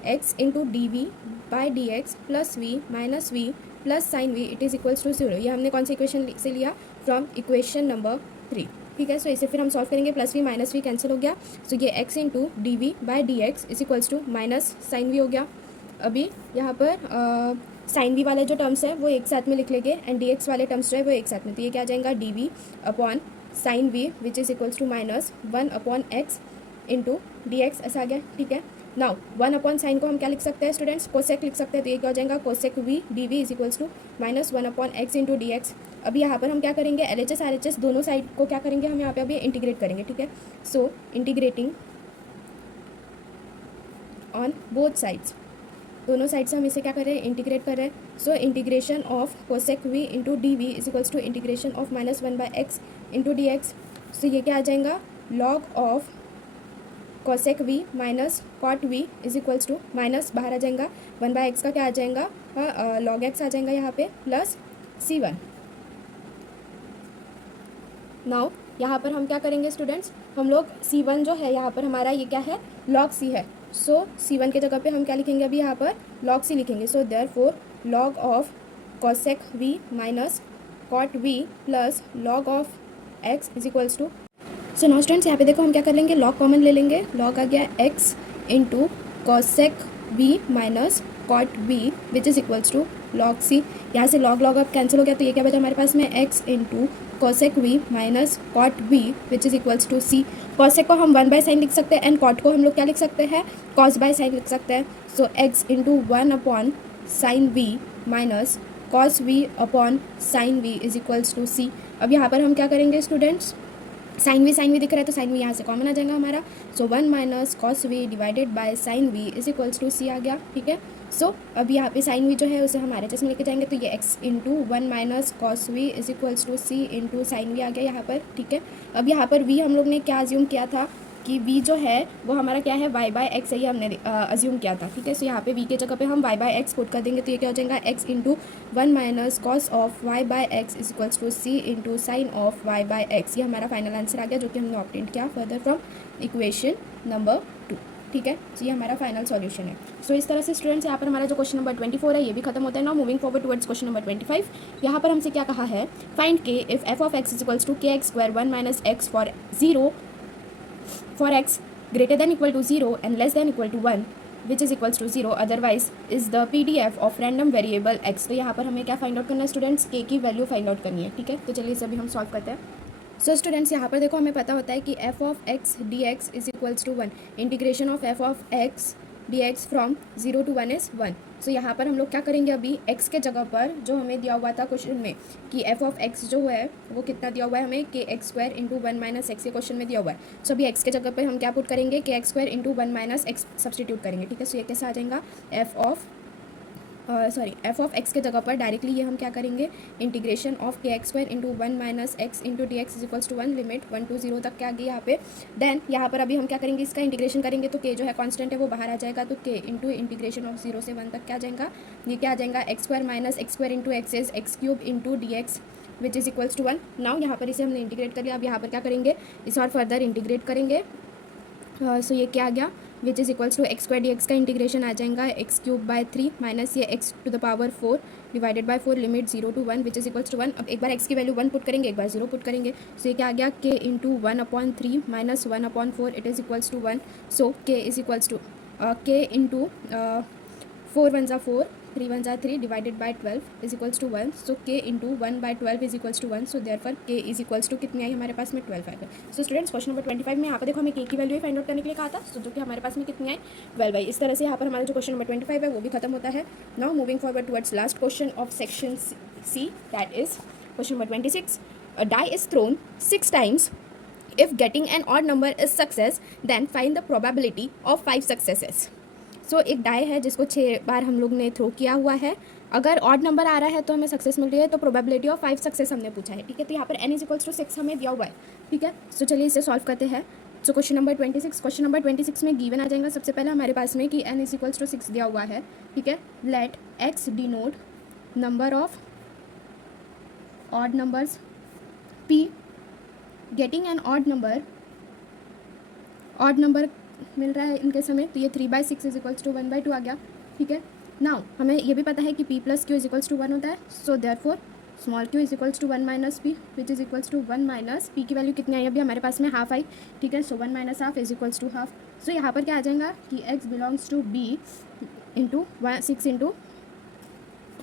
x into d v by d x plus v minus v plus sine v it is equals to 0। ये हमने कौन सी इक्वेशन से लिया, फ्रॉम इक्वेशन नंबर 3। ठीक है, सो इसे फिर हम सॉल्व करेंगे, plus v minus v cancel हो गया, सो ये x into d v by d x is equals to minus sine v हो गया। अभी यहाँ पर साइन वी वाले जो टर्म्स है वो एक साथ में लिख लेंगे, एंड डी एक्स वाले टर्म्स जो है वो एक साथ में, तो ये क्या आ जाएगा, d v upon sine v which is equals to minus 1 upon x into d x, ऐसा आ गया। ठीक है, नाउ 1 अपॉन साइन को हम क्या लिख सकते हैं स्टूडेंट्स, कोसेक लिख सकते हैं, तो ये क्या हो जाएगा, cosec v d v is equals to minus 1 upon x into d x. अभी यहाँ पर हम क्या करेंगे, L H S R H S दोनों साइड को क्या करेंगे, हम यहाँ पे अभी इंटीग्रेट करेंगे। ठीक है, so integrating on both sides, दोनों साइड से हम इसे क्या कर रहे हैं, इंटीग्रेट कर रहे हैं। So integration of cosec v into d v is equals to integration of minus 1 by x into d x. So ये क्या आ जाएगा, log of cosec v minus cot v is equals to, minus बाहर आ जाएगा, 1 बाई एक्स का क्या आ जाएगा, लॉग एक्स आ जाएगा यहाँ पे, प्लस C1। नाउ यहाँ पर हम क्या करेंगे स्टूडेंट्स, हम लोग C1 जो है यहाँ पर हमारा ये क्या है, लॉग C है, सो C1 के जगह पे हम क्या लिखेंगे, अभी यहाँ पर लॉग C लिखेंगे। So therefore log of cosec v minus cot v plus log of x is equals to, so now students यहाँ पे देखो हम क्या कर लेंगे, लॉग कॉमन ले लेंगे, लॉग आ गया x into cosec v minus cot v which is equals to log C। यहाँ से लॉग लॉग अब कैंसिल हो गया, तो ये क्या बचा हमारे पास में, x into cosec v minus cot v which is equals to C। Cosec को हम 1 बाई साइन लिख सकते हैं, एंड कॉट को हम लोग क्या लिख सकते हैं, कॉस बाय साइन लिख सकते हैं। So x into 1 upon sine v minus cos v upon sine v is equals to C। अब यहाँ पर हम क्या करेंगे स्टूडेंट्स, साइन वी दिख रहा है, तो साइन वी यहाँ से कॉमन आ जाएगा हमारा, so 1 minus cos v divided by sine v is equals to C आ गया। ठीक है, सो अब यहाँ पे साइन वी जो है उसे हम RHS में लेके जाएंगे, तो ये x into 1 minus cos v is equals to C into sine v आ गया यहाँ पर। ठीक है, अब यहाँ पर v हम लोग ने क्या अज्यूम किया था कि v जो है वो हमारा क्या है, y बाई एक्स ही हमने अज्यूम किया था। ठीक है, सो यहाँ पे v के जगह पे हम y बाई एक्स पुट कर देंगे, तो ये क्या हो जाएगा, x into 1 minus cos of y by x is equals to C into sine of y by x. ये हमारा फाइनल आंसर आ गया, जो कि हमने ऑब्टेन किया फर्दर फ्रॉम इक्वेशन नंबर 2। ठीक है, तो ये हमारा फाइनल सॉल्यूशन है। सो इस तरह से स्टूडेंट्स यहाँ पर हमारा जो क्वेश्चन नंबर 24 है ये भी खत्म होता है। Now moving forward towards question number 25। यहाँ पर हमसे क्या कहा है, find k if f of x is equals to kx square 1 minus x for x greater than equal to 0 and less than equal to 1 which is equals to 0 otherwise is the PDF of random variable x। तो यहाँ पर हमें क्या फाइंड आउट करना है स्टूडेंट्स, k की वैल्यू फाइंड आउट करनी है। ठीक है, तो चलिए इसे अभी हम सॉल्व करते हैं। सो स्टूडेंट्स यहाँ पर देखो हमें पता होता है कि f of x d x is equals to 1, integration of f of x d x from 0 to 1 is 1। So यहाँ पर हम लोग क्या करेंगे, अभी x के जगह पर जो हमें दिया हुआ था क्वेश्चन में कि एफ ऑफ एक्स जो है वो कितना दिया हुआ है हमें, के x square into 1 minus x के क्वेश्चन में दिया हुआ है। सो अभी x के जगह पर हम क्या पुट करेंगे, के x square into 1 minus x substitute करेंगे, ठीक है। सो ये कैसे आ जाएगा, एफ ऑफ एक्स के जगह पर डायरेक्टली ये हम क्या करेंगे, integration of k x square into 1 minus x into d x is equals to 1, limit 1 to 0 तक क्या आ गई यहाँ पे। देन यहाँ पर अभी हम क्या करेंगे, इसका इंटीग्रेशन करेंगे तो के जो है कांस्टेंट है वो बाहर आ जाएगा, तो के इंटू इंटीग्रेशन ऑफ 0 से 1 तक क्या आ जाएगा, ये क्या आ जाएगा, x square minus x square into x is x cube into d x which is equals to 1। Now यहाँ पर इसे हमने इंटीग्रेट कर लिया, अब यहाँ पर क्या करेंगे, इसे और फर्दर इंटीग्रेट करेंगे। सो ये क्या आ गया, which is equals to x square d x का इंटीग्रेशन आ जाएगा एक्स क्यूब बाय 3 माइनस ये x to the power 4 divided by 4, limit 0 to 1 which is equals to 1। अब एक बार एक्स की वैल्यू 1 पुट करेंगे, एक बार 0 पुट करेंगे। सो ये क्या आ गया, k into 1/3 minus 1/4 it is equals to 1। So k is equals to k into 4 1 जा 4, 3 1 जा 3 divided by 12 is equals to 1। So k into 1/12 is equals to 1। So therefore k is equals to कितनी आई हमारे पास में 12 आई। सो स्टूडेंट्स क्वेश्चन नंबर 25 में यहाँ पर देखो हमें के की वैल्यू फाइंड आउट करने के लिए कहा था, सो जो कि हमारे पास में कितनी आई 12 आई। इस तरह से यहाँ पर हमारा जो क्वेश्चन नंबर 25 है वो भी खत्म होता है। Now moving forward towards last question of section C, that is question number 26। A die is thrown 6 times. If getting an odd number is success, then find the probability of 5 successes. सो एक डाई है जिसको 6 बार हम लोग ने थ्रो किया हुआ है, अगर ऑड नंबर आ रहा है तो हमें सक्सेस मिल रही है, तो प्रोबेबिलिटी ऑफ 5 सक्सेस हमने पूछा है, ठीक है। तो यहाँ पर n इज इक्वल्स टू 6 हमें दिया हुआ है, ठीक है। सो चलिए इसे सॉल्व करते हैं। सो क्वेश्चन नंबर 26 में गिवन आ जाएगा सबसे पहले हमारे पास में कि n इज इक्वल्स टू 6 दिया हुआ है, ठीक है। Let x denote number of odd numbers, p getting an odd number मिल रहा है इनके समय, तो ये 3/6 इज इक्वल्स टू 1/2 आ गया, ठीक है। नाउ हमें ये भी पता है कि p plus Q is equals to 1 होता है, सो therefore small q is equals to 1 minus p which is equals to 1 minus p की वैल्यू कितनी आई अभी हमारे पास में हाफ आई, ठीक है। So 1 minus half is equals to half. So यहाँ पर क्या आ जाएगा कि x belongs to b into 6 into,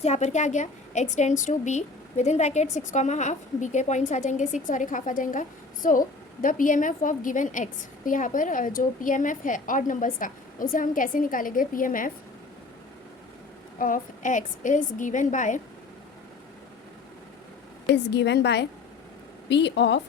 यहाँ पर क्या आ गया, x tends to b with in bracket 6 half, b के पॉइंट्स आ जाएंगे 6 और एक हाफ आ जाएगा। So the PMF of given x, तो यहाँ पर जो PMF है ऑड नंबर्स का उसे हम कैसे निकालेंगे, PMF of x is given by P of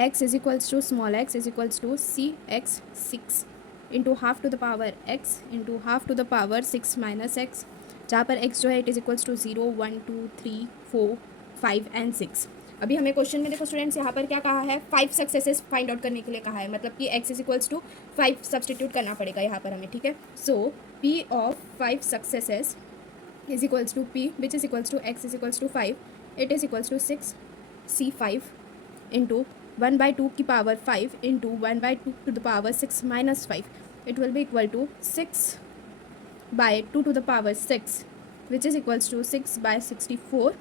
x is equals to small x is equals to CX 6 into half to the power x into half to the power 6 minus x, जहाँ पर x जो है it is equals to 0 1 2 3 4 5 and 6। अभी हमें क्वेश्चन में देखो स्टूडेंट्स यहाँ पर क्या कहा है, 5 सक्सेसेस फाइंड आउट करने के लिए कहा है, मतलब कि x is equals to 5 substitute करना पड़ेगा यहाँ पर हमें, ठीक है। So p of 5 successes is equals to p which is equals to x is equals to 5, it is equals to 6 C5 into 1/2 की power 5 into 1/2 to the power 6 minus 5, it will be equal to 6/2 to the power 6 which is equals to 6/64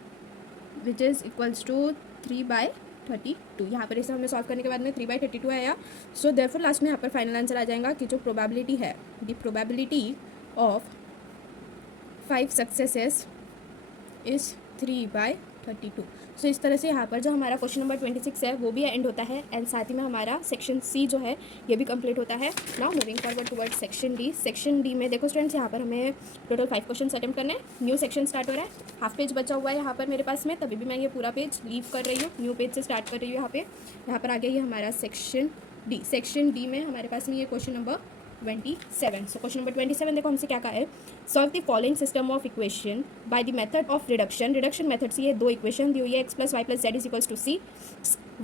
which is equals to 3/32। यहाँ पर इसे हमें सॉल्व करने के बाद में 3/32 आया। सो देयरफॉर लास्ट में यहाँ पर फाइनल आंसर आ जाएगा कि जो प्रोबेबिलिटी है, the probability of 5 successes is 3/32। सो इस तरह से यहाँ पर जो हमारा क्वेश्चन नंबर 26 है वो भी एंड होता है, एंड साथ ही में हमारा सेक्शन सी जो है ये भी कंप्लीट होता है। Now moving forward toward section D. Section D में देखो स्टूडेंट्स यहाँ पर हमें टोटल 5 क्वेश्चन अटेम्प्ट करने हैं। न्यू सेक्शन स्टार्ट हो रहा है, हाफ पेज बचा हुआ है यहाँ पर मेरे पास में, तभी भी मैं ये पूरा पेज लीव कर रही हूँ, न्यू पेज से स्टार्ट कर रही हूँ। यहाँ पर आ गया ये हमारा सेक्शन डी। सेक्शन डी में हमारे पास में ये question number 27। So question number 27 देखो हमसे क्या कहा है, solve the following system of equation by the method of reduction. Reduction method से ये 2 इक्वेशन दी हुई है, x plus y plus z is equals to c,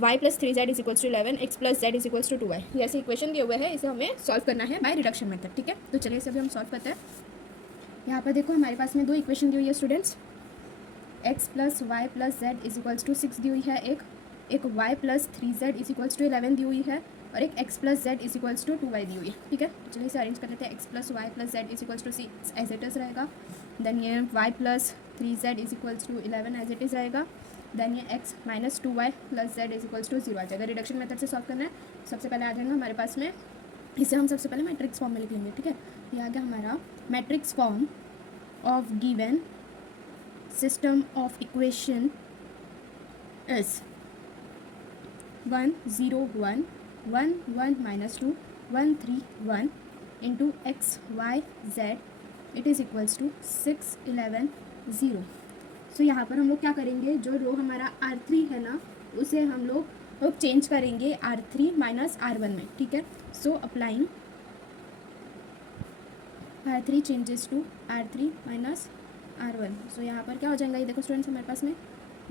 y plus 3z is equals to 11, x plus z is equals to 2y। ये ऐसे इक्वेशन दिए हुए हैं, इसे हमें सॉल्व करना है बाय रिडक्शन मेथड, ठीक है। तो चलिए इसे अभी हम सॉल्व करते हैं। यहाँ पर देखो हमारे पास में 2 इक्वेशन दी हुई है students, x plus y plus z is equals to 6 दी हुई है, एक y plus 3z is equals to 11 दी हुई है, और एक x plus z is equals to 2y दी हुई है, ठीक है। तो चलिए इसे अरेंज कर लेते हैं। x plus y plus z is equals to 6 as it is रहेगा, देन ये y plus 3z is equals to 11 as it is रहेगा, देन ये x minus 2y plus z is equals to 0 आ जाएगा। रिडक्शन मेथड से सॉल्व करना है, सबसे पहले आ जाएगा हमारे पास में, इसे हम सबसे पहले मैट्रिक्स फॉर्म में लिख लेंगे, ठीक है। ये आ गया हमारा matrix form of given system of equation is 1 0 1 1 1 minus 2 1 3 1 into x y z it is equals to 6 11 0। So यहाँ पर हम लोग क्या करेंगे, जो रो हमारा R3 है ना उसे हम लोग चेंज करेंगे R3 माइनस R1 में, ठीक है। So applying R3 changes to R3 minus R1। So यहाँ पर क्या हो जाएगा, ये देखो स्टूडेंट्स हमारे पास में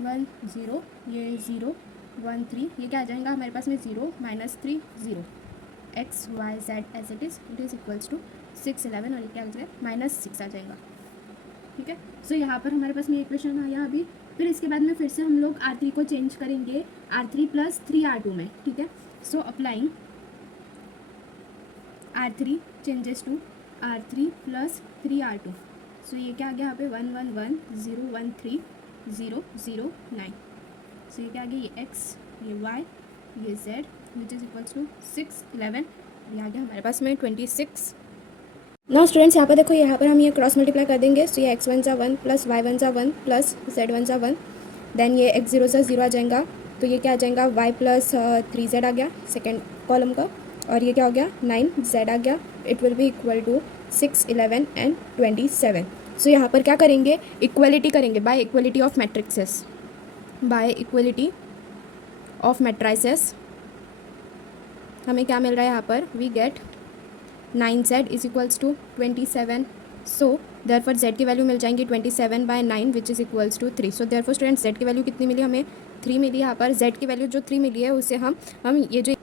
1 0 ये 0 1 3 ये क्या आ जाएगा हमारे पास में 0 minus 3 0 x y z as it is equals to 6 11 और ये क्या आ जाएगा -6 आ जाएगा, ठीक है। सो यहाँ पर हमारे पास में इक्वेशन आया अभी। फिर इसके बाद में फिर से हम लोग R3 को चेंज करेंगे R3 प्लस 3R2 में, ठीक है। So applying R3 changes to R3 plus 3R2। So ये क्या आ गया यहाँ पे 1 1 1 0 1 3 0 0 9। सो ये क्या आ गया, ये x ये y ये z which is equals to 6 11 ये आ गया हमारे पास में 26। नाउ स्टूडेंट्स यहाँ पर देखो, यहाँ पर हम ये क्रॉस मल्टीप्लाई कर देंगे। सो ये x1 जा 1 प्लस y1 जा 1 प्लस z1 जा 1, देन ये x0 जा 0 आ जाएगा। तो ये क्या आ जाएगा y प्लस 3z आ गया सेकेंड कॉलम का, और ये क्या हो गया 9z आ गया। It will be equal to 6 11 and 27। So यहाँ पर क्या करेंगे, इक्वलिटी करेंगे by equality of matrices, by equality of matrices हमें क्या मिल रहा है यहाँ पर, we get 9z is equals to 27। So therefore z की वैल्यू मिल जाएंगी 27 by 9 which is equals to 3। So therefore students z की वैल्यू कितनी मिली हमें, 3 मिली। यहाँ पर z की वैल्यू जो 3 मिली है उससे हम ये जो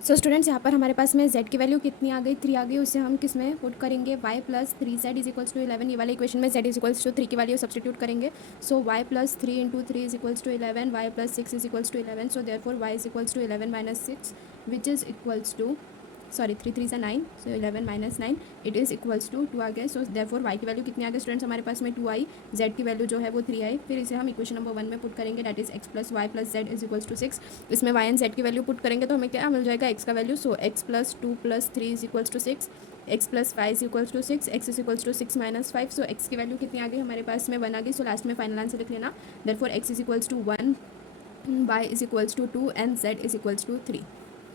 सो स्टूडेंट्स यहाँ पर हमारे पास में z की वैल्यू कितनी आ गई, 3 आ गई। उससे हम किस में पुट करेंगे, y plus 3z is equals to 11। ये वाले इक्वेशन में z इज इक्वल्स टू 3 की वैल्यू सब्सटीट्यूट करेंगे। So y plus 3 into 3 is equals to 11, y plus 6 is equals to 11। So therefore y is equals to 11 minus 6 which is equals to 3 3 9। So 11 minus 9 it is equals to 2 आ गया। सो देयरफॉर y की वैल्यू कितनी आ गई स्टूडेंट्स हमारे पास में 2 आई, z की वैल्यू जो है वो 3 आई। फिर इसे हम इक्वेशन नंबर 1 में पुट करेंगे, that is x plus y plus z is equals to 6। इसमें y एंड z की वैल्यू पुट करेंगे तो हमें क्या मिल जाएगा, x का value. So x plus 2 plus 3 is equals to 6, x plus 5 is equals to 6, x is equals to 6 minus 5। So x की वैल्यू कितनी आ गई हमारे पास में 1 आ गई। सो लास्ट में फाइनल आंसर लिख लेना, therefore x is equals to 1, y is equals to 2 and z is equals to 3।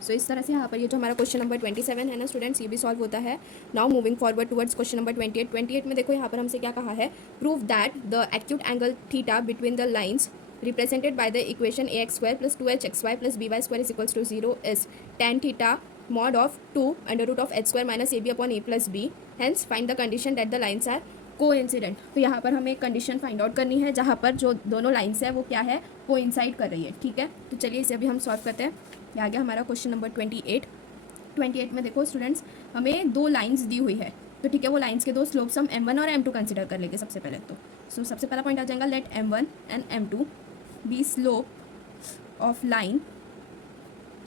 So इस तरह से यहाँ पर ये जो हमारा क्वेश्चन नंबर 27 है ना स्टूडेंट्स, ये भी सॉल्व होता है। Now moving forward towards question number 28 में देखो यहाँ पर हमसे क्या कहा है, prove that the acute angle theta between the lines represented by the equation ax square plus 2hxy plus by square is equals to 0 is tan theta mod of 2 under root of h square minus ab upon a plus b। Hence find the condition that the lines are coincident. तो यहाँ पर हमें एक कंडीशन फाइंड आउट करनी है जहाँ पर जो दोनों लाइन्स है वो क्या है, कोइंसाइड कर रही है, ठीक है। तो चलिए इसे अभी हम सॉल्व करते हैं। ये आ गया हमारा क्वेश्चन नंबर 28 में देखो स्टूडेंट्स, हमें दो लाइंस दी हुई है। तो ठीक है, वो लाइंस के दो स्लोप्स हम m1 और m2 कंसिडर कर लेंगे सबसे पहले। तो सबसे पहला पॉइंट आ जाएगा, let m1 and m2 be slope of line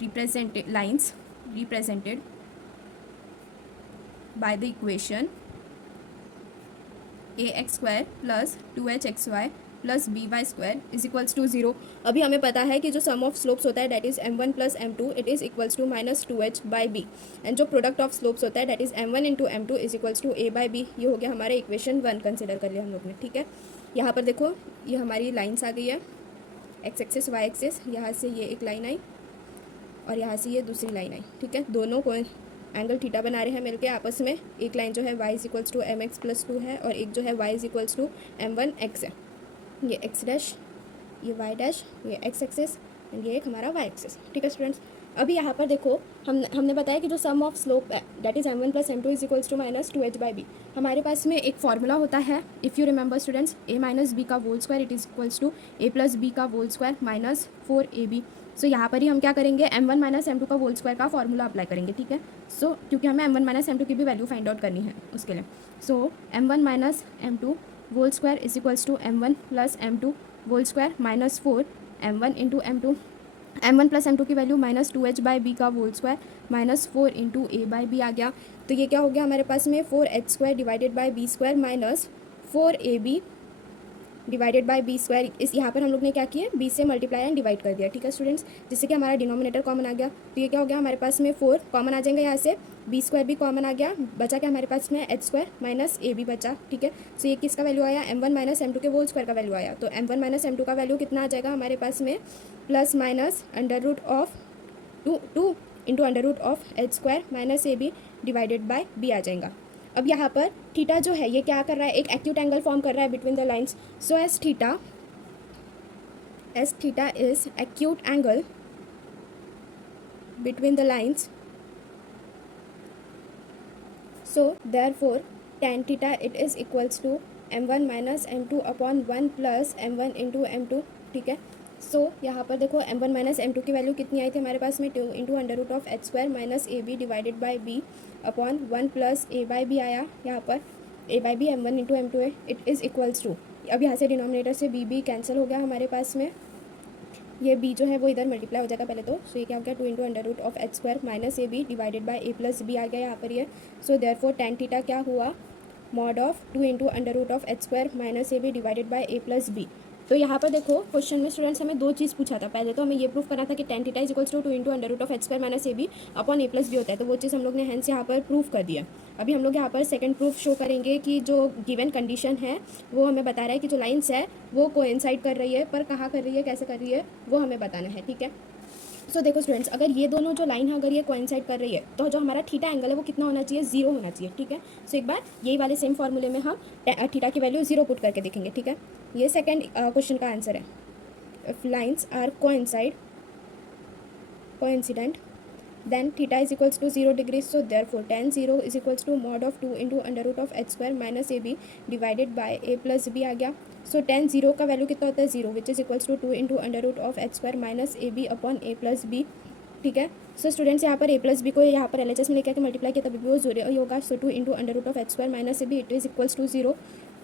represented by the equation ax square plus 2hxy plus by square is equals to 0। अभी हमें पता है कि जो सम ऑफ स्लोप्स होता है that is m1 plus m2 it is equals to minus 2h by b, and जो प्रोडक्ट ऑफ स्लोप्स होता है that is m1 into m2 is equals to a by b। ये हो गया हमारे इक्वेशन 1 कंसिडर कर लिया हम लोग ने, ठीक है। यहाँ पर देखो ये हमारी लाइन्स आ गई है, x एक्सिस y एक्सिस, यहाँ से ये एक लाइन आई और यहाँ से ये दूसरी लाइन आई, ठीक है। दोनों को एंगल थीटा बना रहे हैं मिलके आपस में। एक लाइन जो है y is equals to mx plus 2 है और एक जो है y is equals to m1x है। ये x डैश, ये y डैश, ये x एक्सिस एंड ये एक हमारा y एक्सिस, ठीक है स्टूडेंट्स। अभी यहाँ पर देखो हमने बताया कि जो सम ऑफ स्लोप है that is m1 plus m2 is equals to minus 2h by b। हमारे पास में एक फॉर्मूला होता है, if you remember students, a minus b का whole square it is equals to a plus b का whole square minus 4ab। So यहाँ पर ही हम क्या करेंगे, m1 माइनस m2 का होल स्क्वायर का फॉर्मूला अप्लाई करेंगे, ठीक है। सो क्योंकि हमें m1 माइनस m2 की भी वैल्यू फाइंड आउट करनी है उसके लिए। So m1 minus m2 whole square is equals to m1 plus m2 whole square minus 4 m1 into m2, m1 plus m2 की value minus 2h by b का whole square minus 4 into a by b आ गया। तो ये क्या हो गया हमारे पास में 4h square divided by b square minus 4ab divided by b square. इस यहाँ पर हम लोग ने क्या किया, b से मल्टीप्लाई एंड डिवाइड कर दिया, ठीक है स्टूडेंट्स, जिससे कि हमारा डिनोमिनेटर कॉमन आ गया। तो ये क्या हो गया हमारे पास में 4 कॉमन आ जाएगा यहाँ से, बी स्क्वायर भी कॉमन आ गया, बचा क्या हमारे पास में h square minus a b बचा, ठीक है। सो ये किसका वैल्यू आया, m1 माइनस m2 के होल स्क्वायर का वैल्यू आया। तो m1 माइनस m2 का वैल्यू कितना आ जाएगा हमारे पास में, plus minus under root of two into under root of h square minus a b divided by b आ जाएगा। अब यहाँ पर थीटा जो है ये क्या कर रहा है, एक एक्यूट एंगल फॉर्म कर रहा है between the lines. So S theta is acute angle between the lines, so therefore tan theta it is equals to m1 minus m2 upon 1 plus m1 into m2, ठीक है। सो यहाँ पर देखो m1 माइनस m2 की वैल्यू कितनी आई थी हमारे पास में, 2 into under root of h square minus a b divided by b upon 1 plus a by b आया। यहाँ पर ए by B m1 into m2 है, इट इज़ इक्वल्स टू, अब यहाँ से डिनोमिनेटर से बी कैंसिल हो गया हमारे पास में, ये b जो है वो इधर मल्टीप्लाई हो जाएगा पहले तो। सो ये क्या हो गया, 2 into under root of h square minus a b divided by a plus b आ गया यहाँ पर ये। सो देयरफॉर tan थीटा क्या हुआ, mod of 2 into under root of h square minus a b divided by a plus b. तो यहाँ पर देखो क्वेश्चन में स्टूडेंट्स हमें दो चीज़ पूछा था, पहले तो हमें ये प्रूफ करना था कि tan theta is equals to 2 into under root of h square minus a b upon a plus b होता है, तो वो चीज़ हम लोग ने हैंस यहाँ पर प्रूफ कर दिया। अभी हम लोग यहाँ पर सेकंड प्रूफ शो करेंगे कि जो गिवन कंडीशन है वो हमें बता रहा है कि जो लाइन्स है वो कोइंसाइड कर रही है, पर कहाँ कर रही है, कैसे कर रही है, वो हमें बताना है, ठीक है। सो देखो स्टूडेंट्स, अगर ये दोनों जो लाइन है अगर ये कोइंसाइड कर रही है तो जो हमारा थीटा एंगल है वो कितना होना चाहिए, 0 होना चाहिए, ठीक है। सो एक बार यही वाले सेम फॉर्मूले में हम थीटा की वैल्यू 0 पुट करके देखेंगे, ठीक है। ये सेकंड क्वेश्चन का आंसर है, if lines are coincident then theta is equals to 0 degrees, so therefore tan 0 is equals to mod of 2 into under root of h square minus ab divided by a plus b आ गया। so tan 0 का वैल्यू कितना होता है, 0, which is equals to 2 into under root of h square minus ab upon a plus b, ठीक है। सो स्टूडेंट्स यहाँ पर a प्लस बी को यहाँ पर LHS में लेकर आके मल्टीप्लाई किया तभी भी वो 0 ही होगा। So 2 into under root of h square minus a b it is equals to 0,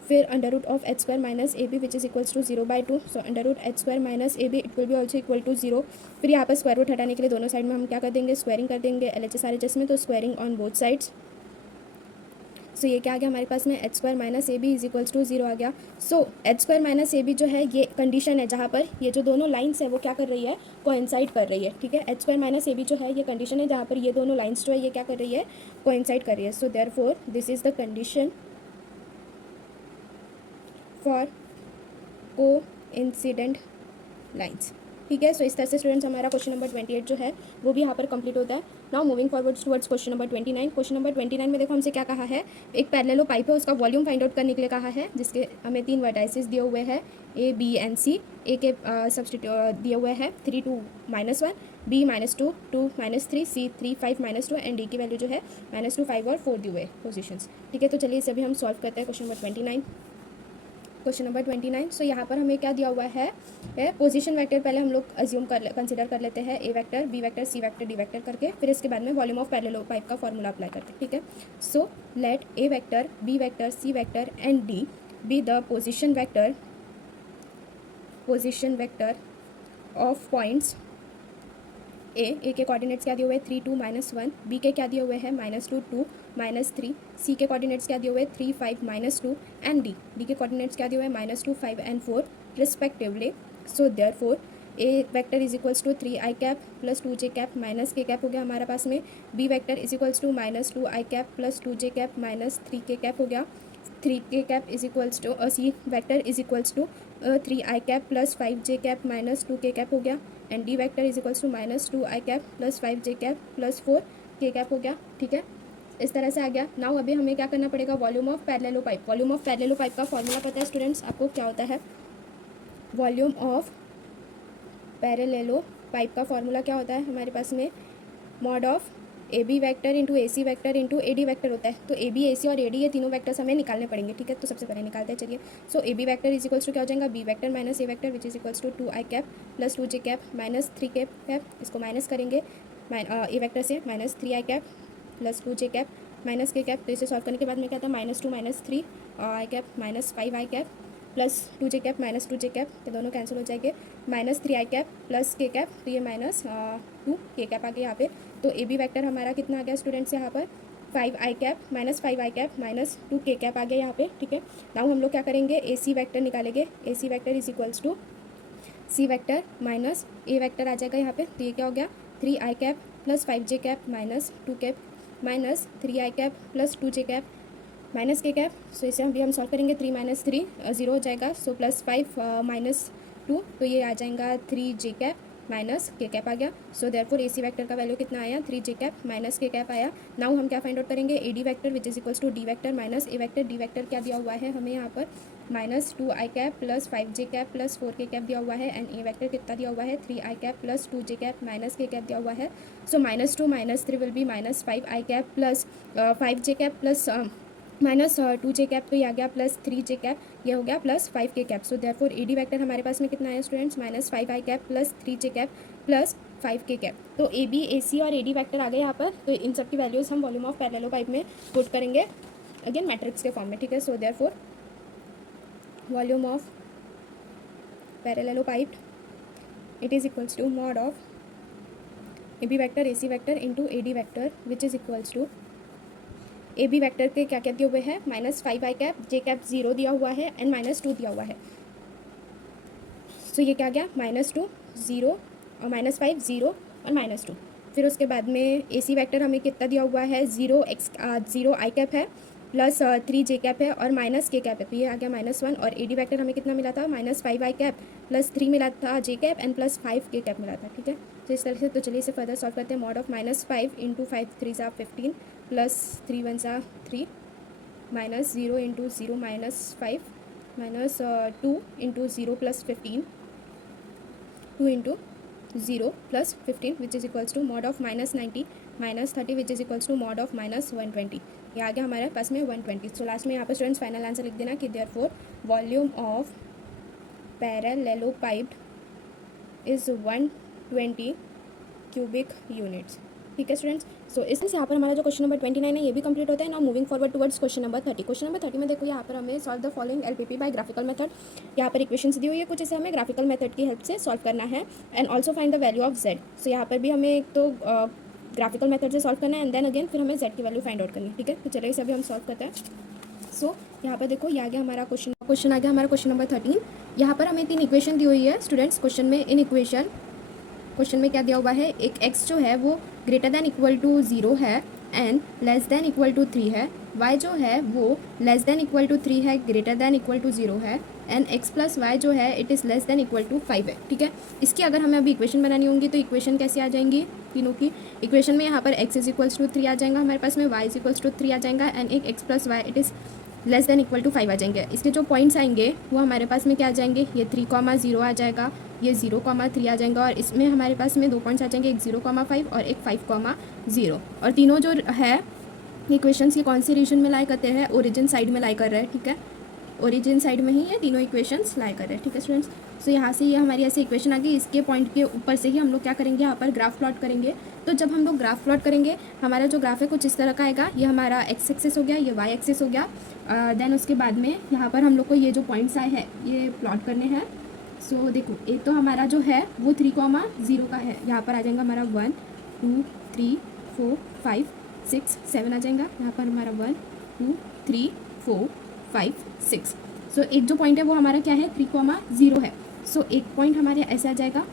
फिर under root of h square minus a b which is equals to 0/2। So under root h square minus a b it will be also equal to 0। फिर यहाँ पर स्क्वायर रूट हटाने के लिए दोनों साइड में हम क्या कर देंगे, स्क्वायरिंग कर देंगे LHS RHS में, तो squaring on both sides. So ये क्या आ गया हमारे पास में, h square minus a b is equals to 0 आ गया। So h square minus a b जो है ये कंडीशन है जहाँ पर ये जो दोनों लाइन्स है वो क्या कर रही है, कोइंसाइड कर रही है, ठीक है। H square minus a b जो है ये कंडीशन है जहाँ पर ये दोनों लाइन्स जो है ये क्या कर रही है, कोइंसाइड कर रही है। So therefore this is the condition for coincident lines, ठीक है। सो इस तरह से स्टूडेंट्स हमारा क्वेश्चन नंबर 28 जो है वो भी यहाँ पर कंप्लीट होता है। Now moving forwards towards question number 29। Question number 29 में देखो हमसे क्या कहा है, एक पैरेलल पाइप है उसका वॉल्यूम फाइंड आउट करने के लिए कहा है, जिसके हमें 3 वर्टाइसेस दिए हुए हैं ए बी एंड सी। ए के सब्स्टिट्यूट दिए हुए हैं 3 2 -1, बी -2 2 -3, सी 3 5 -2 एंड डी की वैल्यू जो है -2 5 और 4 दिए हुए पोजिशंस, ठीक है। तो चलिए इसे अभी हम सॉल्व करते हैं। Question number 29, question number 29। सो यहाँ पर हमें क्या दिया हुआ है, पोजीशन वेक्टर पहले हम लोग अज्यूम कंसिडर कर लेते हैं, a vector b vector c vector d vector करके, फिर इसके बाद में वॉल्यूम ऑफ पैरेलल पाइप का फॉर्मूला अप्लाई करते हैं, ठीक है। So let A vector b vector c vector and d be the position vector of points a के कोऑर्डिनेट्स क्या दिए हुए हैं 3 2 -1, बी के क्या दिए हुए हैं -2 2 -3, सी के कोऑर्डिनेट्स क्या दिए हुए 3 5 -2 एंड डी के कोऑर्डिनेट्स क्या दिए हुए -2 5 and 4 respectively. So therefore a vector is equals to 3 i cap plus 2 j cap minus k cap हो गया हमारे पास में, b vector is equals to -2 i cap plus 2 j cap minus 3 k cap हो गया, 3 k cap is equals to c vector is equals to 3 i cap plus 5 j cap minus 2 k cap हो गया, and d vector is equals to -2 i cap plus 5 j cap plus 4 k cap हो गया, ठीक है। इस तरह से आ गया। नाउ अभी हमें क्या करना पड़ेगा, volume of parallel pipe. Volume of parallel pipe का फॉर्मूला पता है स्टूडेंट्स आपको क्या होता है, वॉल्यूम ऑफ पैरेलल पाइप का फॉर्मूला क्या होता है हमारे पास में, mod of a b vector into a c vector into a d vector होता है। तो ए बी ए सी और ए डी ये तीनों वैक्टर्स हमें निकालने पड़ेंगे, ठीक है। तो सबसे पहले निकालते हैं, चलिए। So a b vector is equals to क्या हो जाएगा, b vector minus a vector which is equals to 2 i cap plus 2 j cap minus 3 cap है, इसको माइनस करेंगे ए वैक्टर से, -3 i cap plus 2 j cap minus k cap. तो इसे सॉल्व करने के बाद में क्या था, -2 -3 i cap minus 5 i cap plus 2 j cap minus 2 j cap, ये दोनों कैंसिल हो जाएंगे, -3 i cap plus k cap, तो ये -2 k कैप आ गया यहाँ पे। तो ए बी वैक्टर हमारा कितना आ गया स्टूडेंट्स यहाँ पर 5 i cap -5 i cap -2 k cap आ गया यहाँ पे, ठीक है। नाउ हम लोग क्या करेंगे, ए सी वैक्टर निकालेंगे, a c vector is equals to c vector minus a vector आ जाएगा यहाँ पे, तो ये क्या हो गया 3 i cap plus 5 j cap minus 2 cap minus 3i cap plus 2j cap minus k cap. सो इसे हम सॉल्व करेंगे, 3 माइनस 3 0 हो जाएगा। सो प्लस 5 माइनस 2, तो ये आ जाएगा 3j cap minus k cap आ गया। सो देयरफॉर AC वेक्टर का वैल्यू कितना आया, 3j cap minus k cap आया। नाउ हम क्या फाइंड आउट करेंगे, AD vector which is equals to D vector minus A vector. D vector क्या दिया हुआ है हमें यहाँ पर, minus 2i cap plus 5j cap plus 4k cap दिया हुआ है। एंड A वेक्टर कितना दिया हुआ है, 3i cap plus 2j cap minus k cap दिया हुआ है। So minus 2 minus 3 will be minus 5i cap plus 5j cap plus minus 2j cap, तो ये आ गया प्लस 3j कैप, ये हो गया plus 5k cap. So therefore AD vector हमारे पास में कितना है students, minus 5i cap plus 3j cap plus 5k cap. तो AB AC और AD वेक्टर आ गए यहाँ पर। तो इन सब की वैल्यूज़ हम वॉल्यूम ऑफ पैरेललोपाइप में पुट करेंगे अगेन मैट्रिक्स के फॉर्म में, ठीक है। सो therefore volume of parallelepiped it is equals to mod of AB vector AC vector into AD vector which is equals to AB vector के क्या क्या दिए हुए हैं, minus 5i cap, j cap 0 दिया हुआ है एंड माइनस 2 दिया हुआ है। सो ये क्या गया, माइनस 2 0 और माइनस 5 0 और माइनस 2। फिर उसके बाद में AC वेक्टर हमें कितना दिया हुआ है, 0 i कैप है प्लस 3j कैप है और माइनस k कैप है, तो ये आ गया माइनस 1। और AD वेक्टर हमें कितना मिला था, माइनस 5i कैप प्लस 3 मिला था j cap and plus 5k cap मिला था, ठीक है। तो इस तरह से, तो चलिए इसे फर्दर सॉल्व करते हैं। मॉड ऑफ माइनस 5 इंटू 5 3 ज़ा 15 प्लस 3 1 ज़ा 3 minus 0 into 0 minus 5 minus 2 into 0 plus 15 2 into 0 plus 15 which is equals to mod of minus 90 minus 30 which is equals to mod of minus 120। ये आ गया हमारे पास में 120। सो लास्ट में यहाँ पर स्टूडेंट्स फाइनल आंसर लिख देना कि therefore volume of parallelepiped is 120 cubic units, ठीक है स्टूडेंट्स। सो इसमें यहाँ पर हमारा जो क्वेश्चन नंबर 29 है ये भी कंप्लीट होता है। Now moving forward towards question number 30। Question number 30 में देखो यहाँ पर हमें solve the following LPP by graphical method. यहाँ पर इक्वेशंस दी हुई है कुछ, इसे हमें ग्राफिकल मेथड की हेल्प से सॉल्व करना है and also find the value of z। So यहाँ पर भी हमें एक तो ग्राफिकल मेथड से सॉल्व करना है एंड देन अगेन फिर हमें z की वैल्यू फाइंड आउट करनी है, ठीक है। तो चलिए इसे अभी हम सॉल्व करते हैं। सो यहाँ पर देखो ये आ गया हमारा क्वेश्चन आ गया हमारा क्वेश्चन नंबर 13। यहाँ पर हमें 3 इक्वेशन दी हुई है स्टूडेंट्स क्वेश्चन में। इन क्वेश्चन में क्या दिया हुआ है, एक x जो है वो ग्रेटर दैन इक्वल टू 0 है and less than equal to 3 है, y जो है वो लेस दैन इक्वल टू 3 है, ग्रेटर दैन इक्वल टू 0 है एंड x प्लस वाई जो है it is less than equal to 5 है, ठीक है। इसकी अगर हमें अभी इक्वेशन बनानी होंगी तो इक्वेशन कैसे आ जाएंगी तीनों की। इक्वेशन में यहाँ पर x इज इक्वल्स टू 3 आ जाएगा हमारे पास में, y इज इक्वल्स टू 3 आ जाएगा एंड एक x plus y it is less than equal to 5 आ जाएंगे। इसके जो पॉइंट्स आएंगे वो हमारे पास में क्या आ जाएंगे, ये 3,0 आ जाएगा, ये 0,3 आ जाएगा और इसमें हमारे पास में 2 पॉइंट्स आ जाएंगे, एक 0,5 और एक 5,0। और तीनों जो है इक्वेशंस ये कौन सी रीजन में लाई करते हैं, ओरिजिन साइड में लाई कर रहे हैं, ठीक है। ओरिजिन साइड में ही ये तीनों इक्वेशंस लाई कर रहे हैं, ठीक है स्टूडेंट्स। सो यहाँ से ये हमारी ऐसी इक्वेशन आ गई, इसके पॉइंट के ऊपर से ही हम लोग क्या करेंगे, यहाँ पर ग्राफ प्लॉट करेंगे। तो जब हम लोग ग्राफ प्लॉट करेंगे हमारा जो ग्राफ है कुछ इस तरह का आएगा, ये हमारा x एक्सिस हो गया, ये y एक्सिस हो गया। देन उसके बाद में यहाँ पर हम लोग को ये जो पॉइंट्स आए हैं ये प्लॉट करने हैं। सो देखो एक तो हमारा जो है वो 3,0 का है, यहाँ पर आ जाएगा हमारा 1 2 3 4 5 6 7 आ जाएगा, यहाँ पर हमारा 1 2 3 4 5 6। सो एक जो पॉइंट है वो हमारा क्या है 3,0 है। सो एक पॉइंट हमारे ऐसे आ जाएगा।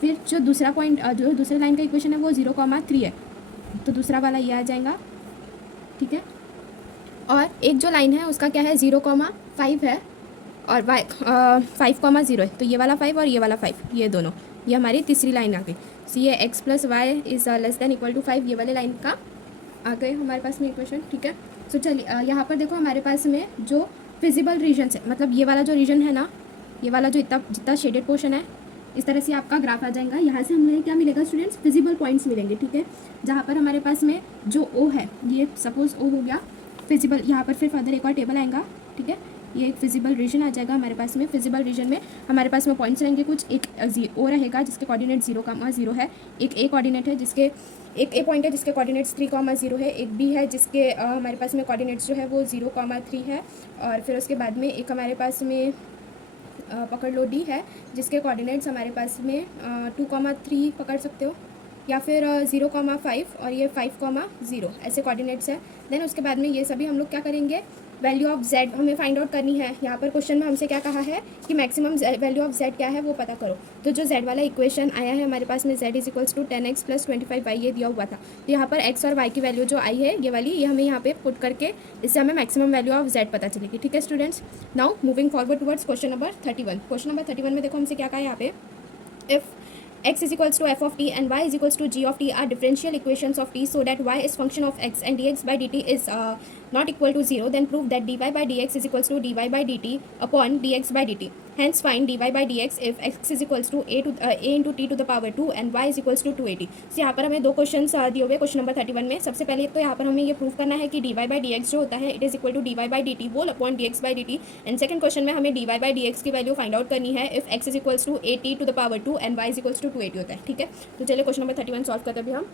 फिर जो दूसरा पॉइंट जो दूसरे लाइन का इक्वेशन है वो 0,3 है, तो दूसरा वाला ये आ जाएगा, ठीक है। और एक जो लाइन है उसका क्या है 0,5 है और 5,0 है, तो ये वाला 5 और ये वाला 5 ये दोनों, ये हमारी तीसरी लाइन आ गई। सो ये x plus y is less than equal to 5 ये वाले लाइन का आ गए हमारे पास में इक्वेशन, ठीक है। सो चलिए यहाँ पर देखो हमारे पास में जो फिजिबल रीजन है, मतलब ये वाला जो रीजन है ना, ये वाला जो जितना शेडेड पोर्शन है, इस तरह से आपका ग्राफ आ जाएगा। यहाँ से हमें क्या मिलेगा स्टूडेंट्स, फिजिबल पॉइंट्स मिलेंगे, ठीक है। जहाँ पर हमारे पास में जो O है, ये सपोज O हो गया फिजिबल, यहाँ पर फिर फर्दर एक और टेबल आएगा, ठीक है। ये एक फिजिबल रीजन आ जाएगा हमारे पास में। फिजिबल रीजन में हमारे पास में पॉइंट्स रहेंगे कुछ, एक O रहेगा जिसके कोऑर्डिनेट 0,0 है, एक A कोऑर्डिनेट है जिसके एक A पॉइंट है जिसके कोऑर्डिनेट्स 3,0 है, एक B है जिसके हमारे पास में कोऑर्डिनेट्स जो है वो 0,3 है, और फिर उसके बाद में एक हमारे पास में पकड़ लो D है जिसके कोऑर्डिनेट्स हमारे पास में 2,3 पकड़ सकते हो, या फिर 0,5 और ये 5,0 ऐसे कोऑर्डिनेट्स है। देन उसके बाद में ये सभी हम लोग क्या करेंगे, वैल्यू ऑफ z हमें फाइंड आउट करनी है। यहाँ पर क्वेश्चन में हमसे क्या कहा है कि मैक्सिमम वैल्यू ऑफ z क्या है वो पता करो। तो जो z वाला इक्वेशन आया है हमारे पास में z is equals to 10x + 25y ये दिया हुआ था। तो यहाँ पर x और y की वैल्यू जो आई है ये वाली, ये हमें यहाँ पे पुट करके इससे हमें मैक्सिमम वैल्यू ऑफ z पता चलेगी। ठीक है students, now moving forward towards question number 31। Question number 31 में देखो हमसे क्या कहा है यहाँ पे, if x is equals to f of t and y is equals to g of t are differential equations of t so that y is function of x and dx by dt is not equal to 0, then prove that dy by dx is equals to dy by dt upon dx by dt. Hence find dy by dx if x is equals to a into t to the power 2 and y is equals to 280. So यहाँ पर हमें दो क्वेश्चन दिए हुए क्वेश्चन नंबर 31 में। सबसे पहले तो यहाँ पर हमें ये प्रूव करना है कि dy by dx जो होता है it is equal to dy by dt whole upon dx by dt। And second question में हमें dy by dx की वैल्यू फाइंड आउट करनी है if x is equals to a t to the power 2 and y is equals to 280 होता है। ठीक है, तो चलिए क्वेश्चन नंबर 31 सॉल्व करते हैं अभी हम।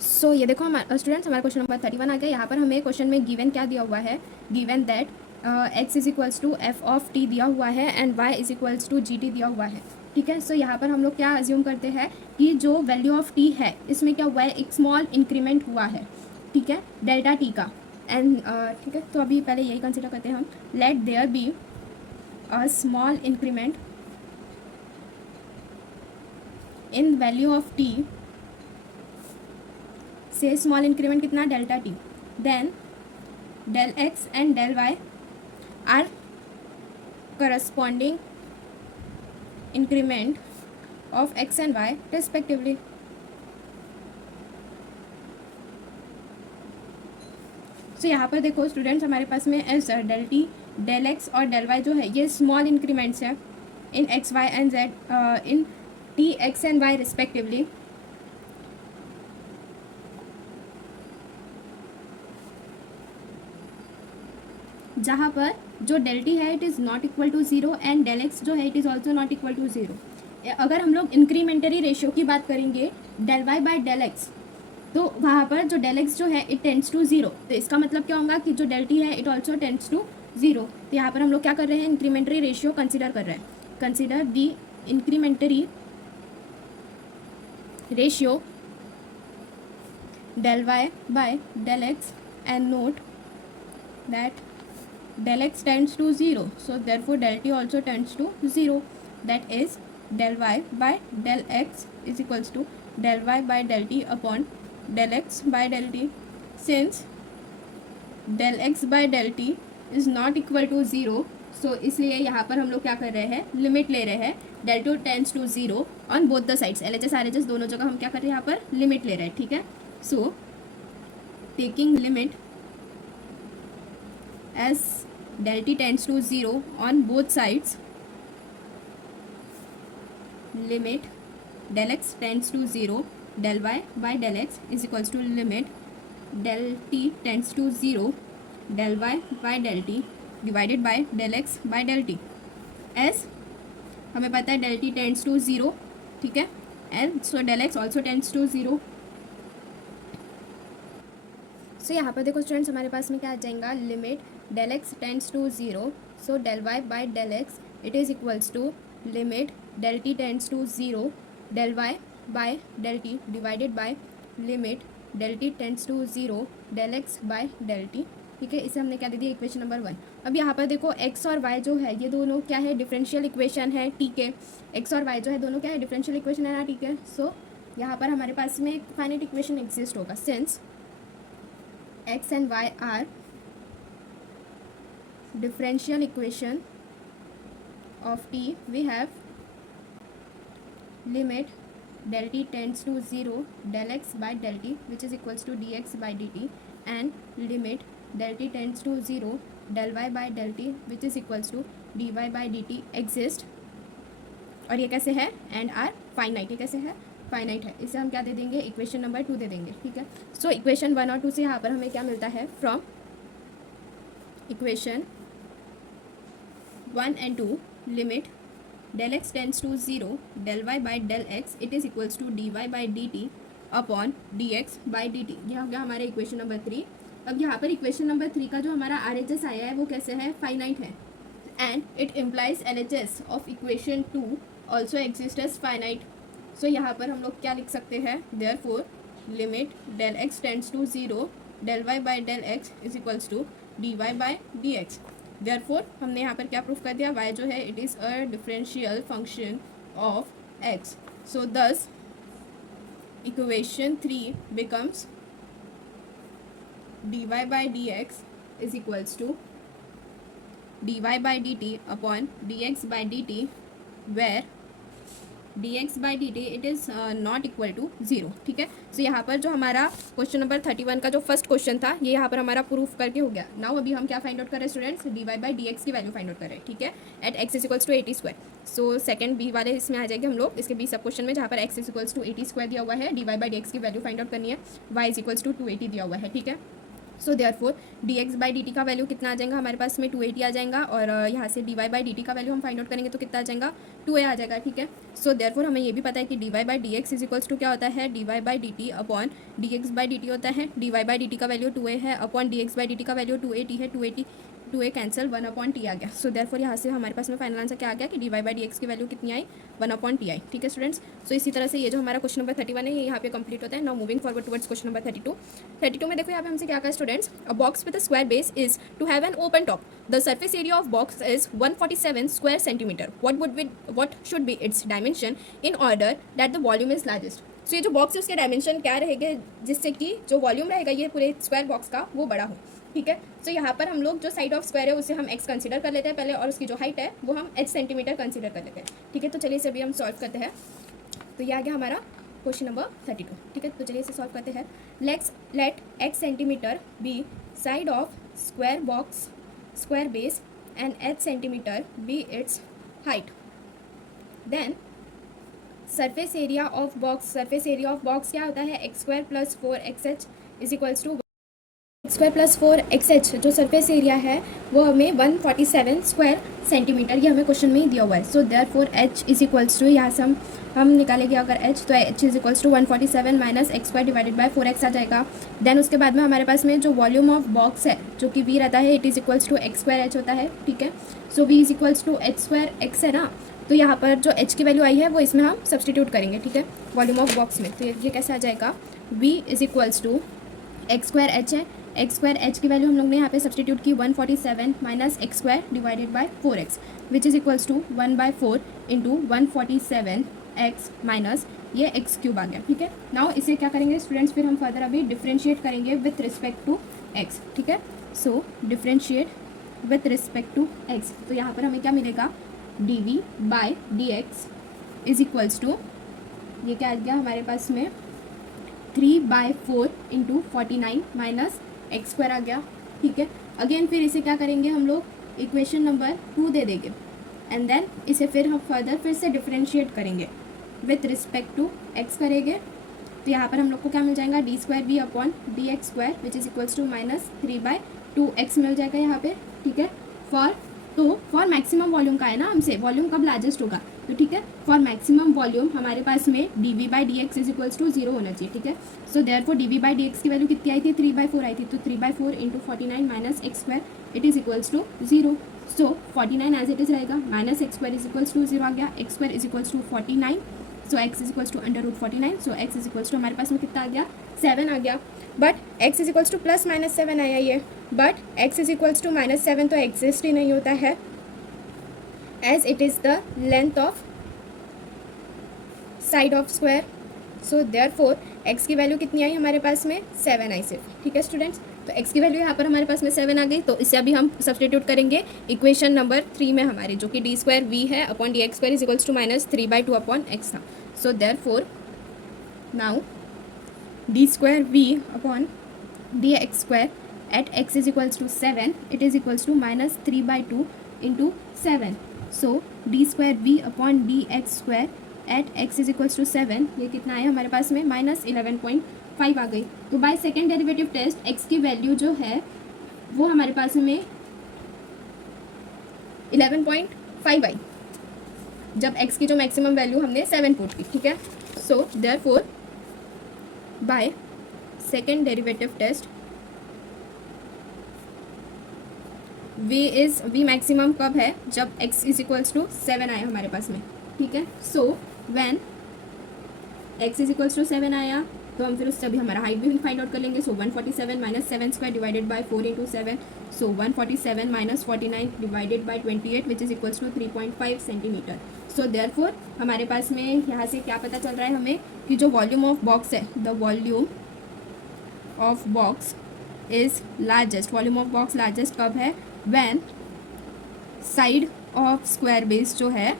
सो ये देखो हमारे स्टूडेंट्स, हमारा क्वेश्चन नंबर 31 आ गया। यहाँ पर हमें क्वेश्चन में गिवन क्या दिया हुआ है, given that x is equals to f of t दिया हुआ है and y is equals to gt दिया हुआ है। ठीक है, सो यहाँ पर हम लोग क्या अज्यूम करते हैं कि जो वैल्यू ऑफ t है इसमें क्या हुआ है, एक स्मॉल इंक्रीमेंट हुआ है। ठीक है, डेल्टा t का। एंड ठीक है, तो अभी पहले यही कंसिडर करते हैं हम, let there be a small increment in value of t, say small increment कितना, delta t, then del x and del y are corresponding increment of x and y respectively. So यहाँ पर देखो स्टूडेंट्स, हमारे पास में एस डेल टी, डेल एक्स और डेल वाई जो है ये स्मॉल इंक्रीमेंट्स है in x y and z, in t x and y respectively. जहाँ पर जो डेल टी है it is not equal to 0 and del x जो है it is also not equal to 0। अगर हम लोग इंक्रीमेंटरी रेशियो की बात करेंगे del y by del x, तो वहाँ पर जो डेल एक्स जो है इट टेंड्स टू 0, तो इसका मतलब क्या होगा कि जो डेल टी है इट ऑल्सो टेंड्स टू 0। तो यहाँ पर हम लोग क्या कर रहे हैं, इंक्रीमेंटरी रेशियो कंसिडर कर रहे हैं। Consider the incrementary ratio del y by del x and note that del x tends to 0, so therefore del t also tends to 0, that is del y by del x is equals to del y by del t upon del x by del t. Since del x by del t is not equal to 0, so इसलिए यहाँ पर हम लोग क्या कर रहे हैं, लिमिट ले रहे हैं del t tends to 0 on both the sides, LHS RHS दोनों जगह हम क्या कर रहे हैं, यहाँ पर लिमिट ले रहे हैं। ठीक है, so taking limit as del t tends to 0 on both sides, limit del x tends to 0 del y by del x is equals to limit del t tends to 0 del y by del t divided by del x by del t, as हमें पता है del t tends to 0। ठीक है, and so del x also tends to 0। So यहाँ पर देखो स्टूडेंट्स, हमारे पास में क्या आ जाएगा, limit del x tends to 0, so del y by del x it is equals to limit del t tends to 0 del y by del t divided by limit del t tends to 0 del x by del t. ठीक है, इसे हमने क्या दे दिया, इक्वेशन नंबर 1। अब यहाँ पर देखो एक्स और वाई जो है ये दोनों क्या है, डिफरेंशियल इक्वेशन है। ठीक है, एक्स और वाई जो है दोनों क्या है, डिफरेंशियल इक्वेशन है ना। ठीक है, सो यहाँ पर हमारे पास में एक फाइनाइट इक्वेशन एग्जिस्ट होगा, since x and y are differential equation of t, we have limit del t tends to 0 del x by del t which is equals to dx by dt and limit del t tends to 0 del y by del t which is equals to dy by dt exist। और ये कैसे है, एंड आर फाइनाइट। ये कैसे है, फाइनाइट है। इसे हम क्या दे देंगे, इक्वेशन नंबर 2 दे देंगे। ठीक है, सो इक्वेशन 1 और 2 से यहाँ पर हमें क्या मिलता है, from equation 1 and 2 limit del x tends to 0 del y by del x it is equals to dy by dt upon dx by dt। यह हो गया हमारे इक्वेशन नंबर 3। अब यहाँ पर इक्वेशन नंबर 3 का जो हमारा RHS आया है वो कैसे है, फाइनाइट है, and it implies LHS of equation 2 also exist as finite. So यहाँ पर हम लोग क्या लिख सकते हैं, therefore limit del x tends to 0 del y by del x is equals to dy by dx। Therefore हमने यहाँ पर क्या प्रूफ कर दिया, y जो है it is a differential function of x। सो दस equation 3 becomes dy by dx is equals to dy by dt upon dx by dt, where dx by dt it is not equal to 0। ठीक है, सो यहाँ पर जो हमारा क्वेश्चन नंबर 31 का जो फर्स्ट क्वेश्चन था ये यहाँ पर हमारा प्रूफ करके हो गया। नाउ अभी हम क्या फाइंड आउट कर रहे हैं स्टूडेंट्स, dy by dx की वैल्यू फाइंड आउट कर रहे हैं। ठीक है, at x is equals to 80 square. So second b वाले इसमें आ जाएंगे हम लोग, इसके बी सब क्वेश्चन में जहाँ पर x is equals to 80 square दिया हुआ है, dy by dx की वैल्यू फाइंड आउट करनी है, y इज इक्वल्स टू 280 दिया हुआ है। ठीक है, so therefore dx by dt का वैल्यू कितना आ जाएगा हमारे पास में 280 आ जाएगा, और यहाँ से dy बाई dt का वैल्यू हम फाइंड आउट करेंगे तो कितना आ जाएगा 2a आ जाएगा। ठीक है, सो देयरफॉर हमें ये भी पता है कि dy by dx is equals to क्या होता है, dy by dt upon dx by dt होता है। dy बाई dt का वैल्यू 2a है अपॉन dx बाई dt का वैल्यू 280 है, 2a कैंसिल 1/t आ गया। सो देयरफॉर यहाँ से हमारे पास में फाइनल आंसर क्या आ गया कि dy बाई dx की वैल्यू कितनी आई 1/t आई। ठीक है स्टूडेंट्स, सो इसी तरह से ये जो हमारा क्वेश्चन नंबर 31 है ये यहाँ पे कंप्लीट होता है। Now moving forward towards question number 32 में देखो यहाँ पे हमसे क्या कहा students, a box with a square base is to have an open top, the surface area of box is 147 square centimeter, what should be its dimension in order that the volume is largest. So ये जो बॉक्स है उसके डायमेंशन क्या रहेंगे जिससे कि जो वॉल्यूम रहेगा ये पूरे स्क्वायर बॉक्स का वो बड़ा हो। ठीक है, सो यहाँ पर हम लोग जो साइड ऑफ स्क्वायर है उसे हम x कंसीडर कर लेते हैं पहले, और उसकी जो हाइट है वो हम h सेंटीमीटर कंसीडर कर लेते हैं। ठीक है, तो चलिए इसे अभी हम सॉल्व करते हैं। तो ये आ गया हमारा क्वेश्चन नंबर 32। ठीक है, तो चलिए इसे सॉल्व करते हैं। Let x centimetre be side of square box square base and h centimetre be its height, then surface area of box क्या होता है, x square plus 4xh is equals to square plus 4xh। जो सरफेस एरिया है वो हमें 147 स्क्वायर सेंटीमीटर, ये हमें क्वेश्चन में ही दिया हुआ है। सो therefore h is equals to, यहाँ से हम निकालेंगे अगर h तो h is equals to 147 minus x square divided by 4x आ जाएगा। देन उसके बाद में हमारे पास में जो वॉल्यूम ऑफ बॉक्स है जो कि v रहता है it is equals to x square h होता है। ठीक है, so v is equals to h square x है ना, तो यहाँ पर जो h की वैल्यू आई है वो इसमें हम सब्सटीट्यूट करेंगे। ठीक है, वॉल्यूम ऑफ बॉक्स में, तो ये कैसे आ जाएगा, v is equals to x square h है, एक्स स्क्वायर एच की वैल्यू हम लोग ने यहाँ पे सब्सटीट्यूट की 147 minus x square divided by 4x which is equals to 1/4 into 147x minus ये एक्स क्यूब आ गया। ठीक है, नाउ इसे क्या करेंगे स्टूडेंट्स, फिर हम फर्दर अभी डिफ्रेंशिएट करेंगे विथ रिस्पेक्ट टू x। ठीक है, so differentiate with respect to x, तो यहाँ पर हमें क्या मिलेगा, dv by dx is equals to, ये क्या आ गया हमारे पास में 3/4 इंटू 49 माइनस एक्स स्क्वायर आ गया। ठीक है, अगेन फिर इसे क्या करेंगे हम लोग, इक्वेशन नंबर 2 दे देंगे एंड देन इसे फिर हम फर्दर फिर से डिफ्रेंशिएट करेंगे विथ रिस्पेक्ट टू एक्स करेंगे। तो यहाँ पर हम लोग को क्या मिल जाएगा, d square b upon d x square which is equals to minus 3/2x मिल जाएगा यहाँ पे। ठीक है, फॉर मैक्सिमम वॉल्यूम का है ना हमसे, वॉल्यूम कब लार्जेस्ट होगा, तो ठीक है फॉर मैक्सिमम वॉल्यूम हमारे पास में d by d x is equals to 0 होना चाहिए। ठीक है, सो therefore d by d x की वैल्यू कितनी आई थी, 3/4 आई थी, तो 3/4 into 49 minus x square it is equals to 0। So 49 as it is रहेगा, minus x square is equals to 0 आ गया, x square is equals to 49, so x is equals to √49, so x is equals to हमारे पास में कितना आ गया, 7 आ गया। But x is equals to plus minus 7 आया ये, but x is equals to -7 तो एग्जिस्ट ही नहीं होता है, as it is the length of side of square. So therefore x की वैल्यू कितनी आई हमारे पास में, 7 आई सिर्फ। ठीक है स्टूडेंट्स, तो x की वैल्यू यहाँ पर हमारे पास में 7 आ गई, तो इसे अभी हम सब्सटीट्यूट करेंगे इक्वेशन नंबर 3 में हमारे, जो कि डी स्क्वायर वी है upon d x square is equals to minus 3/2 upon x था। So therefore now d square v upon d x square at x is equals to 7 it is equals to minus 3/2 into 7। So d square v upon d x square at x is equals to 7, ये कितना आया हमारे पास में, माइनस 11.5 आ गई। तो by second derivative test x की वैल्यू जो है वो हमारे पास में 11.5 आई, जब x की जो मैक्सिमम वैल्यू हमने 7 पुट की। ठीक है, सो therefore by second derivative test v maximum कब है, जब x इज इक्वल्स टू 7 आया हमारे पास में। ठीक है, so when x is equals to 7 आया तो हम फिर उससे अभी हमारा हाइट भी फाइंड आउट कर लेंगे. So 147 minus 7 square divided by 4 into 7. So 147 minus 49 divided by 28 which is equals to 3.5 centimetre. So therefore हमारे पास में यहाँ से क्या पता चल रहा है हमें कि जो वॉल्यूम ऑफ बॉक्स है, the volume of box is largest. Volume of box largest कब है? When side of square base जो है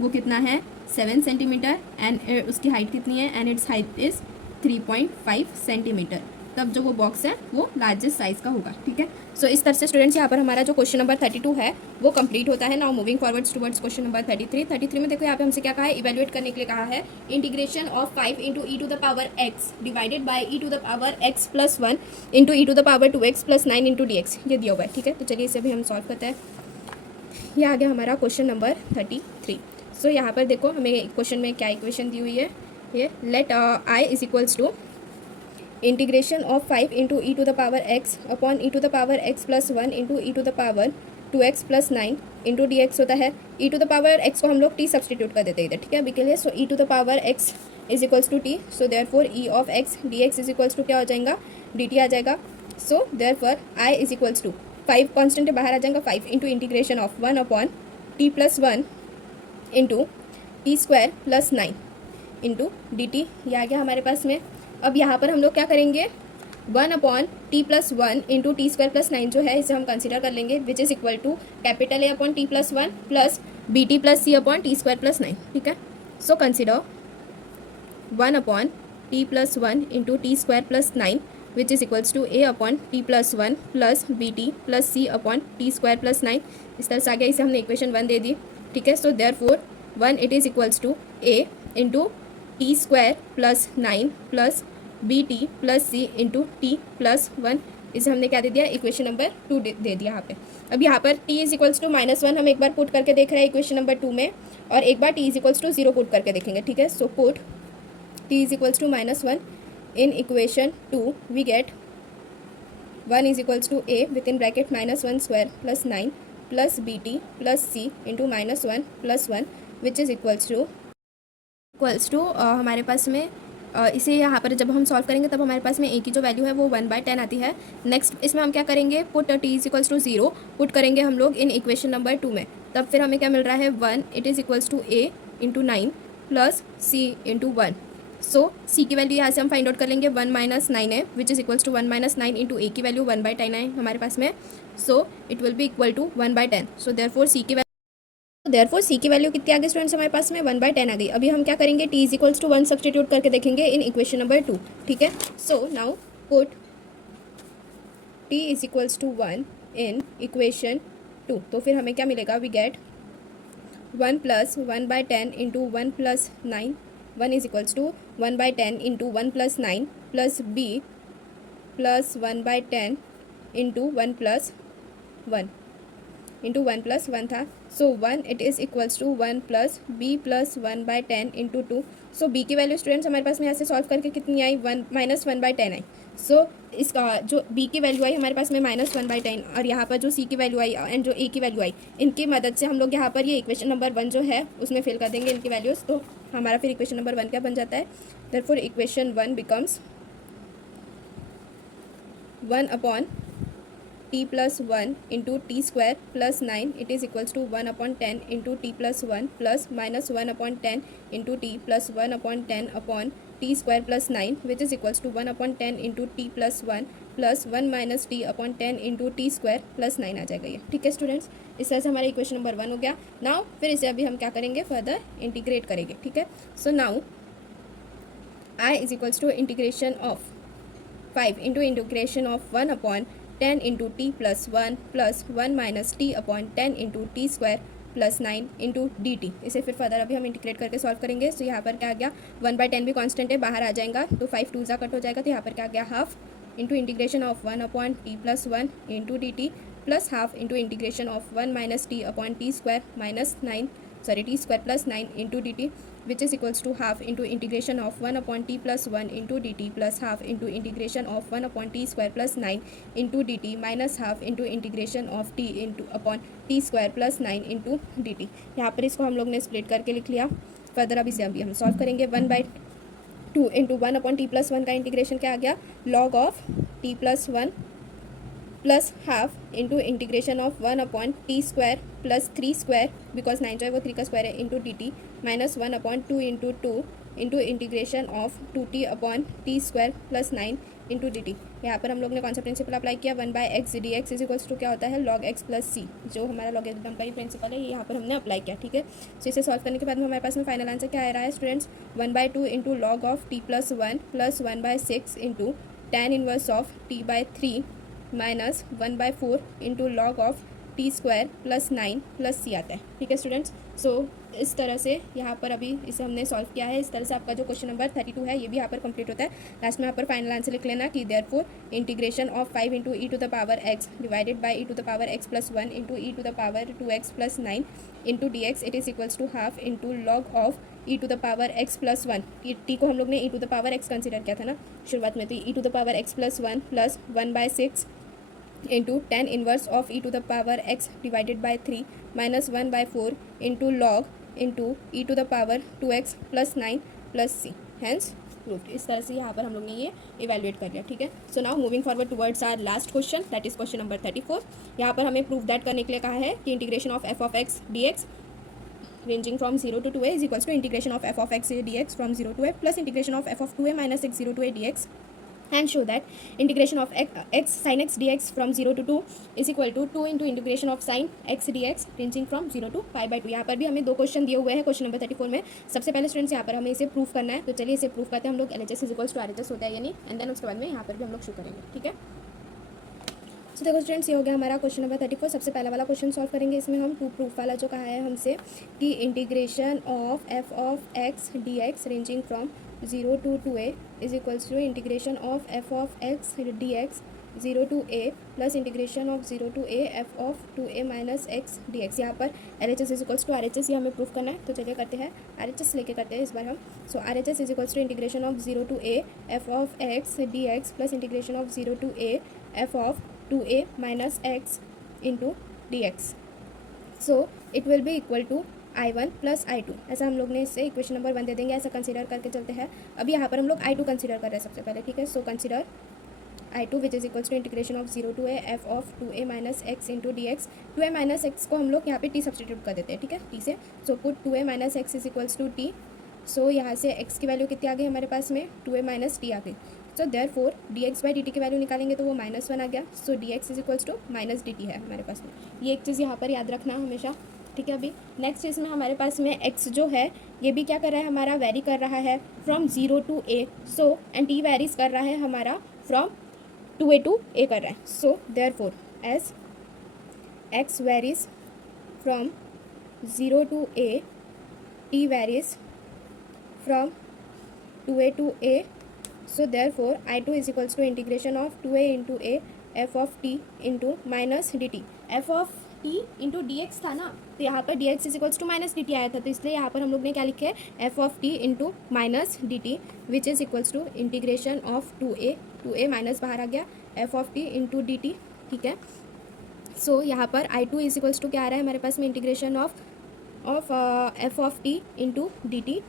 वो कितना है? 7 सेंटीमीटर एंड उसकी हाइट कितनी है? And it's height is 3.5 centimetre. तब जो वो बॉक्स है वो लार्जेस्ट साइज का होगा. ठीक है. सो इस तरह से स्टूडेंट्स यहाँ पर हमारा जो क्वेश्चन नंबर 32 है वो कंप्लीट होता है. Now moving forwards towards question number 33 में देखो यहाँ पे हमसे क्या कहा है? इवेल्युएट करने के लिए कहा है integration of 5 into e to the power x divided by e to the power x plus 1 into e to the power 2x plus 9 into d x. ये दिया हुआ है. ठीक है. तो चलिए इसे भी हम सॉल्व करते हैं. ये आ गया हमारा क्वेश्चन नंबर 33. सो यहाँ पर देखो हमें क्वेश्चन में क्या इक्वेशन दी हुई है. ये let I is equals to integration of 5 into e to the power x upon e to the power x plus 1 into e to the power 2x plus 9 into d x होता है. E to the power x को हम लोग टी सब्सटीट्यूट कर देते हैं इधर. ठीक है अभी के लिए. So e to the power x is equals to t. So therefore e of x d x is equals to क्या हो जाएगा? डी टी आ जाएगा. So therefore I is equals to 5 constant बाहर आ जाएगा. 5 into integration of 1 upon t plus 1 into t square plus 9 into d t. ये आ गया हमारे पास में. अब यहाँ पर हम लोग क्या करेंगे? 1 upon t plus 1 into t square plus 9 जो है इसे हम कंसिडर कर लेंगे which is equal to capital A upon t plus 1 plus b t plus c upon t square plus 9. ठीक है. So consider 1 upon t plus 1 into t square plus 9 which is equals to a upon t plus 1 plus b t plus c upon t square plus 9. इस तरह से आ गया. इसे हमने इक्वेशन 1 दे दी. ठीक है. सो therefore 1 it is equals to a into t square plus 9 plus b t plus c into t plus 1. इसे हमने क्या दे दिया? इक्वेशन नंबर 2 दे दिया यहाँ पे. अब यहाँ पर t इज इक्वल्स टू -1 हम एक बार पुट करके देख रहे हैं इक्वेशन नंबर 2 में और एक बार t is equals to 0 put करके देखेंगे. ठीक है. So put t is equals to -1 in equation 2 we get 1 is equals to a with in bracket -1 square plus 9 plus b t plus c into -1 plus 1 which is equals to हमारे पास में इसे यहाँ पर जब हम सॉल्व करेंगे तब हमारे पास में ए की जो वैल्यू है वो 1/10 आती है. नेक्स्ट इसमें हम क्या करेंगे? Put t is equals to 0 put करेंगे हम लोग इन इक्वेशन नंबर 2 में. तब फिर हमें क्या मिल रहा है? 1 it is equals to a into 9 plus c into 1. सो सी की वैल्यू यहाँ से हम फाइंड आउट कर लेंगे. 1 माइनस 9 है which is equals to 1 minus 9 into a की वैल्यू 1/10 है हमारे पास में. So it will be equal to 1/10. So therefore c की वैल्यू कितनी आ गई स्टूडेंट्स हमारे पास में? 1/10 आ गई. अभी हम क्या करेंगे? T is equals to 1 substitute करके देखेंगे इन इक्वेशन नंबर 2. ठीक है. So now put t is equals to 1 in equation 2. तो फिर हमें क्या मिलेगा? We get 1 plus 1/10 into 1 plus 9. 1 is equals to 1/10 into 1 plus 9 plus b plus 1/10 into 1 plus 1 into 1 plus 1 था. So 1 it is equals to 1 plus b plus 1/10 into 2. So b की वैल्यू स्टूडेंट्स हमारे पास में यहाँ से सॉल्व करके कितनी आई? 1 माइनस 1/10 आई. सो इसका जो बी की वैल्यू आई हमारे पास में -1/10 और यहाँ पर जो सी की वैल्यू आई एंड जो ए की वैल्यू आई इनकी मदद से हम लोग यहाँ पर ये इक्वेशन नंबर 1 जो है उसमें फिल कर देंगे इनकी वैल्यूज़. तो हमारा फिर इक्वेशन नंबर 1 क्या बन जाता है? Therefore equation 1 becomes 1 upon t plus 1 into t square plus 9 it is equals to 1 upon 10 into t plus 1 plus -1 upon 10 into t plus 1 upon 10 upon t square plus 9 which is equals to 1 upon 10 into t plus 1 plus 1 minus t upon 10 into t square plus 9 आ जाएगा ये. ठीक है स्टूडेंट्स. इस तरह से हमारा इक्वेशन नंबर 1 हो गया. नाउ फिर इसे अभी हम क्या करेंगे? फर्दर इंटीग्रेट करेंगे. ठीक है. So now I is equals to integration of 5 into integration of 1 upon 10 into t plus 1 plus 1 minus t upon 10 into t square plus 9 into d t. इसे फिर फर्दर अभी हम इंटीग्रेट करके सॉल्व करेंगे. सो यहाँ पर क्या आ गया? 1/10 भी कांस्टेंट है बाहर आ जाएगा तो 5 2 कट हो जाएगा. तो यहाँ पर क्या आ गया? Half into integration of 1 upon t plus 1 into d T plus half into integration of 1 minus t upon t square minus 9 T square plus 9 into d T which is equals to half into integration of 1 upon t plus 1 into dt plus half into integration of 1 upon t square plus 9 into dt minus half into integration of t into upon t square plus 9 into dt. यहाँ पर इसको हम लोग ने स्प्लिट करके लिख लिया. फर्दर अब इसे अभी हम सॉल्व करेंगे. 1 2 इंटू 1/t+1 का इंटीग्रेशन क्या आ गया, log of t+1 plus half into integration of 1/t² plus 3² because 9 जो है वो 3 का स्क्वायर है into dt minus 1/2 into 2 into integration of 2t/t² plus 9 into dt। यहाँ पर हम लोग ने कौन सा प्रिंसिपल अप्लाई किया, 1/x dx is equals to क्या होता है log x प्लस c, जो हमारा लॉगरिथम का ही प्रिंसिपल है, ये यहाँ पर हमने अप्लाई किया। ठीक है, सो इसे सॉल्व करने के बाद में हमारे पास में फाइनल आंसर क्या आ रहा है students, 1/2 into log of t+1 plus 1/6 into tan inverse of t/3 minus 1/4 into log of t² plus 9 plus c आता है। ठीक है स्टूडेंट्स, सो इस तरह से यहाँ पर अभी इसे हमने सॉल्व किया है। इस तरह से आपका जो क्वेश्चन नंबर 32 है ये भी यहाँ पर कंप्लीट होता है। लास्ट में यहाँ पर फाइनल आंसर लिख लेना कि therefore integration of 5 into e to the power x divided by e to the power x plus 1 into e to the power 2x plus 9 into d x it is equals to half into log of e to the power x plus 1। T को हम लोग ने e to the power x consider किया था ना शुरुआत में, तो e to the power x plus 1 plus 1/6 into tan inverse of e to the power x divided by 3 minus 1/4 into log into e to the power 2x plus 9 plus c, hence proved. इस तरह से यहाँ पर हम लोग ने ये इवेल्युएट कर लिया। ठीक है, so now moving forward towards our last question, that is question number 34। यहाँ पर हमें प्रूव दैट करने के लिए कहा है कि integration of f of x d x ranging from 0 to 2a is equals to integration of f of x dx from 0 to a plus integration of f of 2a minus x 0 to a dx, and show that integration of x sin x dx from 0 to 2 is equal to 2 into integration of sin x dx ranging from 0 to π/2। यहाँ पर भी हमें दो क्वेश्चन दिए हुए हैं क्वेश्चन नंबर 34 में। सबसे पहले स्टूडेंट्स यहाँ पर हमें इसे प्रूव करना है, तो चलिए इसे प्रूव करते हैं हम लोग। LHS is equals to RHS होता है यानी, एंड देन उसके बाद में यहाँ पर भी हम लोग शो करेंगे। ठीक है, तो देखो स्टूडेंट्स ये हो गया हमारा क्वेश्चन नंबर 34। सबसे पहला वाला क्वेश्चन सॉल्व करेंगे। इसमें हम टू प्रूफ वाला जो कहा है हमसे कि integration of f of x d x ranging from 0 to 2a is equals to integration of f of x d x 0 to a plus integration of 0 to a f of 2a minus x d x. यहाँ पर LHS is equals to RHS ये हमें प्रूफ करना है, तो चलिए करते हैं RHS लेके करते हैं इस बार हम। So RHS is equals to integration of 0 to a f of x d x plus integration of 0 to a f of 2a minus x into d x. So it will be equal to I1 plus I2। ऐसा हम लोग ने इससे इक्वेशन नंबर 1 दे देंगे, ऐसा कंसिडर करके चलते हैं। अभी यहाँ पर हम लोग I2 कंसिडर कर रहे हैं सबसे पहले। ठीक है, so consider I2 which is equals to integration of 0 to a f of 2a minus x into d x. 2a minus x को हम लोग यहाँ पे t सब्सटीट्यूट कर देते हैं। ठीक है, t से, so put 2a minus x is equals to t। So यहाँ से x की वैल्यू कितनी आ गई हमारे पास में, 2a माइनस t आ गई। सो देयरफॉर dx/dt की वैल्यू निकालेंगे तो वो -1 आ गया। So dx is equals to minus dt है हमारे पास में। ये एक चीज़ यहाँ पर याद रखना हमेशा। ठीक है, अभी नेक्स्ट चीज़ में हमारे पास में x जो है ये भी क्या कर रहा है हमारा, वेरी कर रहा है from 0 to a। So and t varies कर रहा है हमारा फ्रॉम 2a to a कर रहा है। सो therefore as x varies from 0 to a, t varies from 2a to a। So therefore I2 is equals to integration of 2a into a f of t into minus dt। f of t into dx था ना, तो यहाँ पर dx is equals to minus dt आया था, तो इसलिए यहाँ पर हम लोग ने क्या लिखे f of t into minus dt which is equals to integration of 2a minus बाहर आ गया f of t into dt। ठीक है, सो यहाँ पर I2 is equals to क्या आ रहा है हमारे पास में, integration of f of t into dt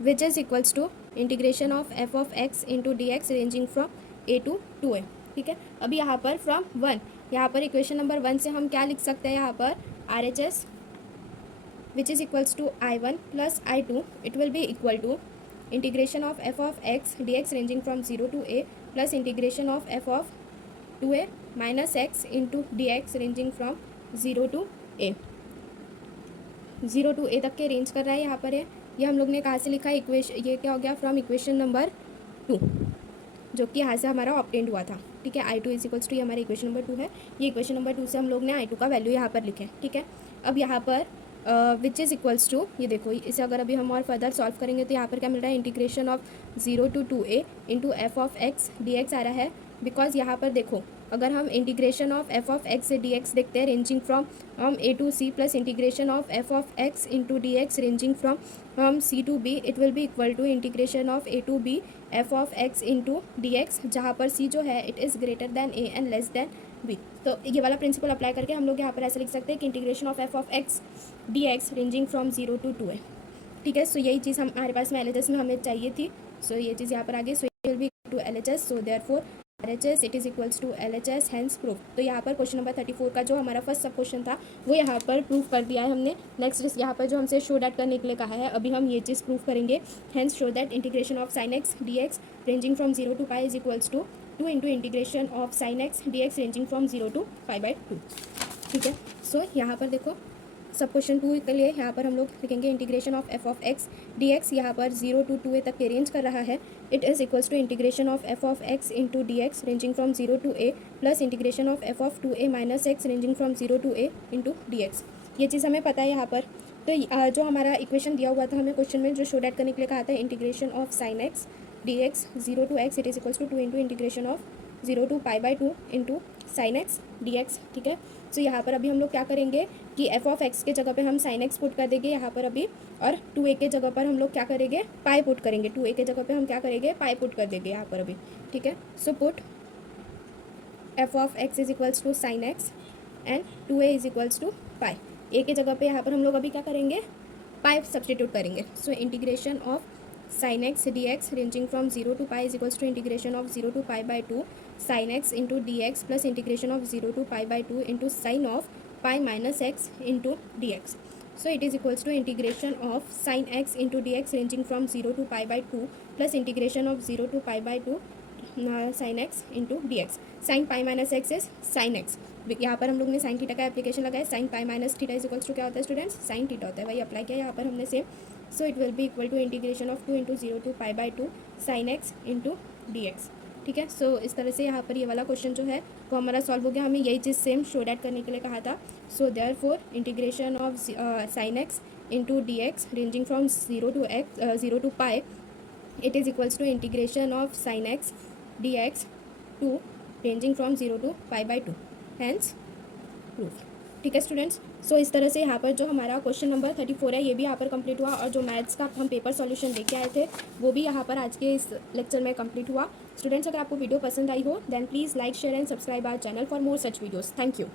which is equals to integration of f of x into d x ranging from a to 2a। ठीक है, अभी यहाँ पर फ्रॉम 1, यहाँ पर इक्वेशन नंबर 1 से हम क्या लिख सकते हैं, यहाँ पर RHS which is equals to I1 plus I2 it will be equal to integration of f of x d x ranging from 0 to a plus integration of f of 2a minus x into d x ranging from 0 to a। 0 to a तक के रेंज कर रहा है यहाँ पर है। ये हम लोग ने कहाँ से लिखा है, इक्वेशन ये क्या हो गया, फ्रॉम इक्वेशन नंबर 2 जो कि यहाँ से हमारा ऑब्टेंड हुआ था। ठीक है, I2 इज इक्वल्स टू ये हमारी इक्वेशन नंबर 2 है। ये इक्वेशन नंबर 2 से हम लोग ने I2 का वैल्यू यहाँ पर लिखे। ठीक है, अब यहाँ पर विच इज़ इक्वल्स टू, ये देखो इसे अगर अभी हम और फर्दर सॉल्व करेंगे तो यहाँ पर क्या मिल रहा है, integration of 0 to 2a into f of x d x आ रहा है। बिकॉज यहाँ पर देखो अगर हम integration of f of x से डी एक्स देखते हैं रेंजिंग फ्रॉम हम a to c plus integration of f of x into d x ranging from हम c to b, it will be equal to integration of a to b f of x into d x, जहाँ पर c जो है it is greater than a and less then b। तो ये वाला प्रिंसिपल अप्लाई करके हम लोग यहाँ पर ऐसे लिख सकते हैं कि integration of f of x d x ranging from 0 to 2a ठीक है। सो यही चीज़ हमारे पास में LHS में हमें चाहिए थी। सो ये चीज़ यहाँ पर आ गई। So will be to LHS, so therefore RHS it is equals to LHS, hence proof. तो यहाँ पर क्वेश्चन नंबर 34 का जो हमारा फर्स्ट सब क्वेश्चन था वो यहाँ पर प्रूफ कर दिया है हमने। नेक्स्ट यहाँ पर जो हमसे शो डैट करने के लिए कहा है, अभी हम ये चीज़ प्रूफ करेंगे। Hence show that integration of sine x d x ranging from 0 to pi is equals to 2 into integration of sine x d x ranging from 0 to पाई/2। ठीक है। सो यहाँ पर देखो सब क्वेश्चन 2 के लिए यहाँ पर हम लोग लिखेंगे integration of f of x d x, यहाँ पर 0 to 2a तक के रेंज कर रहा है। It is equals to integration of f of x into d x ranging from 0 to a plus integration of f of 2a minus x ranging from 0 to a into d x. ये चीज़ हमें पता है यहाँ पर। तो जो हमारा इक्वेशन दिया हुआ था हमें क्वेश्चन में जो शो डैट करने के लिए कहा था, integration of sine x d x 0 to x it is equals to 2 into integration of 0 to पाई/2 into sine x d x. ठीक है। सो यहाँ पर अभी हम लोग क्या करेंगे कि एफ ऑफ एक्स के जगह पे हम साइन एक्स पुट कर देंगे यहाँ पर अभी, और 2a के जगह पर हम लोग क्या करेंगे, पाई पुट करेंगे। 2a के जगह पे हम क्या करेंगे, पाई पुट कर देंगे यहाँ पर अभी। ठीक है। So put f of x is equals to sine x and 2a is equals to pi. A के जगह पे यहाँ पर हम लोग अभी क्या करेंगे, पाई सब्सटीट्यूट करेंगे। सो integration of sin x dx ranging from 0 to pi is equals to integration of 0 to pi/2 sin x into dx plus integration of 0 to pi/2 into sin of pi minus x into dx. So it is equals to integration of sin x into dx ranging from 0 to pi/2 plus integration of 0 to pi/2 sin x into dx. sin pi minus x is sin x. यहाँ पर हम लोग ने साइन थीटा का एप्लीकेशन लगाया। Sine pi minus theta is equals to क्या होता है स्टूडेंट्स, साइन थीटा होता है, वही अप्लाई किया यहाँ पर हमने same. So it will be equal to integration of 2 into 0 to पाई/2 sine x into d x. ठीक है। सो इस तरह से यहाँ पर ये वाला क्वेश्चन जो है वो हमारा सॉल्व हो गया। हमें यही चीज़ सेम शो डैट करने के लिए कहा था। So therefore integration of sine x into d x ranging from 0 to pi it is equals to integration of sine x d x to ranging from 0 to पाई/2, हैंस प्रूफ। ठीक है स्टूडेंट्स। सो इस तरह से यहाँ पर जो हमारा क्वेश्चन नंबर 34 है ये भी यहाँ पर कंप्लीट हुआ, और जो मैथ्स का हम पेपर सॉल्यूशन लेके आए थे वो भी यहाँ पर आज के इस लेक्चर में कंप्लीट हुआ। स्टूडेंट्स अगर आपको वीडियो पसंद आई हो then please like share and subscribe our channel for more such videos. Thank you.